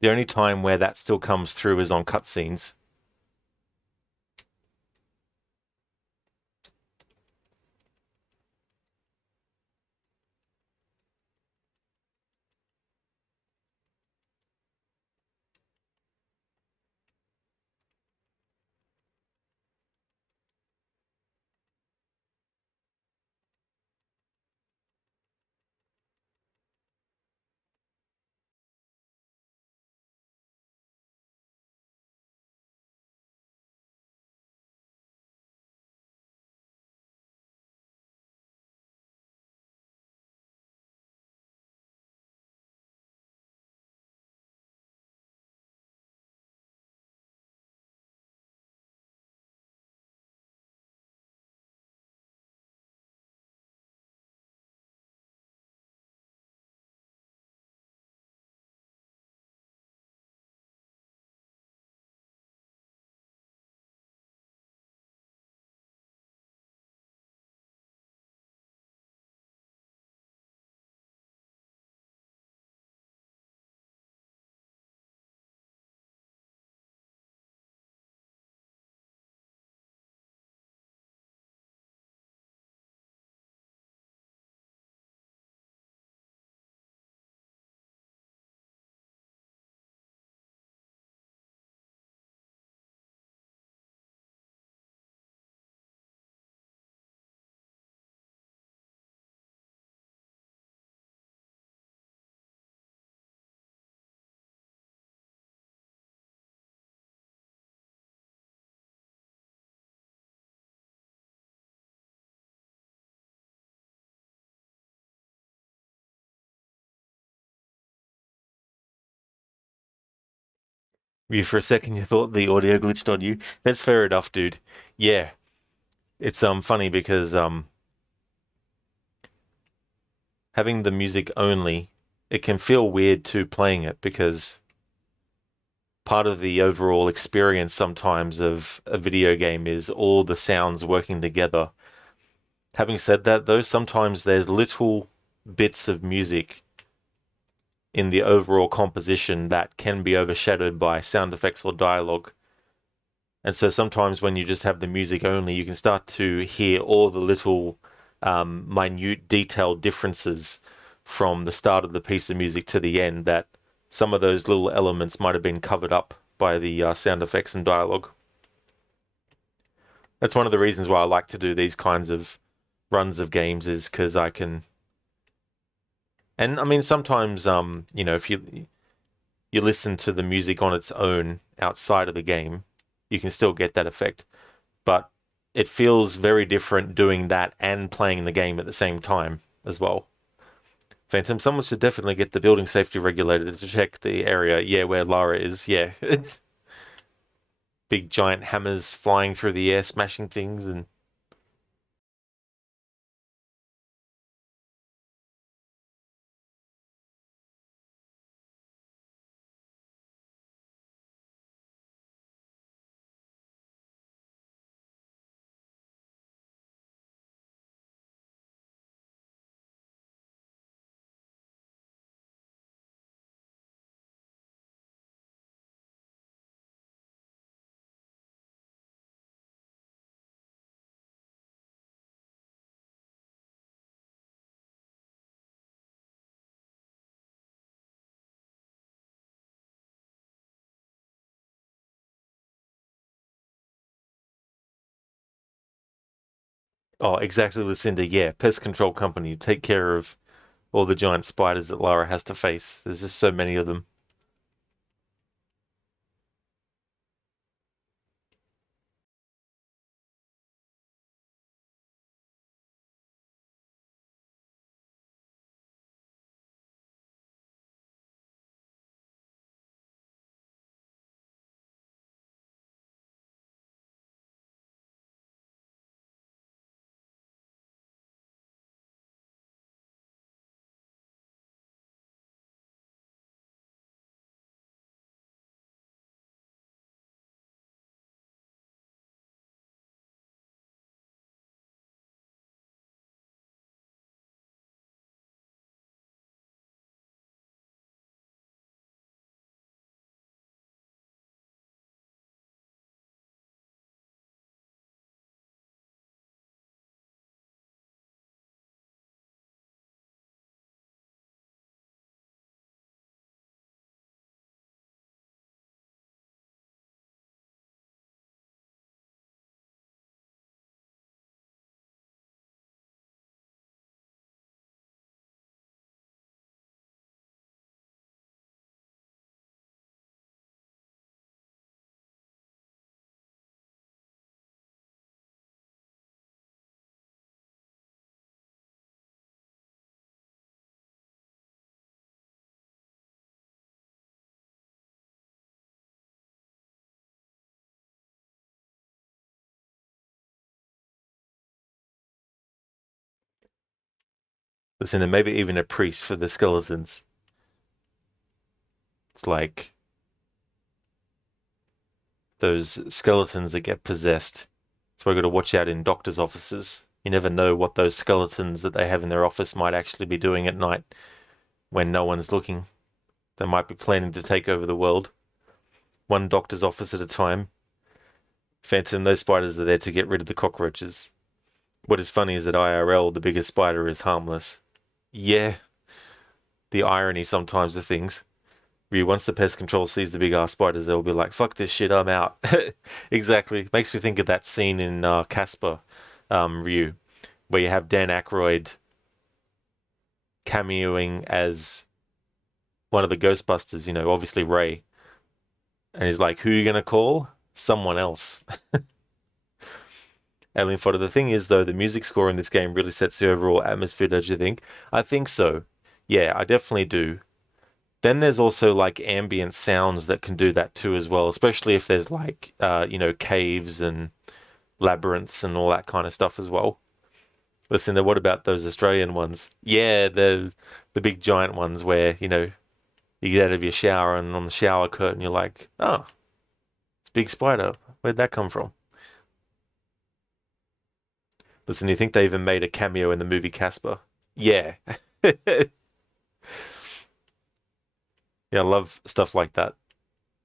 The only time where that still comes through is on cutscenes. You for a second you thought the audio glitched on you. That's fair enough, dude. Yeah, it's funny because having the music only, it can feel weird too playing it because part of the overall experience sometimes of a video game is all the sounds working together. Having said that, though, sometimes there's little bits of music in the overall composition that can be overshadowed by sound effects or dialogue. And so sometimes when you just have the music only, you can start to hear all the little minute detailed differences from the start of the piece of music to the end that some of those little elements might have been covered up by the sound effects and dialogue. That's one of the reasons why I like to do these kinds of runs of games is because I can. And I mean, sometimes, if you listen to the music on its own outside of the game, you can still get that effect. But it feels very different doing that and playing the game at the same time as well. Phantom, someone should definitely get the building safety regulator to check the area, yeah, where Lara is. Yeah, it's big giant hammers flying through the air, smashing things, and oh, exactly, Lucinda. Yeah, pest control company, take care of all the giant spiders that Lara has to face. There's just so many of them. Listen, and maybe even a priest for the skeletons. It's like those skeletons that get possessed. So I got to watch out in doctors' offices. You never know what those skeletons that they have in their office might actually be doing at night when no one's looking. They might be planning to take over the world. One doctor's office at a time. Phantom, those spiders are there to get rid of the cockroaches. What is funny is that IRL, the biggest spider, is harmless. Yeah, the irony sometimes of things. Once the pest control sees the big ass spiders, they'll be like, fuck this shit, I'm out. Exactly. Makes me think of that scene in Casper, Ryu, where you have Dan Aykroyd cameoing as one of the Ghostbusters, obviously Ray. And he's like, who are you going to call? Someone else. Alien Fodder. The thing is, though, the music score in this game really sets the overall atmosphere, don't you think? I think so. Yeah, I definitely do. Then there's also like ambient sounds that can do that too as well, especially if there's like caves and labyrinths and all that kind of stuff as well. Listen, what about those Australian ones? Yeah, the big giant ones where, you get out of your shower and on the shower curtain you're like, oh, it's a big spider. Where'd that come from? Listen, you think they even made a cameo in the movie Casper? Yeah. Yeah, I love stuff like that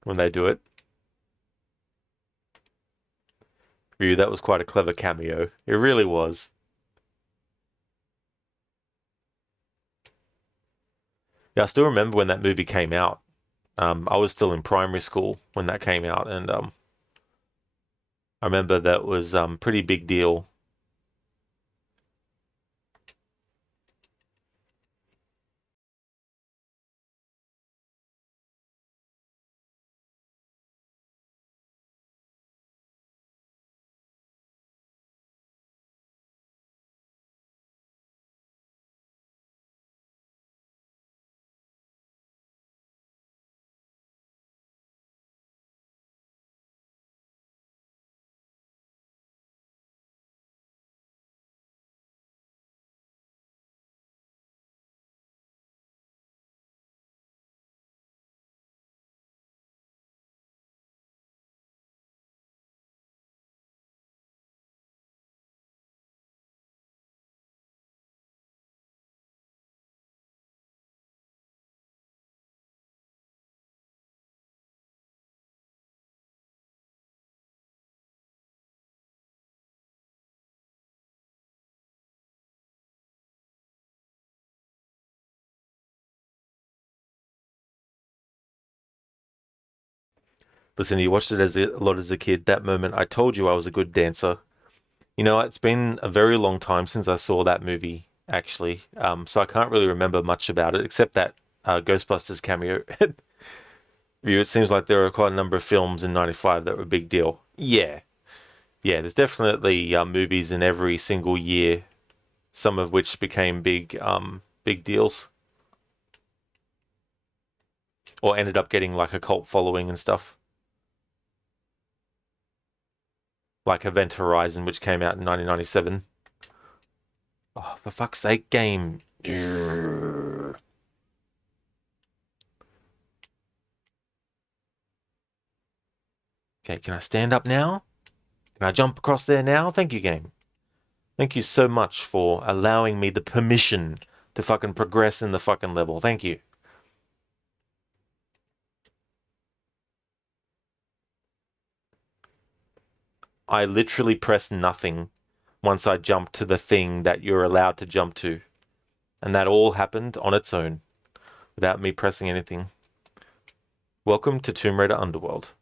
when they do it. Ryu, that was quite a clever cameo. It really was. Yeah, I still remember when that movie came out. I was still in primary school when that came out, and I remember that was pretty big deal. Listen, you watched it as a lot as a kid. That moment, I told you I was a good dancer. It's been a very long time since I saw that movie, actually. So I can't really remember much about it except that Ghostbusters cameo. It seems like there are quite a number of films in '95 that were a big deal. Yeah, yeah. There's definitely movies in every single year, some of which became big deals, or ended up getting like a cult following and stuff. Like Event Horizon, which came out in 1997. Oh, for fuck's sake, game. Okay, can I stand up now? Can I jump across there now? Thank you, game. Thank you so much for allowing me the permission to fucking progress in the fucking level. Thank you. I literally pressed nothing once I jumped to the thing that you're allowed to jump to. And that all happened on its own without me pressing anything. Welcome to Tomb Raider Underworld.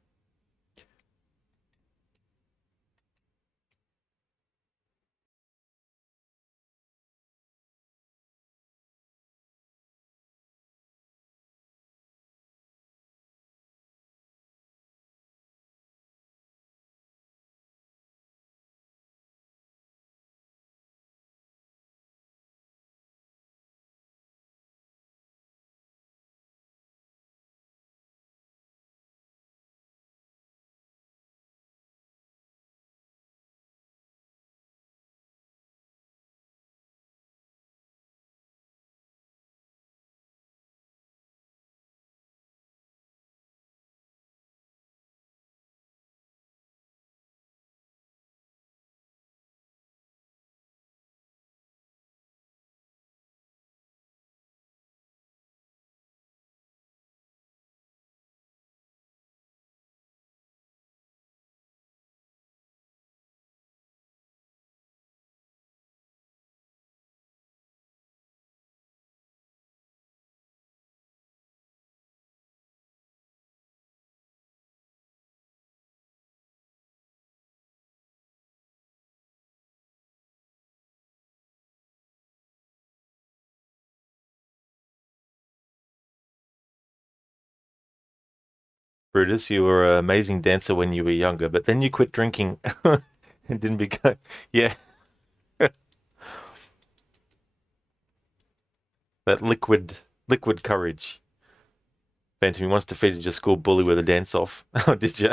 Brutus, you were an amazing dancer when you were younger, but then you quit drinking and didn't become. Yeah, that liquid courage. Phantom, you once defeated your school bully with a dance-off. Oh, did you?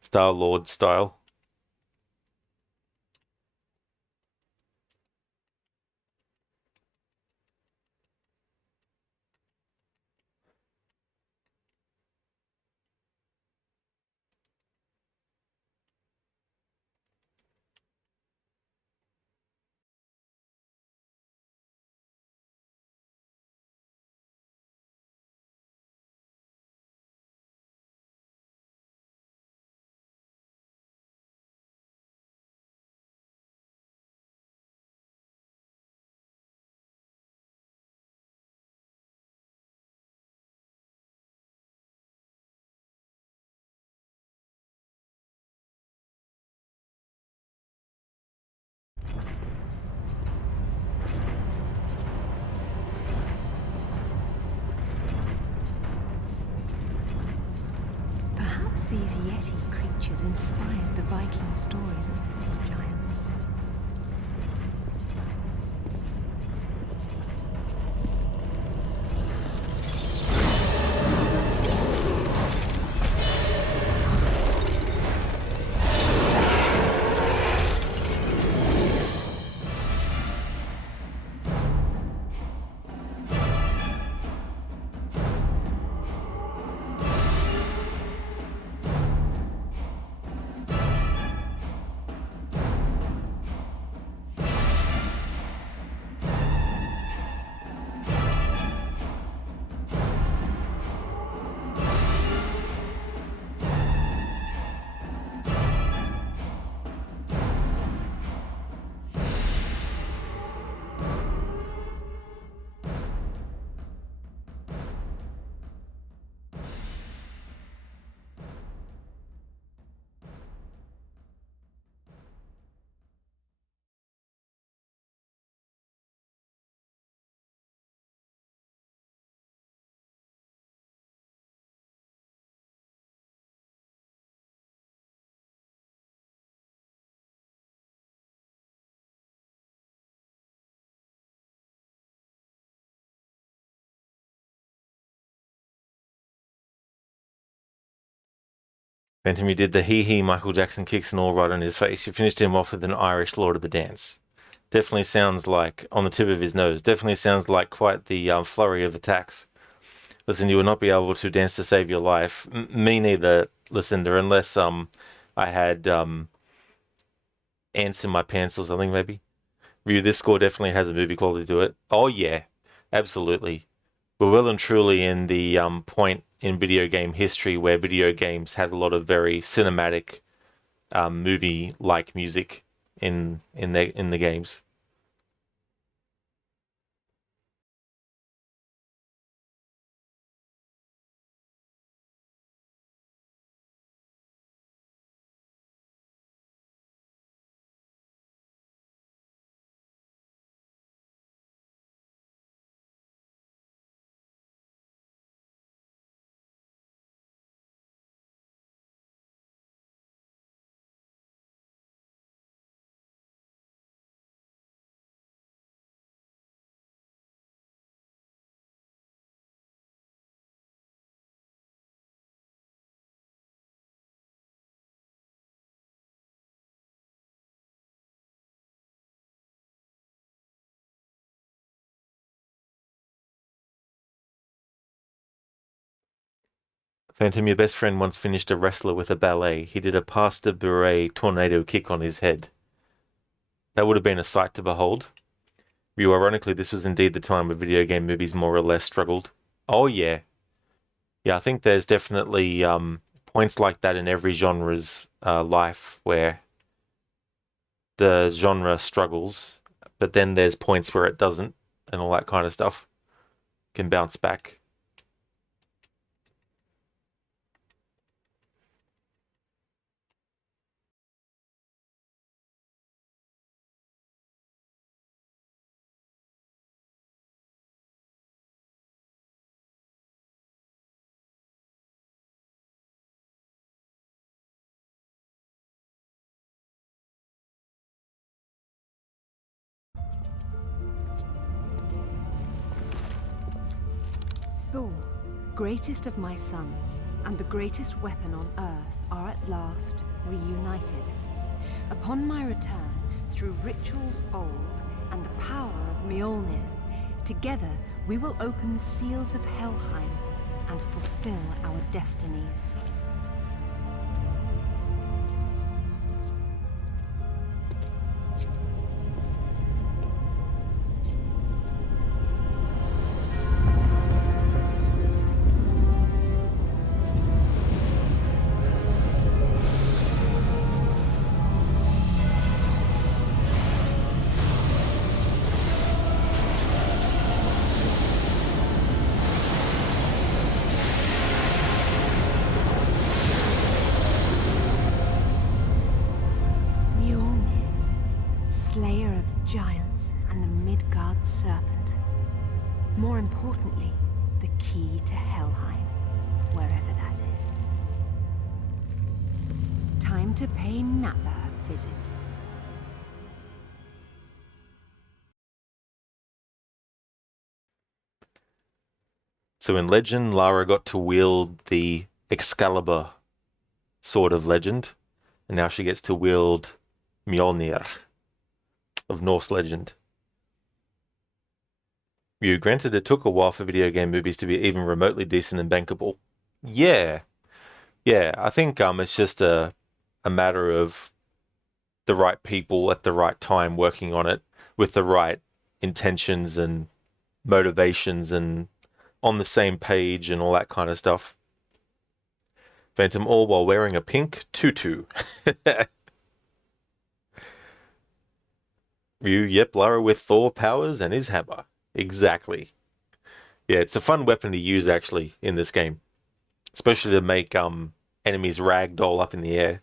Star Lord style. Perhaps these Yeti creatures inspired the Viking stories of frost giants. Phantom, you did the hee Michael Jackson kicks and all right on his face. You finished him off with an Irish Lord of the Dance. Definitely sounds like, on the tip of his nose, definitely sounds like quite the flurry of attacks. Listen, you will not be able to dance to save your life. Me neither, Lucinda, unless I had ants in my pants or something, maybe. Ryu, this score definitely has a movie quality to it. Oh, yeah, absolutely. We're well and truly in the point in video game history where video games had a lot of very cinematic movie-like music in the games. Phantom, your best friend once finished a wrestler with a ballet. He did a pas de bourrée tornado kick on his head. That would have been a sight to behold. Ryu, ironically, this was indeed the time where video game movies more or less struggled. Oh yeah, yeah. I think there's definitely points like that in every genre's life where the genre struggles, but then there's points where it doesn't, and all that kind of stuff can bounce back. Greatest of my sons, and the greatest weapon on Earth are at last reunited. Upon my return, through rituals old and the power of Mjolnir, together we will open the seals of Helheim and fulfill our destinies. Slayer of giants and the Midgard serpent. More importantly, the key to Helheim, wherever that is. Time to pay Napa a visit. So in Legend, Lara got to wield the Excalibur sword of legend, and now she gets to wield Mjolnir of Norse legend. You granted it took a while for video game movies to be even remotely decent and bankable. Yeah, I think it's just a matter of the right people at the right time working on it with the right intentions and motivations and on the same page and all that kind of stuff. Phantom all while wearing a pink tutu. Yep, Lara with Thor powers and his hammer. Exactly. Yeah, it's a fun weapon to use actually in this game, especially to make enemies ragdoll up in the air.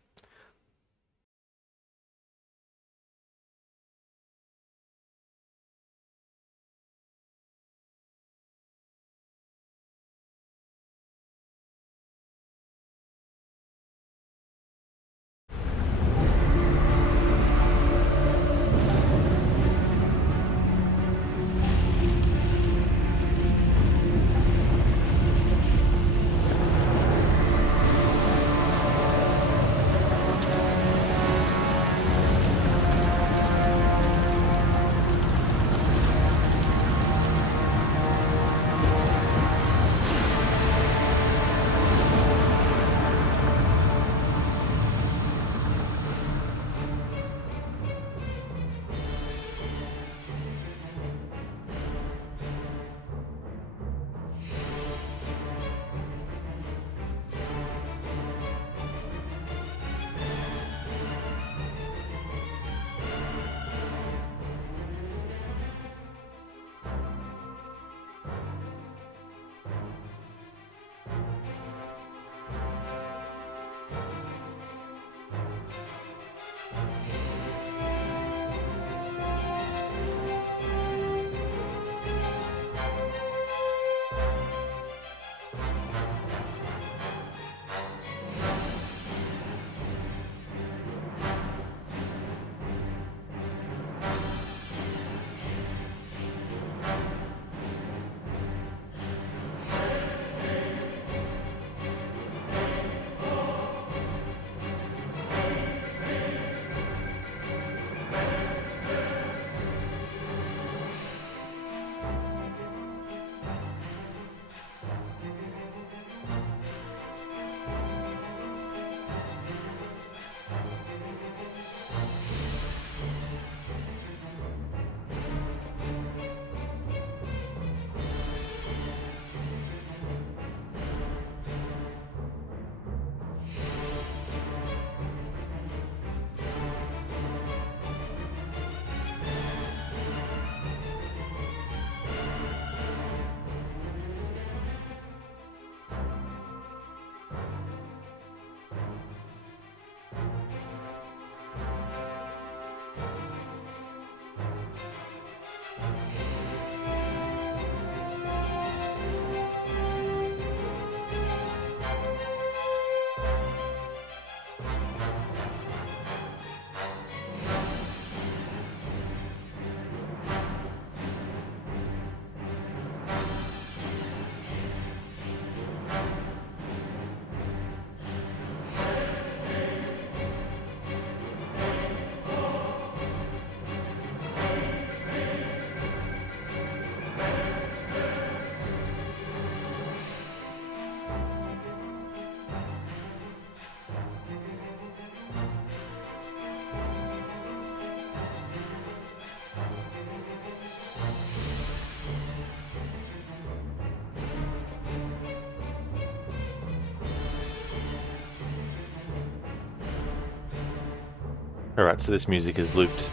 Alright, so this music is looped.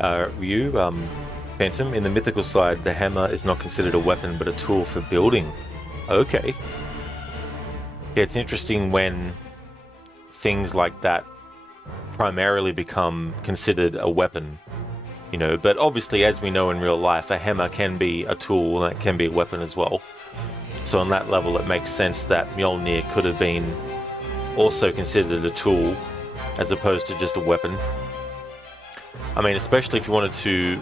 Ryu, Phantom, in the mythical side, the hammer is not considered a weapon but a tool for building. Okay. Yeah, it's interesting when things like that primarily become considered a weapon, you know, but obviously, as we know in real life, a hammer can be a tool and it can be a weapon as well. So on that level, it makes sense that Mjolnir could have been also considered a tool as opposed to just a weapon. I mean, especially if you wanted to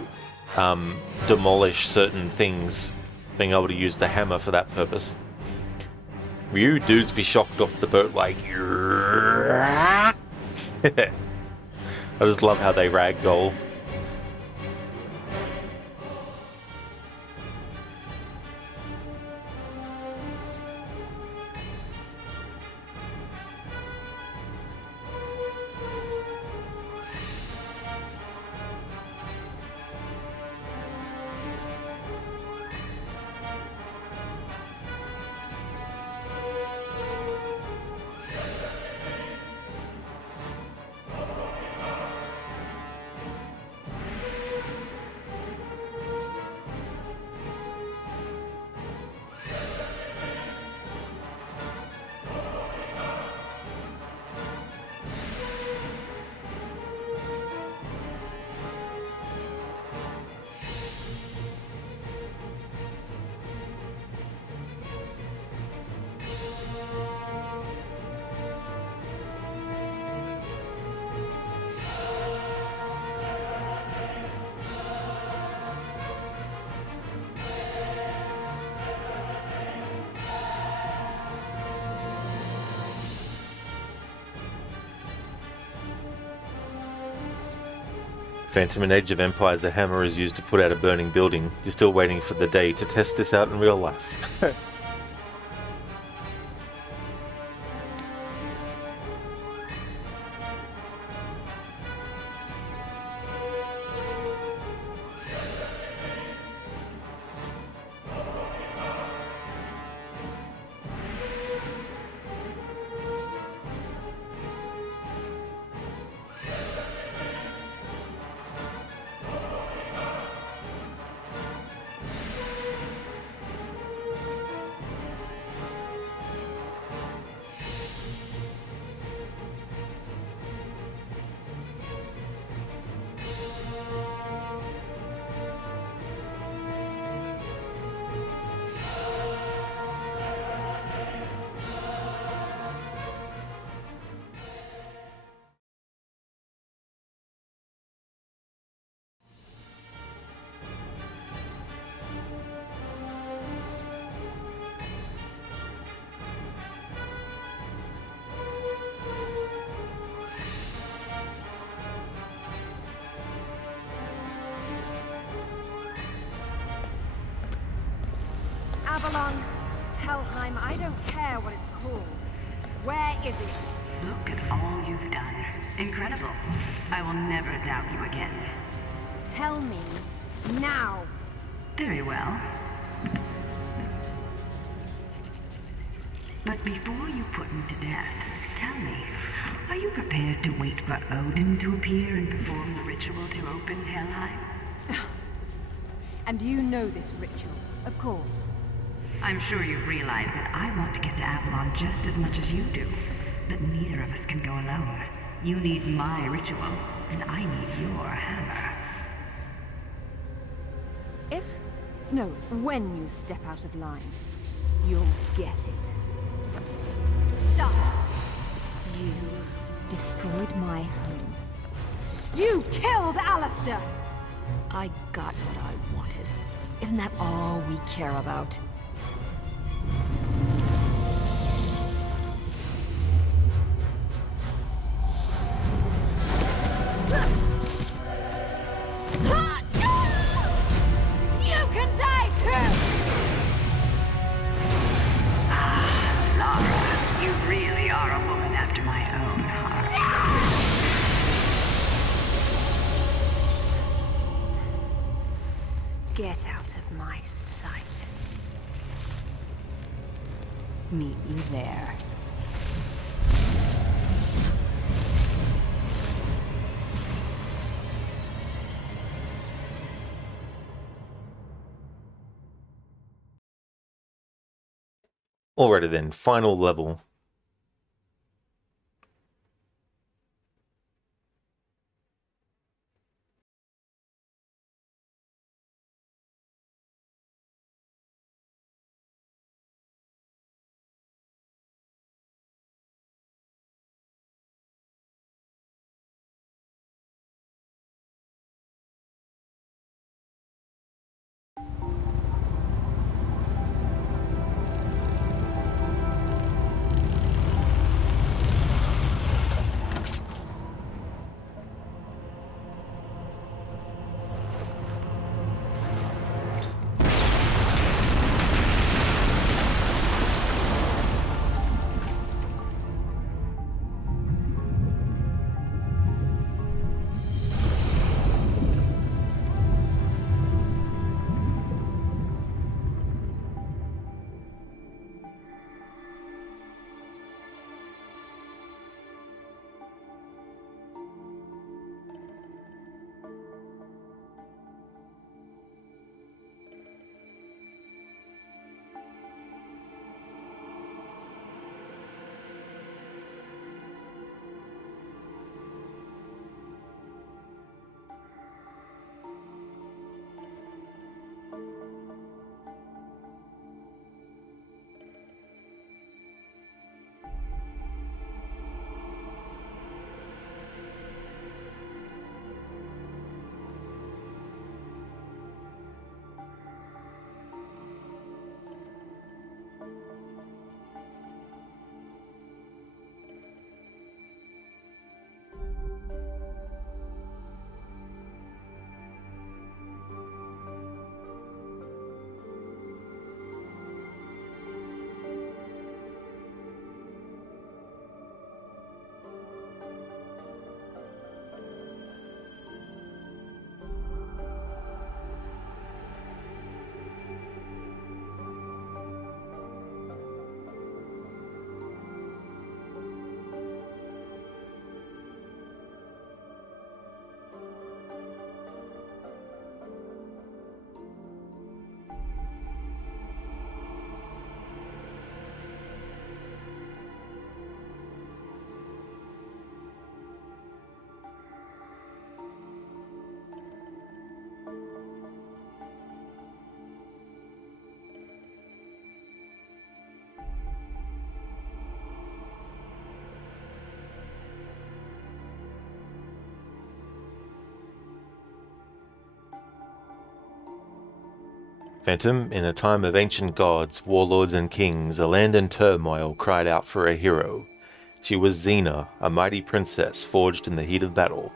demolish certain things, being able to use the hammer for that purpose. Ryu dudes be shocked off the boat like... I just love how they ragdoll. Phantom, in Age of Empires, a hammer is used to put out a burning building. You're still waiting for the day to test this out in real life. Avalon, Helheim, I don't care what it's called. Where is it? Look at all you've done. Incredible. I will never doubt you again. Tell me, now. Very well. But before you put him to death, tell me, are you prepared to wait for Odin to appear and perform the ritual to open Helheim? And you know this ritual, of course. I'm sure you've realized that I want to get to Avalon just as much as you do. But neither of us can go alone. You need my ritual, and I need your hammer. When you step out of line, you'll get it. Stop! You destroyed my home. You killed Alistair! I got what I wanted. Isn't that all we care about? You can die too! Lara, you really are a woman after my own heart. Get out of my sight. Meet you there. Alrighty then, final level. Phantom, in a time of ancient gods, warlords and kings, a land in turmoil cried out for a hero. She was Xena, a mighty princess forged in the heat of battle.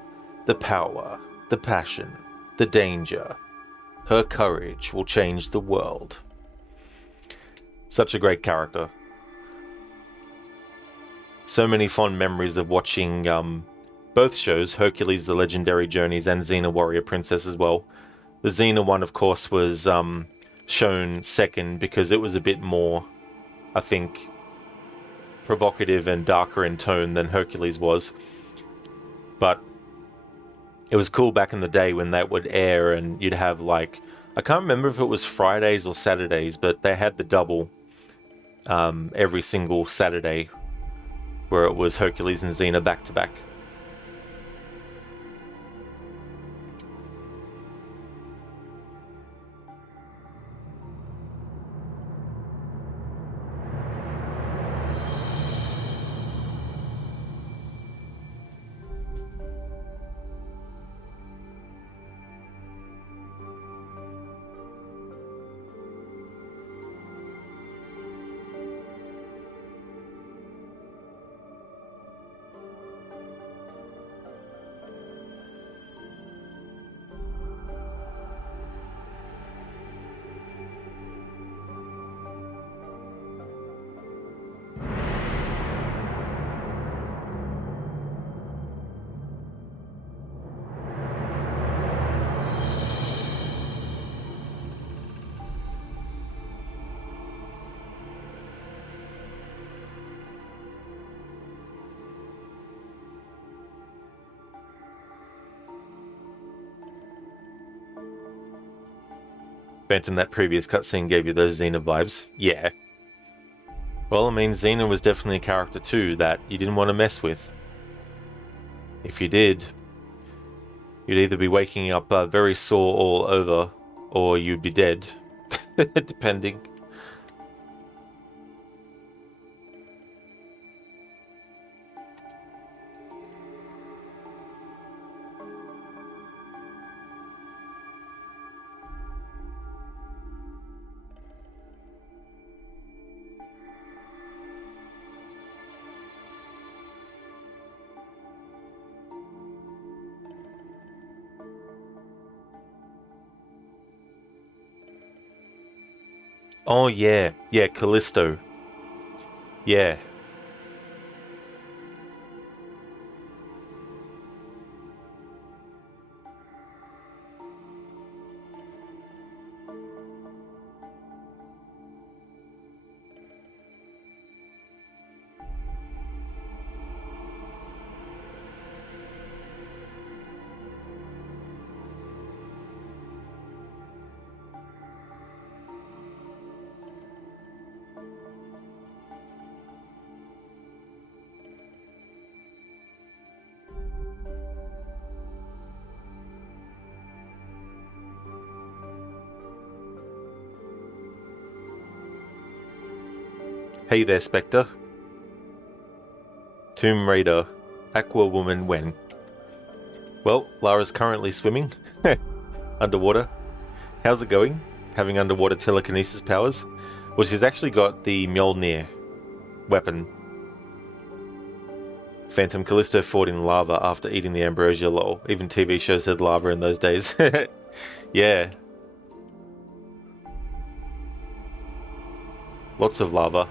The power, the passion, the danger. Her courage will change the world. Such a great character. So many fond memories of watching both shows, Hercules the Legendary Journeys and Xena Warrior Princess as well. The Xena one, of course, was shown second because it was a bit more, I think, provocative and darker in tone than Hercules was. But it was cool back in the day when that would air and you'd have like, I can't remember if it was Fridays or Saturdays, but they had the double every single Saturday where it was Hercules and Xena back to back. Phantom, that previous cutscene gave you those Xena vibes. Yeah. Well, I mean, Xena was definitely a character too that you didn't want to mess with. If you did, you'd either be waking up very sore all over, or you'd be dead, depending. Oh yeah, yeah, Callisto. Yeah. Hey there, Spectre. Tomb Raider. Aqua Woman when? Well, Lara's currently swimming. Underwater. How's it going? Having underwater telekinesis powers? Well, she's actually got the Mjolnir weapon. Phantom Callisto fought in lava after eating the ambrosia, lol. Even TV shows had lava in those days. Yeah. Lots of lava.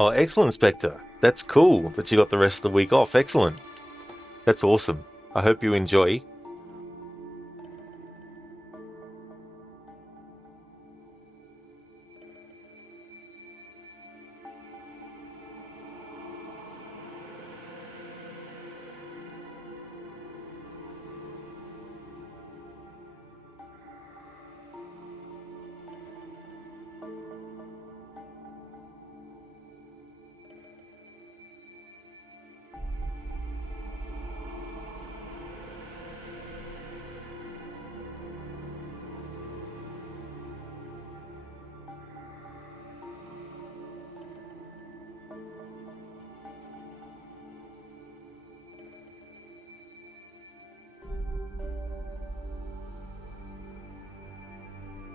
Oh, excellent, Spectre. That's cool that you got the rest of the week off. Excellent. That's awesome. I hope you enjoy.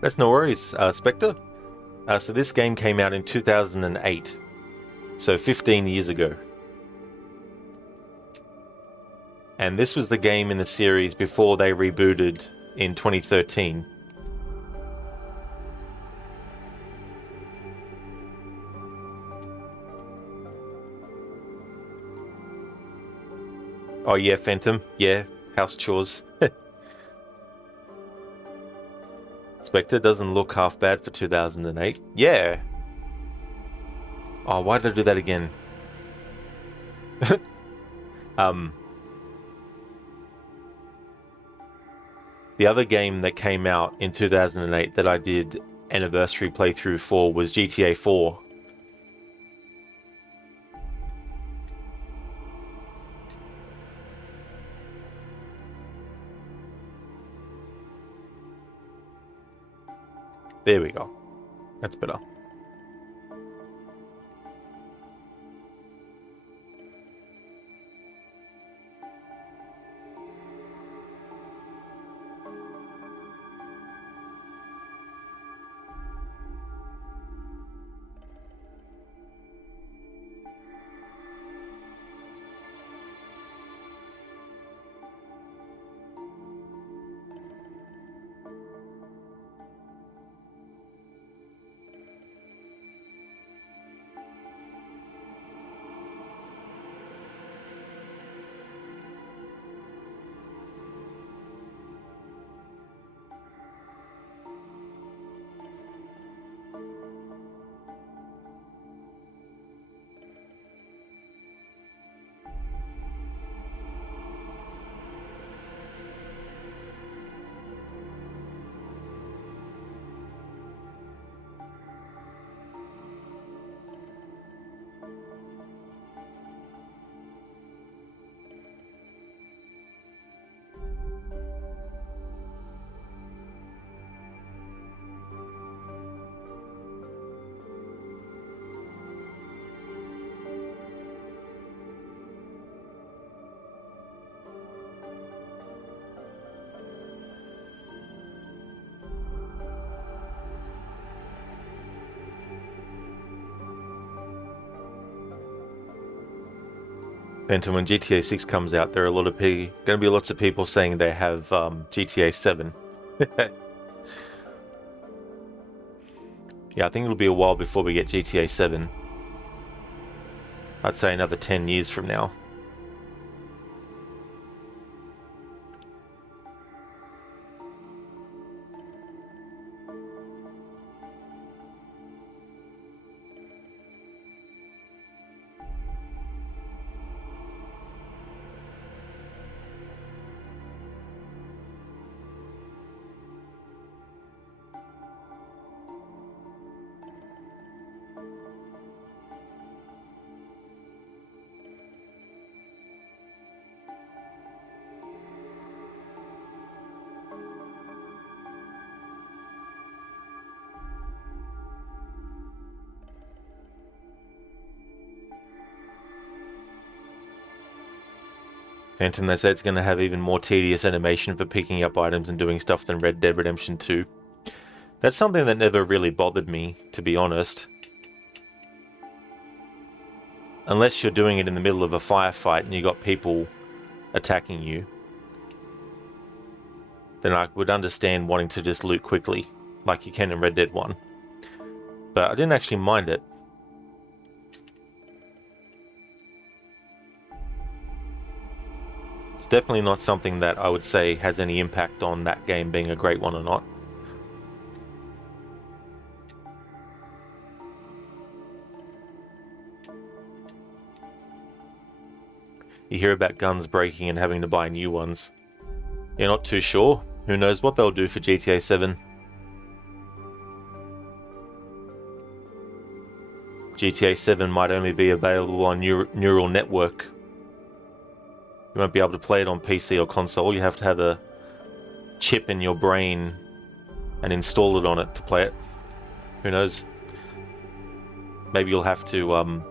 That's no worries, Spectre. So this game came out in 2008, so 15 years ago. And this was the game in the series before they rebooted in 2013. Oh yeah, Phantom. Yeah, house chores. Spectre doesn't look half bad for 2008. Yeah. Oh, why did I do that again? um, the other game that came out in 2008 that I did anniversary playthrough for was GTA 4. There we go. That's better. Phantom, when GTA 6 comes out, there are going to be lots of people saying they have GTA 7. Yeah, I think it'll be a while before we get GTA 7. I'd say another 10 years from now. Phantom, they say it's going to have even more tedious animation for picking up items and doing stuff than Red Dead Redemption 2. That's something that never really bothered me, to be honest. Unless you're doing it in the middle of a firefight and you got people attacking you, then I would understand wanting to just loot quickly, like you can in Red Dead 1. But I didn't actually mind it. It's definitely not something that I would say has any impact on that game being a great one or not. You hear about guns breaking and having to buy new ones. You're not too sure. Who knows what they'll do for GTA 7. GTA 7 might only be available on neural network. You won't be able to play it on PC or console. You have to have a chip in your brain and install it on it to play it. Who knows? Maybe you'll have to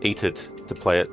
eat it to play it.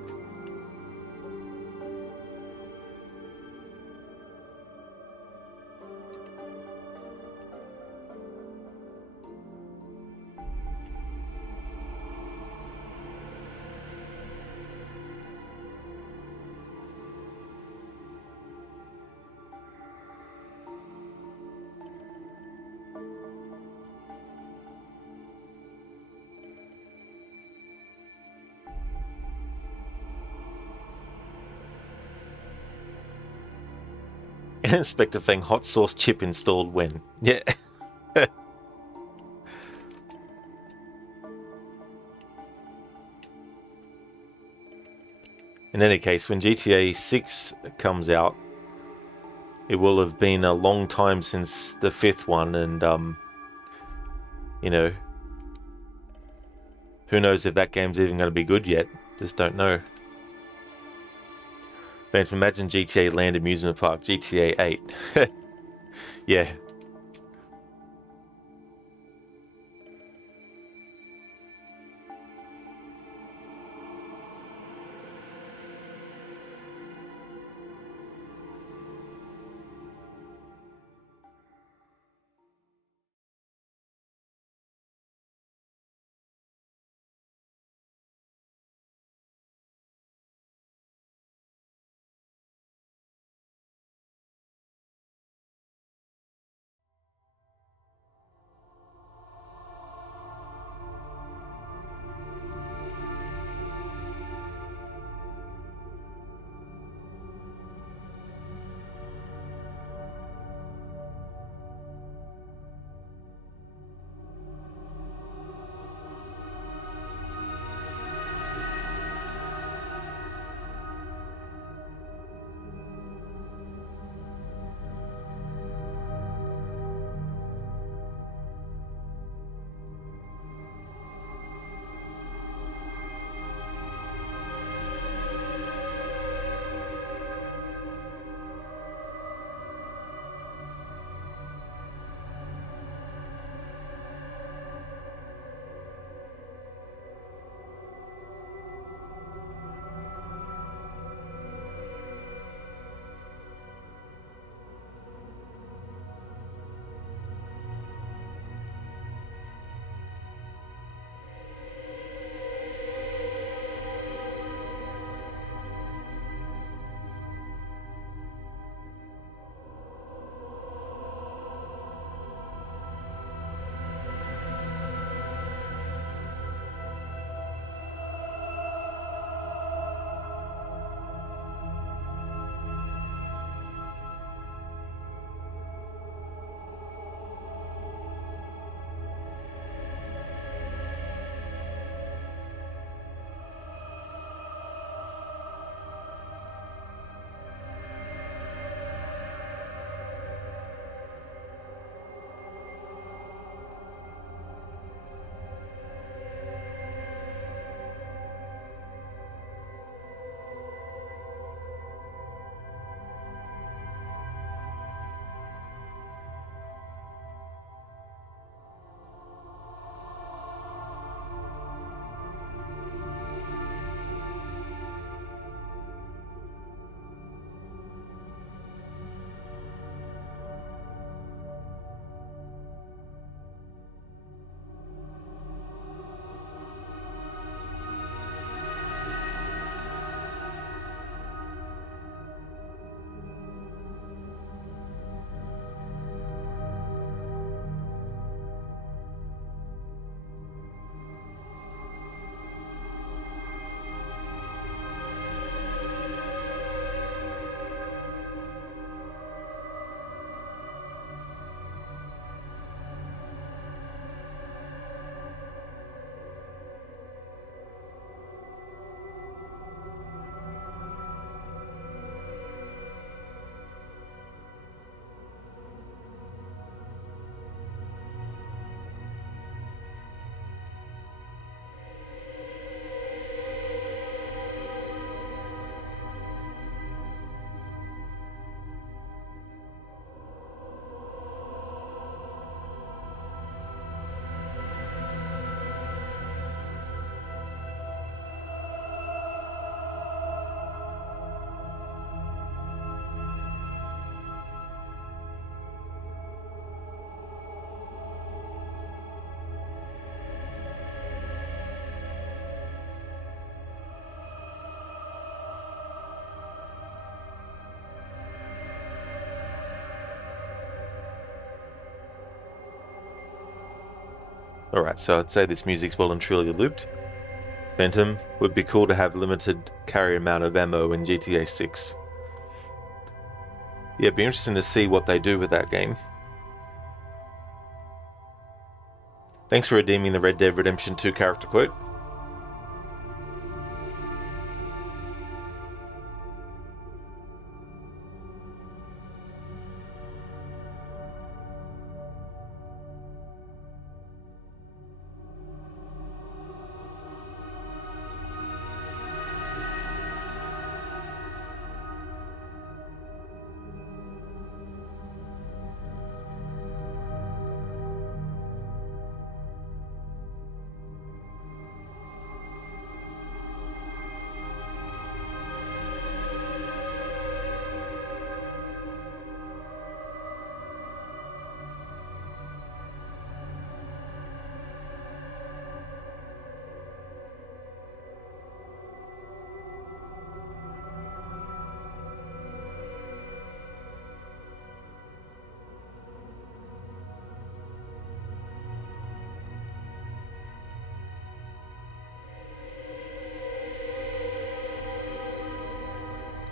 Inspector Fang hot sauce chip installed when? Yeah. In any case, when GTA 6 comes out, it will have been a long time since the 5th one, and you know, who knows if that game's even going to be good yet? Just don't know. But imagine GTA Land Amusement Park, GTA 8. Yeah. Alright, so I'd say this music's well and truly looped. Phantom, would be cool to have limited carry amount of ammo in GTA 6. Yeah, it'd be interesting to see what they do with that game. Thanks for redeeming the Red Dead Redemption 2 character quote.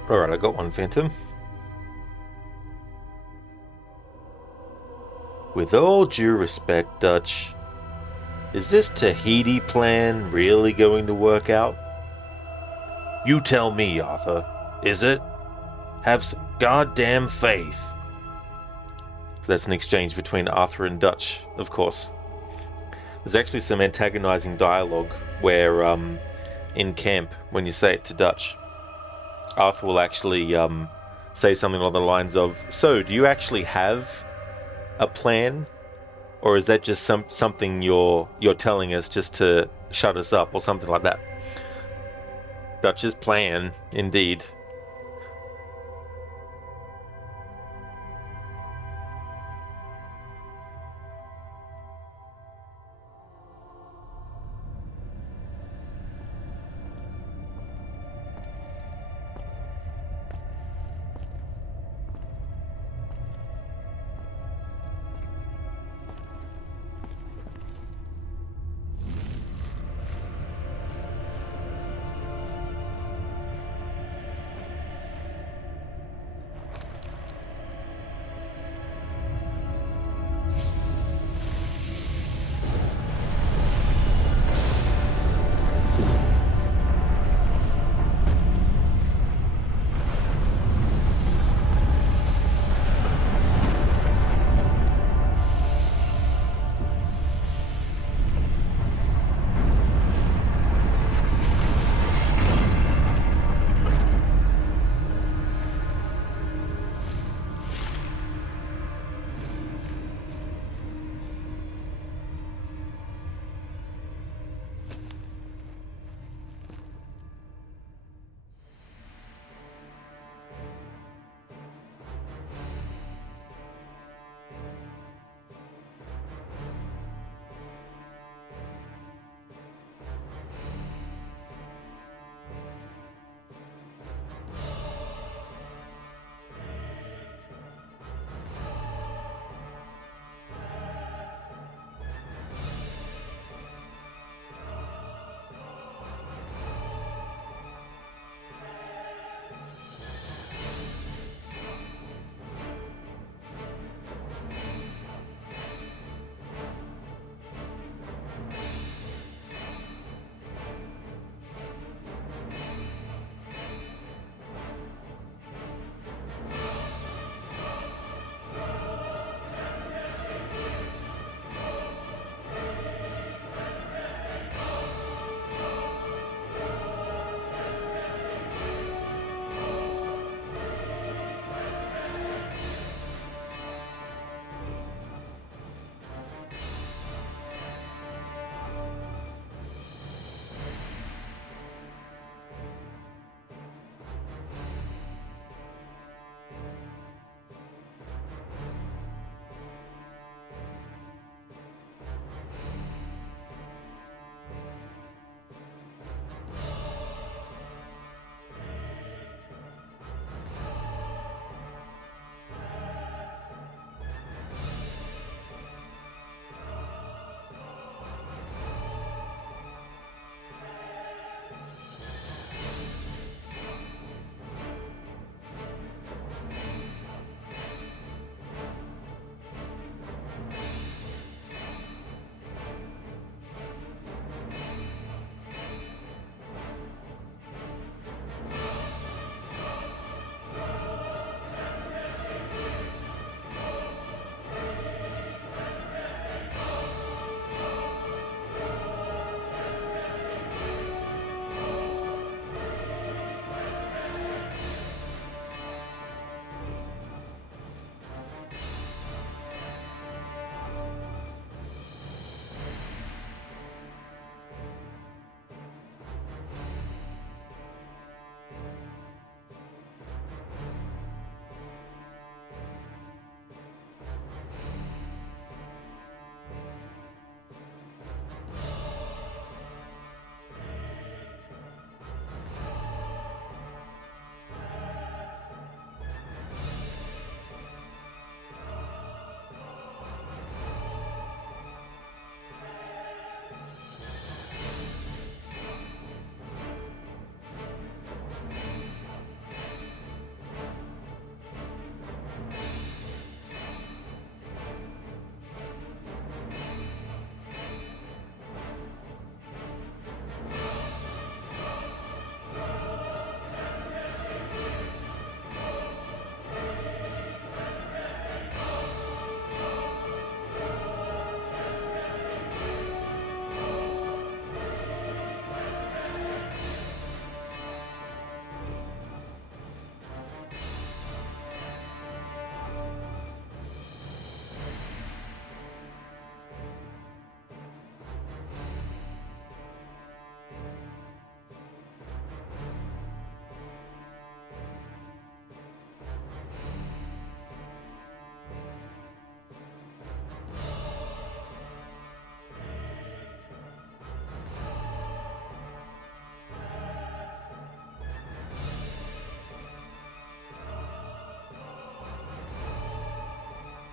Alright, I got one, Phantom. With all due respect, Dutch, is this Tahiti plan really going to work out? You tell me, Arthur. Is it? Have some goddamn faith. So that's an exchange between Arthur and Dutch, of course. There's actually some antagonizing dialogue where, in camp, when you say it to Dutch, Arthur will actually say something along the lines of, "So, do you actually have a plan, or is that just something you're telling us just to shut us up," or something like that? Dutch's plan, indeed.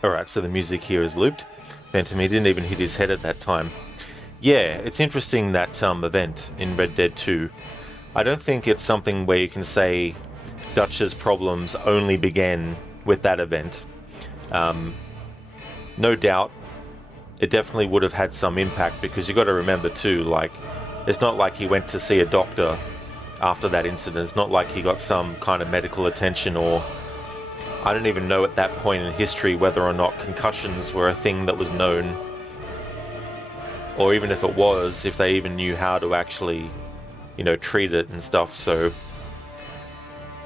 Alright, so the music here is looped. Phantom, he didn't even hit his head at that time. Yeah, it's interesting that event in Red Dead 2. I don't think it's something where you can say Dutch's problems only began with that event. No doubt, it definitely would have had some impact, because you got to remember too, like, it's not like he went to see a doctor after that incident. It's not like he got some kind of medical attention, or I don't even know at that point in history whether or not concussions were a thing that was known, or even if it was, if they even knew how to actually, you know, treat it and stuff. So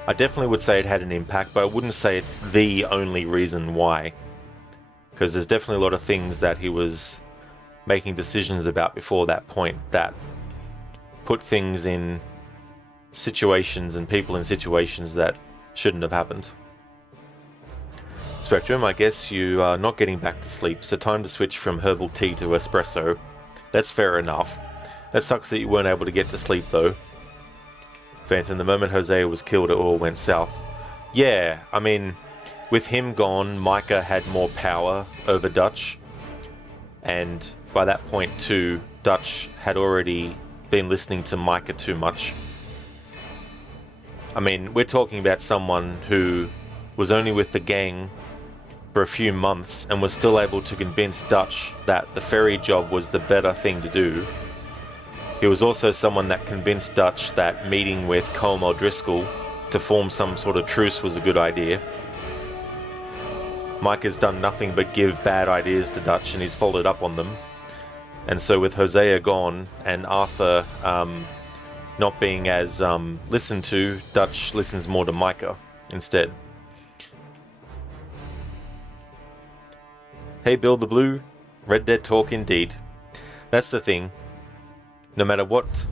I definitely would say it had an impact, but I wouldn't say it's the only reason why, because there's definitely a lot of things that he was making decisions about before that point that put things in situations and people in situations that shouldn't have happened. Spectrum, I guess you are not getting back to sleep, so time to switch from herbal tea to espresso. That's fair enough. That sucks that you weren't able to get to sleep though. Phantom, the moment Hosea was killed, it all went south. Yeah, I mean, with him gone, Micah had more power over Dutch, and by that point too, Dutch had already been listening to Micah too much. I mean, we're talking about someone who was only with the gang for a few months and was still able to convince Dutch that the ferry job was the better thing to do. He was also someone that convinced Dutch that meeting with Colm O'Driscoll to form some sort of truce was a good idea. Mike has done nothing but give bad ideas to Dutch, and he's followed up on them. And so with Hosea gone and Arthur not being as listened to, Dutch listens more to Micah instead. Hey Bill the Blue, Red Dead talk indeed. That's the thing. No matter what...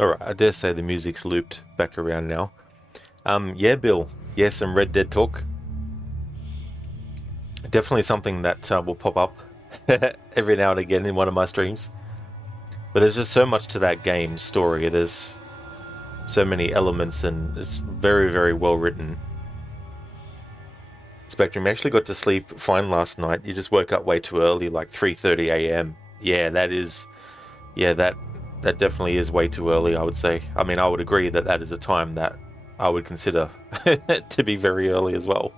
Alright, I dare say the music's looped back around now. Yeah, Bill. Yeah, some Red Dead talk. Definitely something that will pop up every now and again in one of my streams. But there's just so much to that game's story. There's so many elements, and it's very, very well written. Spectrum, you actually got to sleep fine last night. You just woke up way too early, like 3:30 a.m. Yeah, that definitely is way too early, I would say. I mean, I would agree that that is a time that I would consider to be very early as well.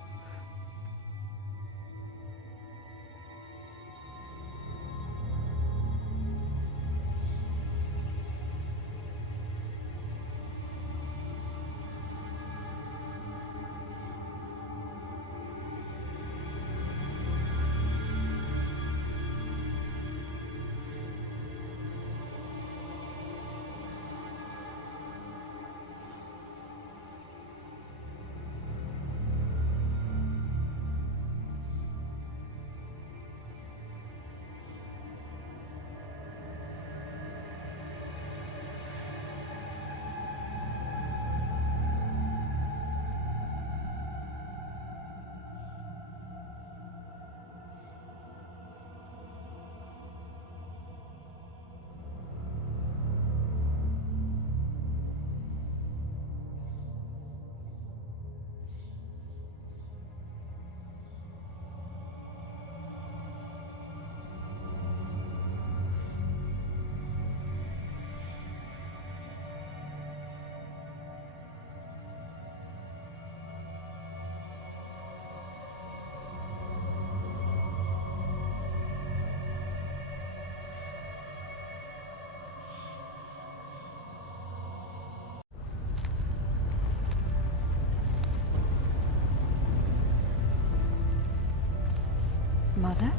Mother?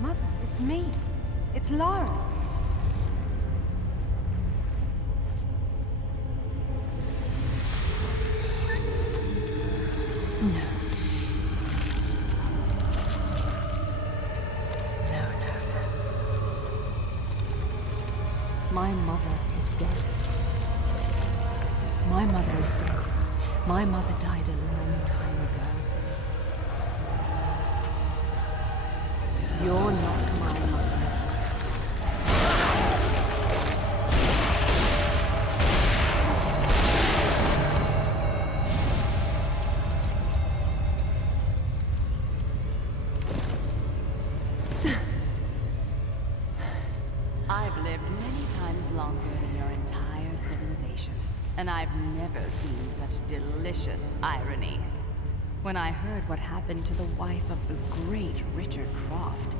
Mother, it's me. It's Lara. No. No. My mother is dead. My mother is dead. My mother died a long time ago. You're not my mother. I've lived many times longer than your entire civilization, and I've never seen such delicious irony. When I heard what happened to the wife of the great Richard Croft,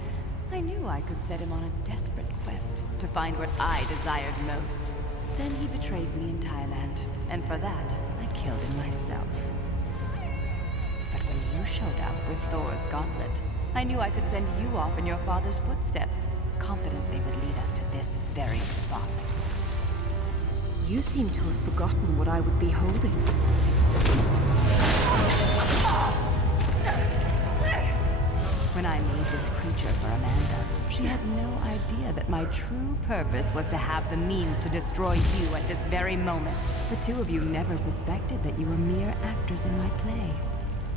I knew I could set him on a desperate quest to find what I desired most. Then he betrayed me in Thailand, and for that, I killed him myself. But when you showed up with Thor's gauntlet, I knew I could send you off in your father's footsteps, confident they would lead us to this very spot. You seem to have forgotten what I would be holding. When I made this creature for Amanda, she had no idea that my true purpose was to have the means to destroy you at this very moment. The two of you never suspected that you were mere actors in my play.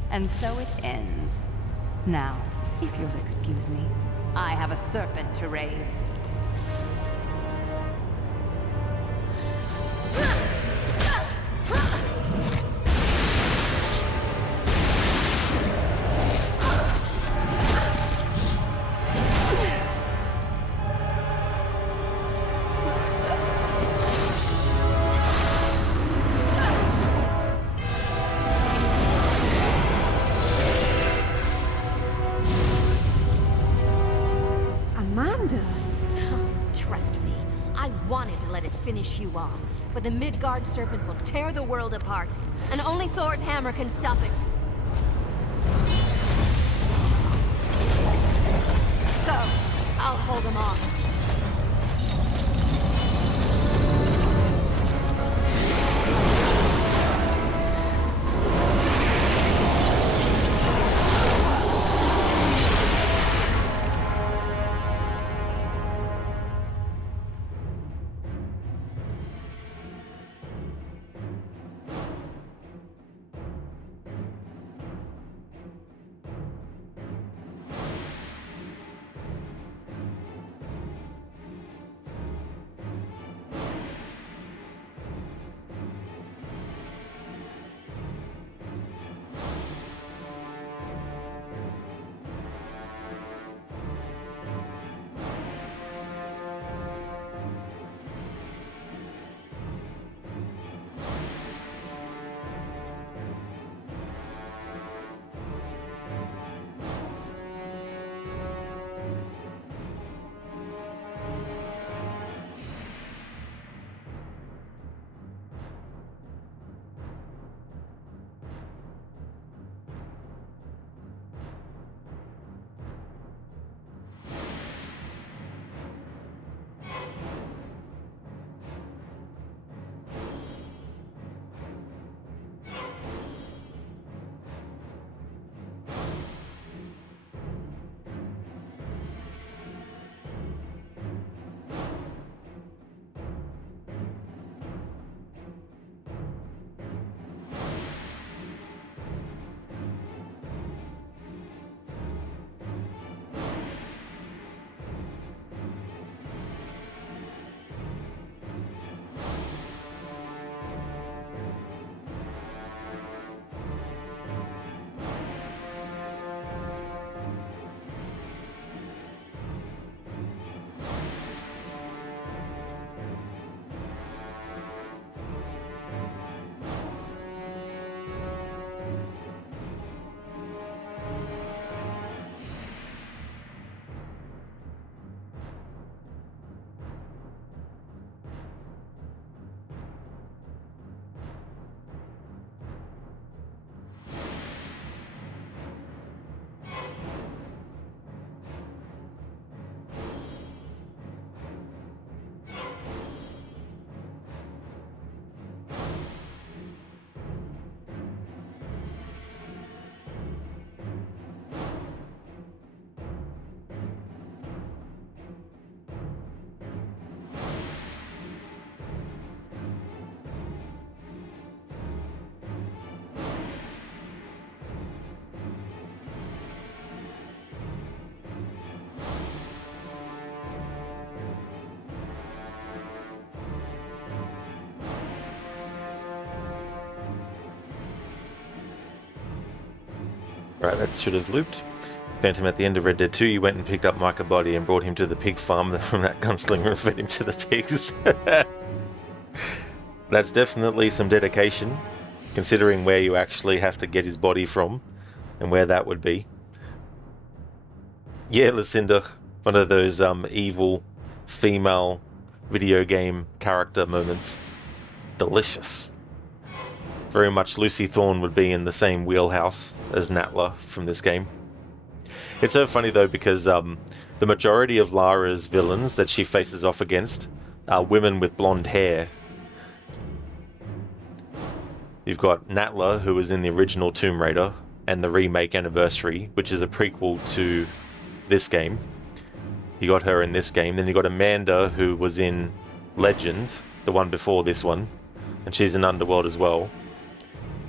And so it ends. Now, if you'll excuse me, I have a serpent to raise. Finish you off, but the Midgard serpent will tear the world apart, and only Thor's hammer can stop it. So, I'll hold him off. Right, that should have looped. Phantom, at the end of Red Dead 2, you went and picked up Micah Body and brought him to the pig farm from that gunslinger and fed him to the pigs. That's definitely some dedication, considering where you actually have to get his body from and where that would be. Yeah, Lucinda, one of those evil female video game character moments. Delicious. Very much Lucy Thorne would be in the same wheelhouse as Natla from this game. It's so funny though, because the majority of Lara's villains that she faces off against are women with blonde hair. You've got Natla, who was in the original Tomb Raider and the remake Anniversary, which is a prequel to this game. You got her in this game. Then you got Amanda, who was in Legend, the one before this one, and she's in Underworld as well.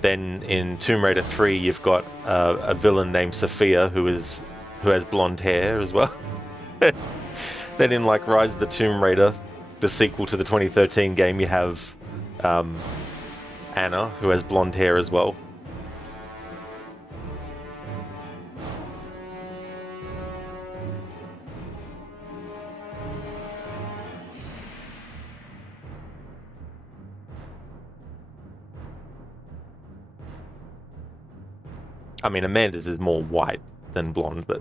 Then in Tomb Raider 3, you've got a villain named Sophia, who has blonde hair as well. Then in like Rise of the Tomb Raider, the sequel to the 2013 game, you have Anna, who has blonde hair as well. I mean, Amanda's is more white than blonde, but...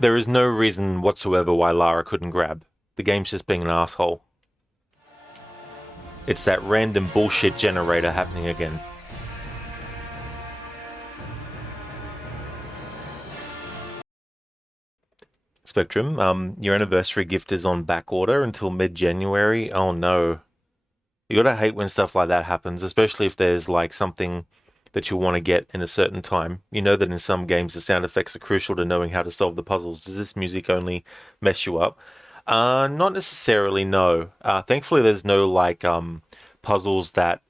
There is no reason whatsoever why Lara couldn't grab. The game's just being an asshole. It's that random bullshit generator happening again. Spectrum, your anniversary gift is on back order until mid-January. Oh no. You gotta hate when stuff like that happens, especially if there's like something that you want to get in a certain time. You know that in some games the sound effects are crucial to knowing how to solve the puzzles. Does this music only mess you up? Not necessarily, no. Thankfully there's no like puzzles that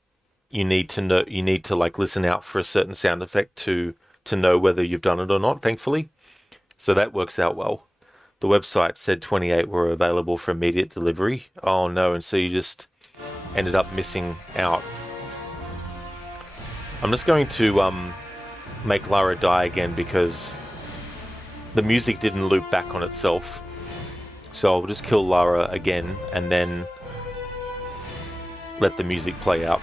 you need to know, you need to like listen out for a certain sound effect to know whether you've done it or not, thankfully. So that works out well. The website said 28 were available for immediate delivery. Oh no, and so you just ended up missing out. I'm just going to make Lara die again because the music didn't loop back on itself. So I'll just kill Lara again and then let the music play out.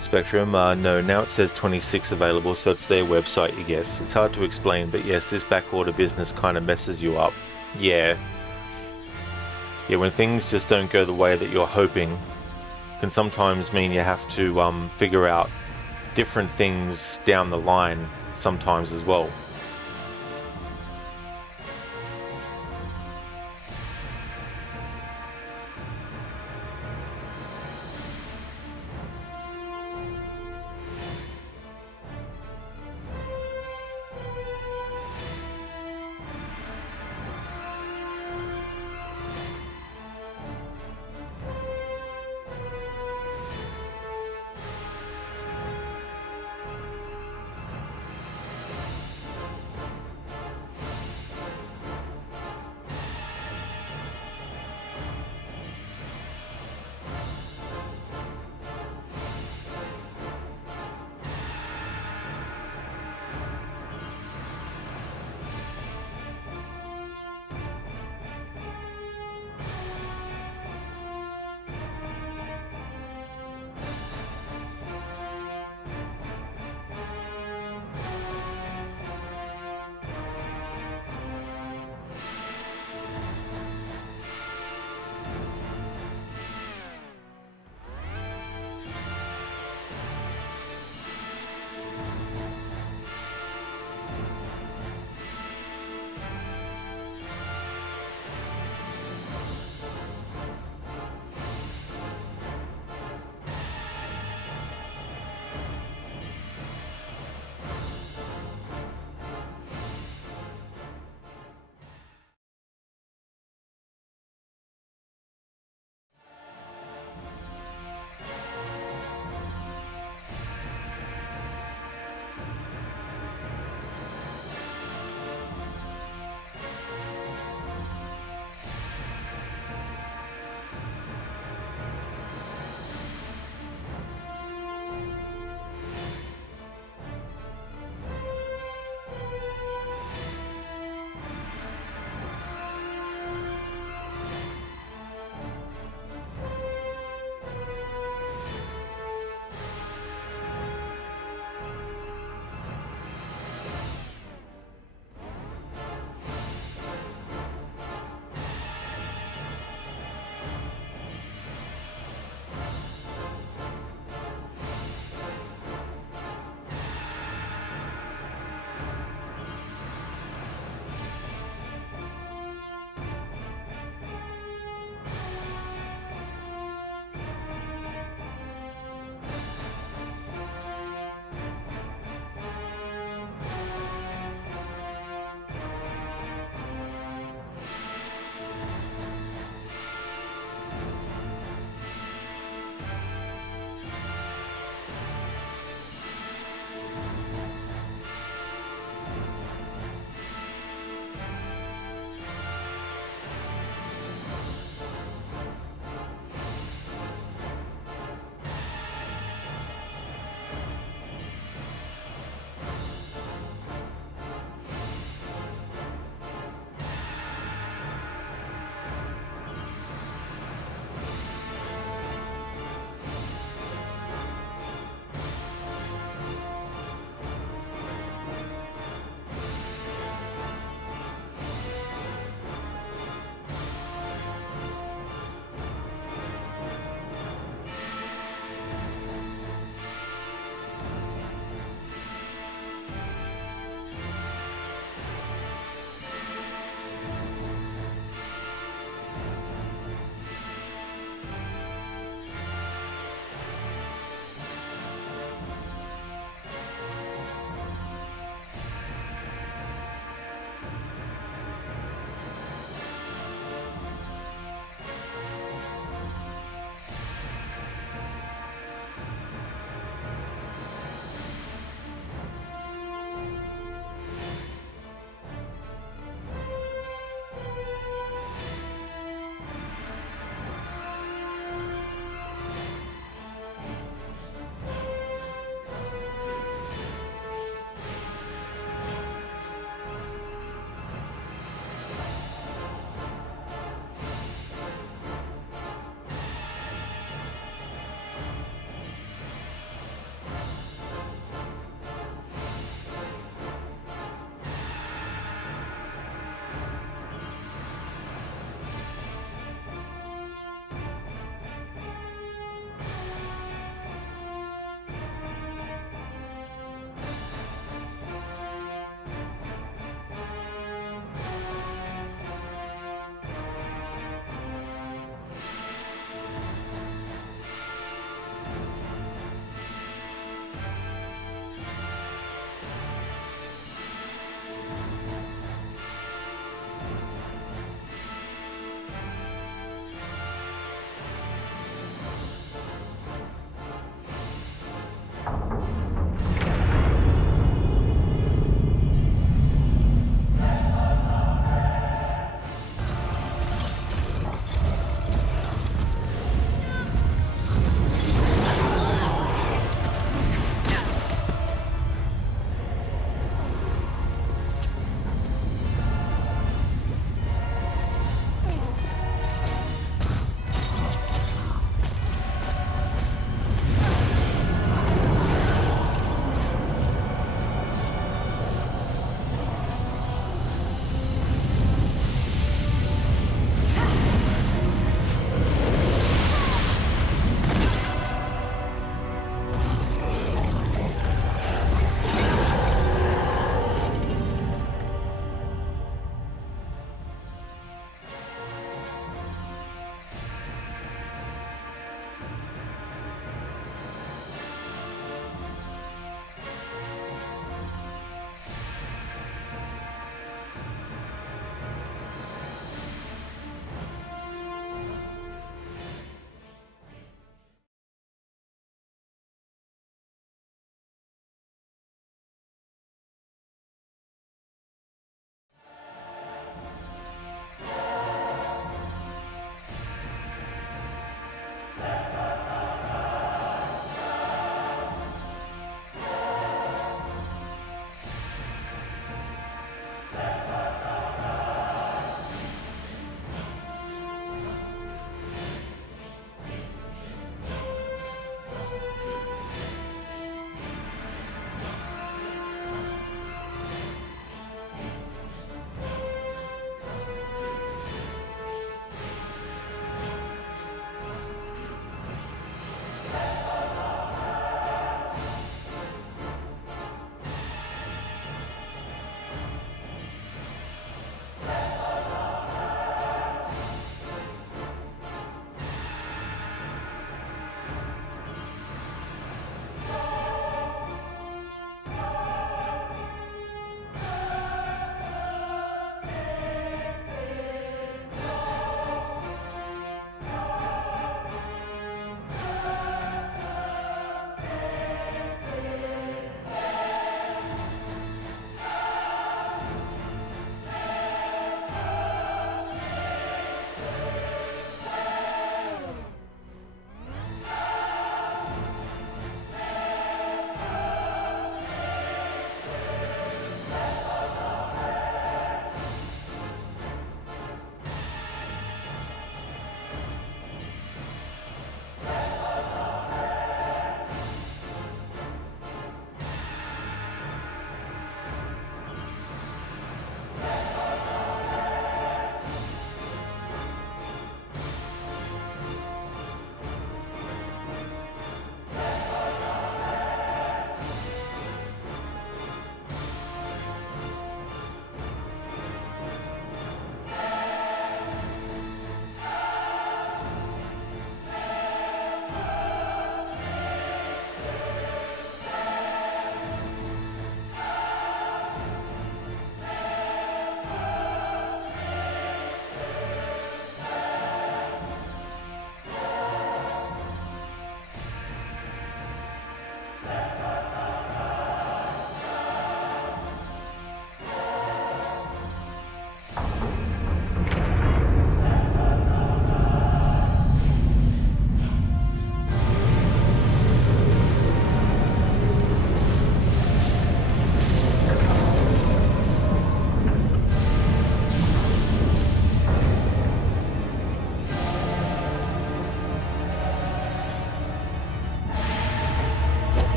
Spectrum, no, now it says 26 available, so it's their website, I guess. It's hard to explain, but yes, this backorder business kind of messes you up. Yeah. Yeah, when things just don't go the way that you're hoping, can sometimes mean you have to figure out different things down the line sometimes as well.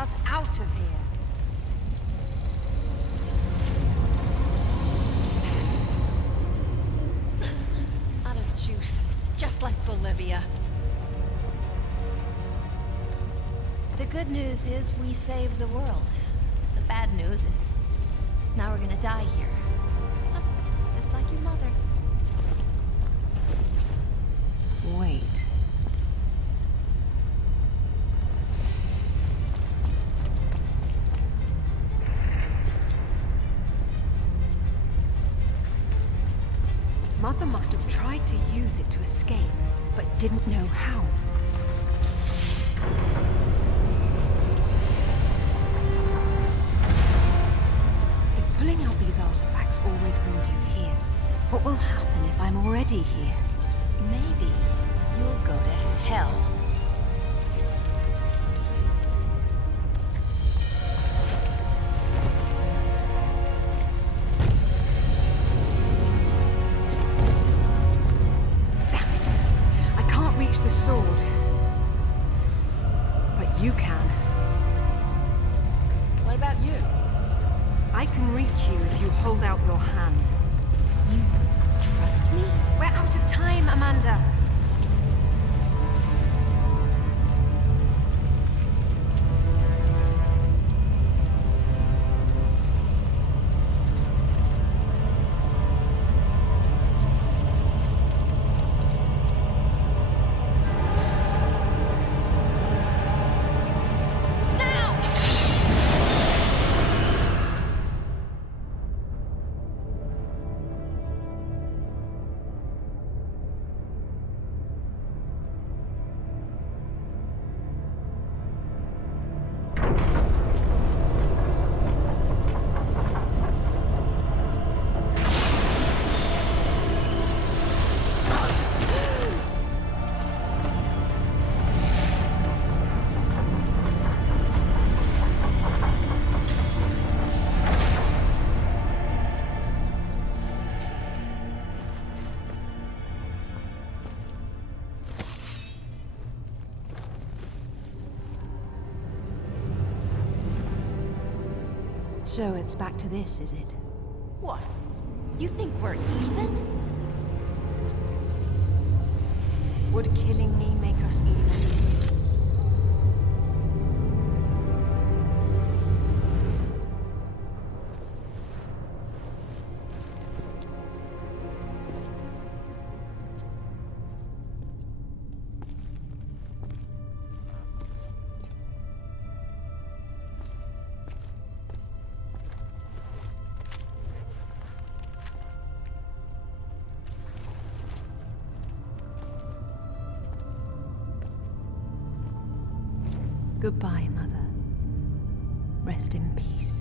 us out of here. Out of juice, just like Bolivia. The good news is we saved the world. The bad news is now we're gonna die here. Huh, just like your mother. Wait. Mother must have tried to use it to escape, but didn't know how. If pulling out these artifacts always brings you here, what will happen if I'm already here? Maybe you'll go to hell. Damn it! I can't reach the sword. But you can. What about you? I can reach you if you hold out your hand. You trust me? We're out of time, Amanda. So it's back to this, is it? What? You think we're even? Would killing me make us even? Goodbye, Mother. Rest in peace.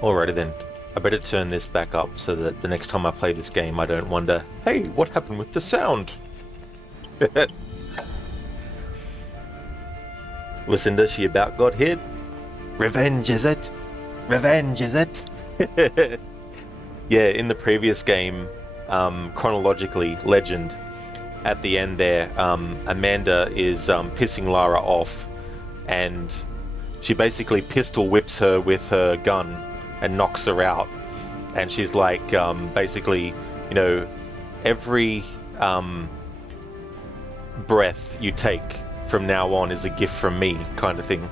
Alrighty then. I better turn this back up so that the next time I play this game I don't wonder, hey, what happened with the sound? Lucinda, she about got hit. Revenge, is it? Revenge, is it? Yeah, in the previous game, chronologically, Legend, at the end there, Amanda is pissing Lara off, and she basically pistol whips her with her gun and knocks her out. And she's like, basically, you know, every breath you take from now on is a gift from me, kind of thing.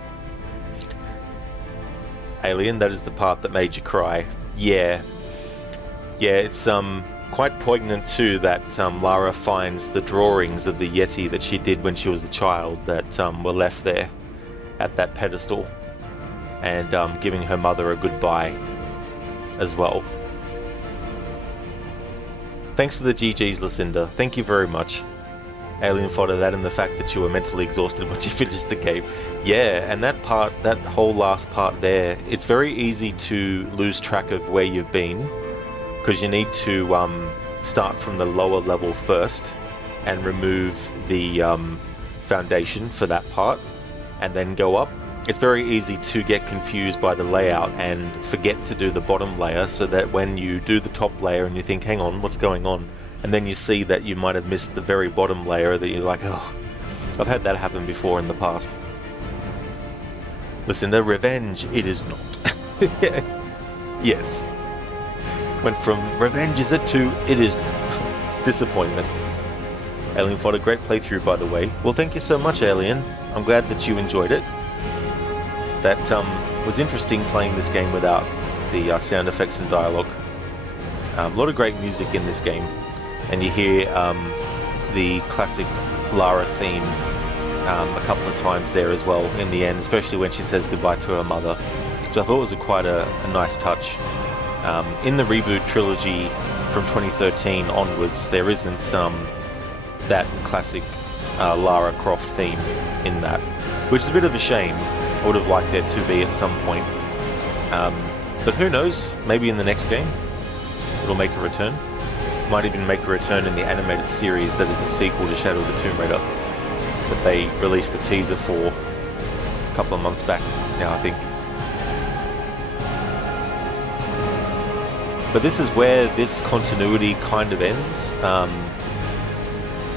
Alien, that is the part that made you cry. Yeah, it's quite poignant too that Lara finds the drawings of the Yeti that she did when she was a child that were left there at that pedestal, and giving her mother a goodbye as well. Thanks for the GGs, Lucinda. Thank you very much. Alien fodder, that and the fact that you were mentally exhausted once you finished the game. Yeah, and that part, that whole last part there, it's very easy to lose track of where you've been, because you need to start from the lower level first and remove the foundation for that part, and then go up. It's very easy to get confused by the layout and forget to do the bottom layer, so that when you do the top layer and you think, hang on, what's going on? And then you see that you might have missed the very bottom layer, that you're like, oh, I've had that happen before in the past. Listen, the revenge, it is not. Yes. Went from revenge is it to it is disappointment. Alien fought a great playthrough, by the way. Well, thank you so much, Alien. I'm glad that you enjoyed it. That was interesting playing this game without the sound effects and dialogue. A lot of great music in this game. And you hear the classic Lara theme a couple of times there as well in the end, especially when she says goodbye to her mother, which I thought was quite a nice touch. In the reboot trilogy from 2013 onwards, there isn't that classic Lara Croft theme in that, which is a bit of a shame. I would have liked there to be at some point. But who knows, maybe in the next game it'll make a return. Might even make a return in the animated series that is a sequel to Shadow of the Tomb Raider that they released a teaser for a couple of months back now, I think. But this is where this continuity kind of ends.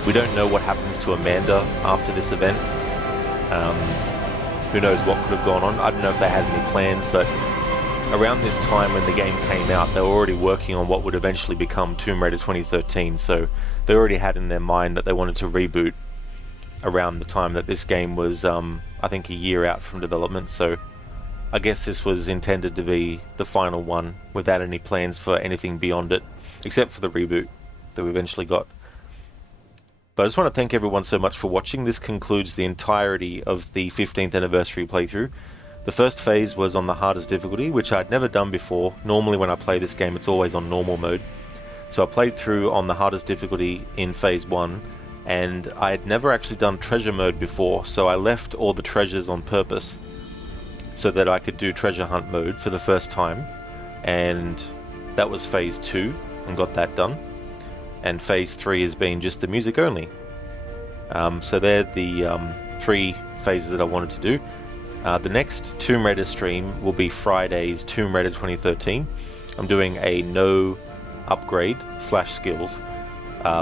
We don't know what happens to Amanda after this event. Who knows what could have gone on. I don't know if they had any plans, but around this time when the game came out, they were already working on what would eventually become Tomb Raider 2013, so they already had in their mind that they wanted to reboot around the time that this game was, I think, a year out from development, so I guess this was intended to be the final one without any plans for anything beyond it, except for the reboot that we eventually got. But I just want to thank everyone so much for watching. This concludes the entirety of the 15th anniversary playthrough. The first phase was on the hardest difficulty, which I'd never done before. Normally when I play this game, it's always on normal mode. So I played through on the hardest difficulty in phase 1, and I had never actually done treasure mode before, so I left all the treasures on purpose so that I could do treasure hunt mode for the first time. And that was phase 2, and got that done. And phase 3 has been just the music only. So they're the 3 phases that I wanted to do. The next Tomb Raider stream will be Friday's Tomb Raider 2013. I'm doing a no upgrade / skills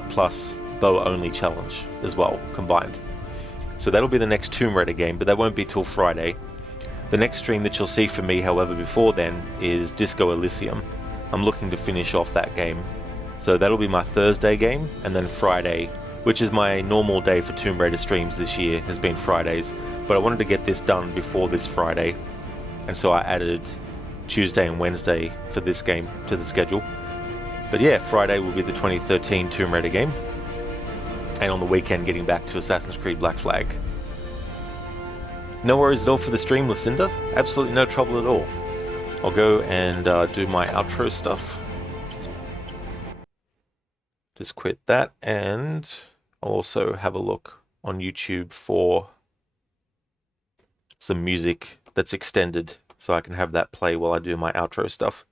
plus bow only challenge as well, combined. So that'll be the next Tomb Raider game, but that won't be till Friday. The next stream that you'll see from me, however, before then is Disco Elysium. I'm looking to finish off that game. So that'll be my Thursday game, and then Friday, which is my normal day for Tomb Raider streams this year, has been Fridays. But I wanted to get this done before this Friday, and so I added Tuesday and Wednesday for this game to the schedule. But yeah, Friday will be the 2013 Tomb Raider game, and on the weekend getting back to Assassin's Creed Black Flag. No worries at all for the stream, Lucinda. Absolutely no trouble at all. I'll go and do my outro stuff. Just quit that, and I'll also have a look on YouTube for some music that's extended so I can have that play while I do my outro stuff.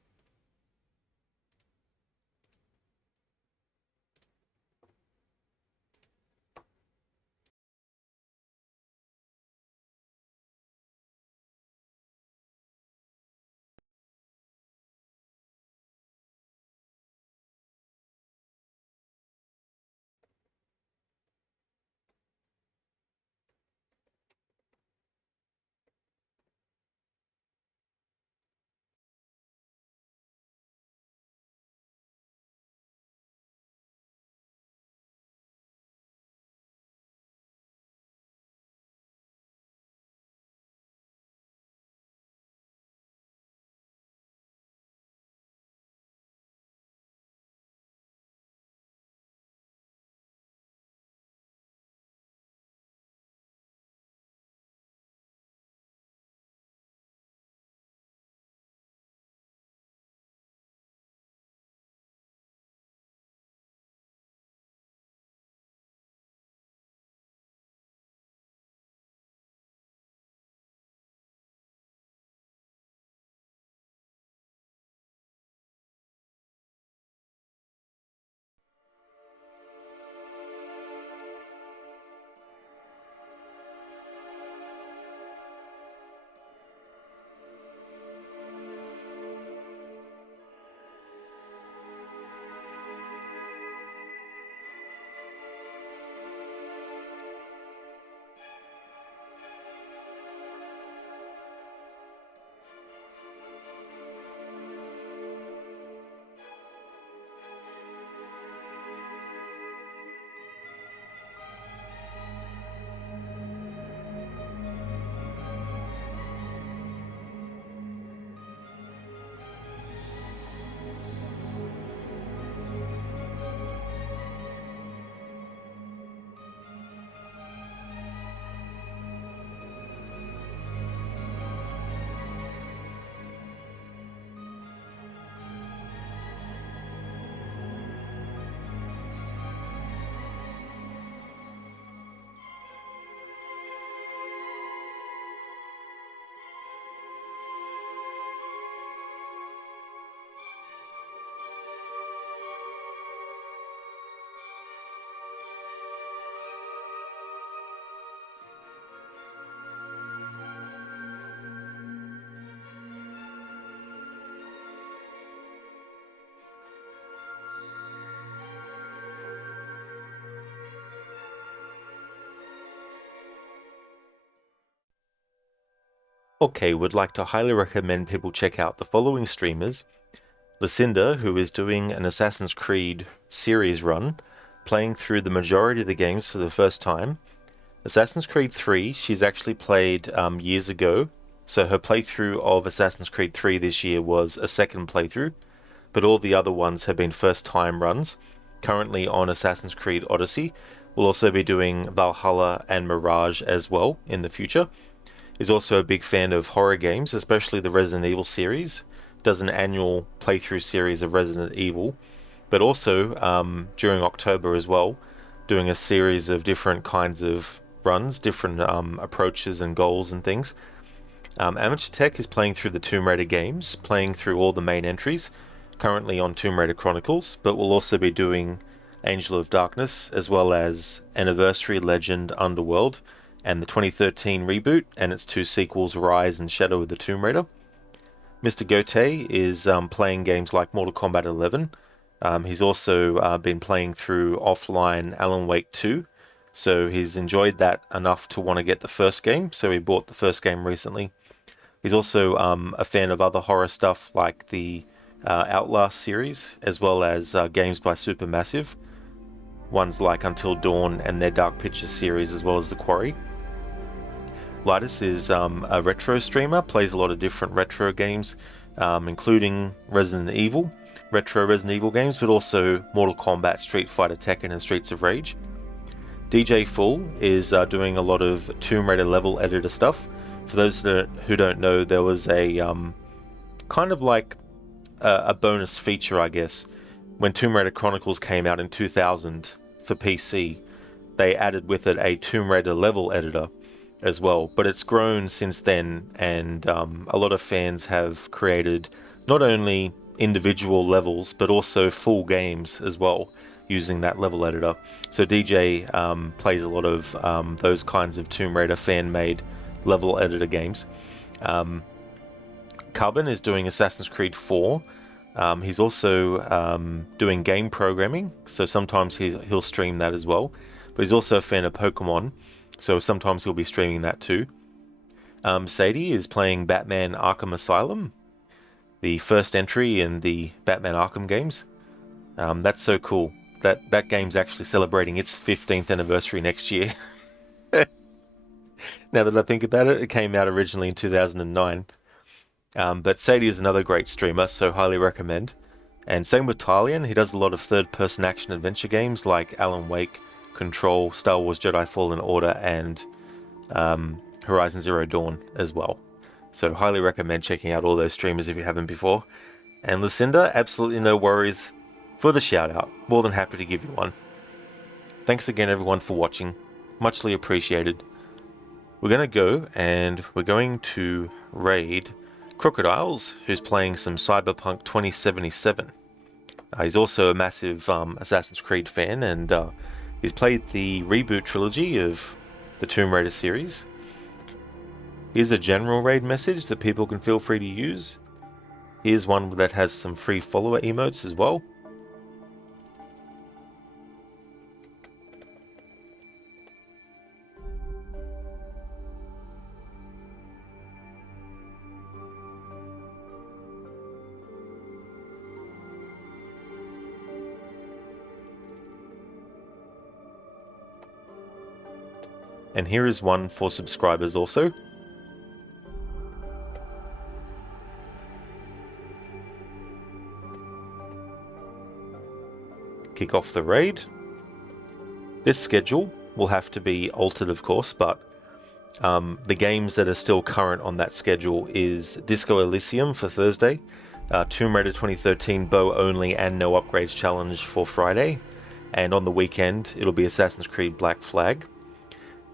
Okay, would like to highly recommend people check out the following streamers. Lucinda, who is doing an Assassin's Creed series run, playing through the majority of the games for the first time. Assassin's Creed 3, she's actually played years ago, so her playthrough of Assassin's Creed 3 this year was a second playthrough, but all the other ones have been first-time runs. Currently on Assassin's Creed Odyssey. We'll also be doing Valhalla and Mirage as well in the future. Is also a big fan of horror games, especially the Resident Evil series. Does an annual playthrough series of Resident Evil, but also during October as well, doing a series of different kinds of runs, different approaches and goals and things. Amateur Tech is playing through the Tomb Raider games, playing through all the main entries, currently on Tomb Raider Chronicles, but we'll also be doing Angel of Darkness, as well as Anniversary, Legend, Underworld, and the 2013 reboot, and its two sequels, Rise and Shadow of the Tomb Raider. Mr. Gote is playing games like Mortal Kombat 11. He's also been playing through offline Alan Wake 2, so he's enjoyed that enough to want to get the first game, so he bought the first game recently. He's also a fan of other horror stuff like the Outlast series, as well as games by Supermassive, ones like Until Dawn and their Dark Pictures series, as well as The Quarry. Lidus is a retro streamer, plays a lot of different retro games, including Resident Evil, retro Resident Evil games, but also Mortal Kombat, Street Fighter, Tekken, and Streets of Rage. DJ Full is doing a lot of Tomb Raider level editor stuff. For those who don't know, there was a kind of like a bonus feature, I guess. When Tomb Raider Chronicles came out in 2000 for PC, they added with it a Tomb Raider level editor. as well, but it's grown since then, and a lot of fans have created not only individual levels but also full games as well using that level editor. So DJ plays a lot of those kinds of Tomb Raider fan-made level editor games. Carbon is doing Assassin's Creed 4. He's also doing game programming, so sometimes he'll stream that as well. But he's also a fan of Pokemon, so sometimes he'll be streaming that too. Sadie is playing Batman Arkham Asylum, the first entry in the Batman Arkham games. That's so cool. That game's actually celebrating its 15th anniversary next year. Now that I think about it, it came out originally in 2009. But Sadie is another great streamer, so highly recommend. And same with Talion, he does a lot of third-person action-adventure games like Alan Wake, Control, Star Wars Jedi Fallen Order, and Horizon Zero Dawn as well. So highly recommend checking out all those streamers if you haven't before. And Lucinda, absolutely no worries for the shout-out. More than happy to give you one. Thanks again everyone for watching. Muchly appreciated. We're going to go and we're going to raid Crocodiles, who's playing some Cyberpunk 2077. He's also a massive Assassin's Creed fan, and he's played the reboot trilogy of the Tomb Raider series. Here's a general raid message that people can feel free to use. Here's one that has some free follower emotes as well. And here is one for subscribers also. Kick off the raid. This schedule will have to be altered, of course, but the games that are still current on that schedule is Disco Elysium for Thursday, Tomb Raider 2013 bow only and no upgrades challenge for Friday, and on the weekend it'll be Assassin's Creed Black Flag.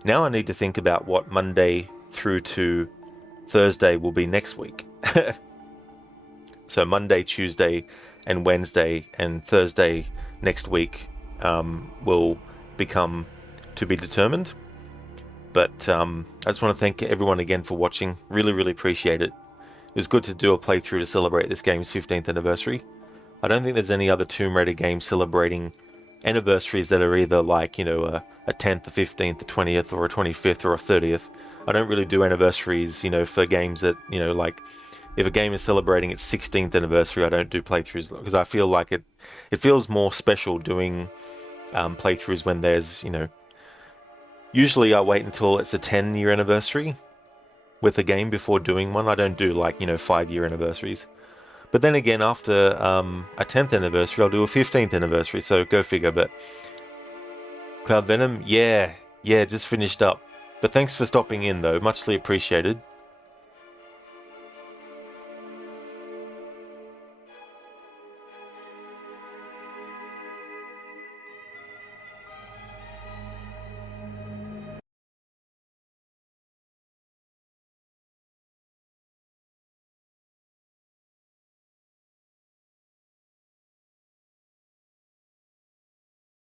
Now I need to think about what Monday through to Thursday will be next week. So Monday, Tuesday, and Wednesday, and Thursday next week will become to be determined. But I just want to thank everyone again for watching. Really, really appreciate it. It was good to do a playthrough to celebrate this game's 15th anniversary. I don't think there's any other Tomb Raider game celebrating anniversaries that are either like, you know, a 10th, a 15th, a 20th, or a 25th, or a 30th. I don't really do anniversaries, you know, for games that, you know, like if a game is celebrating its 16th anniversary, I don't do playthroughs because I feel like it feels more special doing playthroughs when there's, you know, usually I wait until it's a 10-year anniversary with a game before doing one. I don't do like, you know, 5-year anniversaries. But then again, after a 10th anniversary, I'll do a 15th anniversary, so go figure. But Cloud Venom, yeah, just finished up. But thanks for stopping in, though. Muchly appreciated.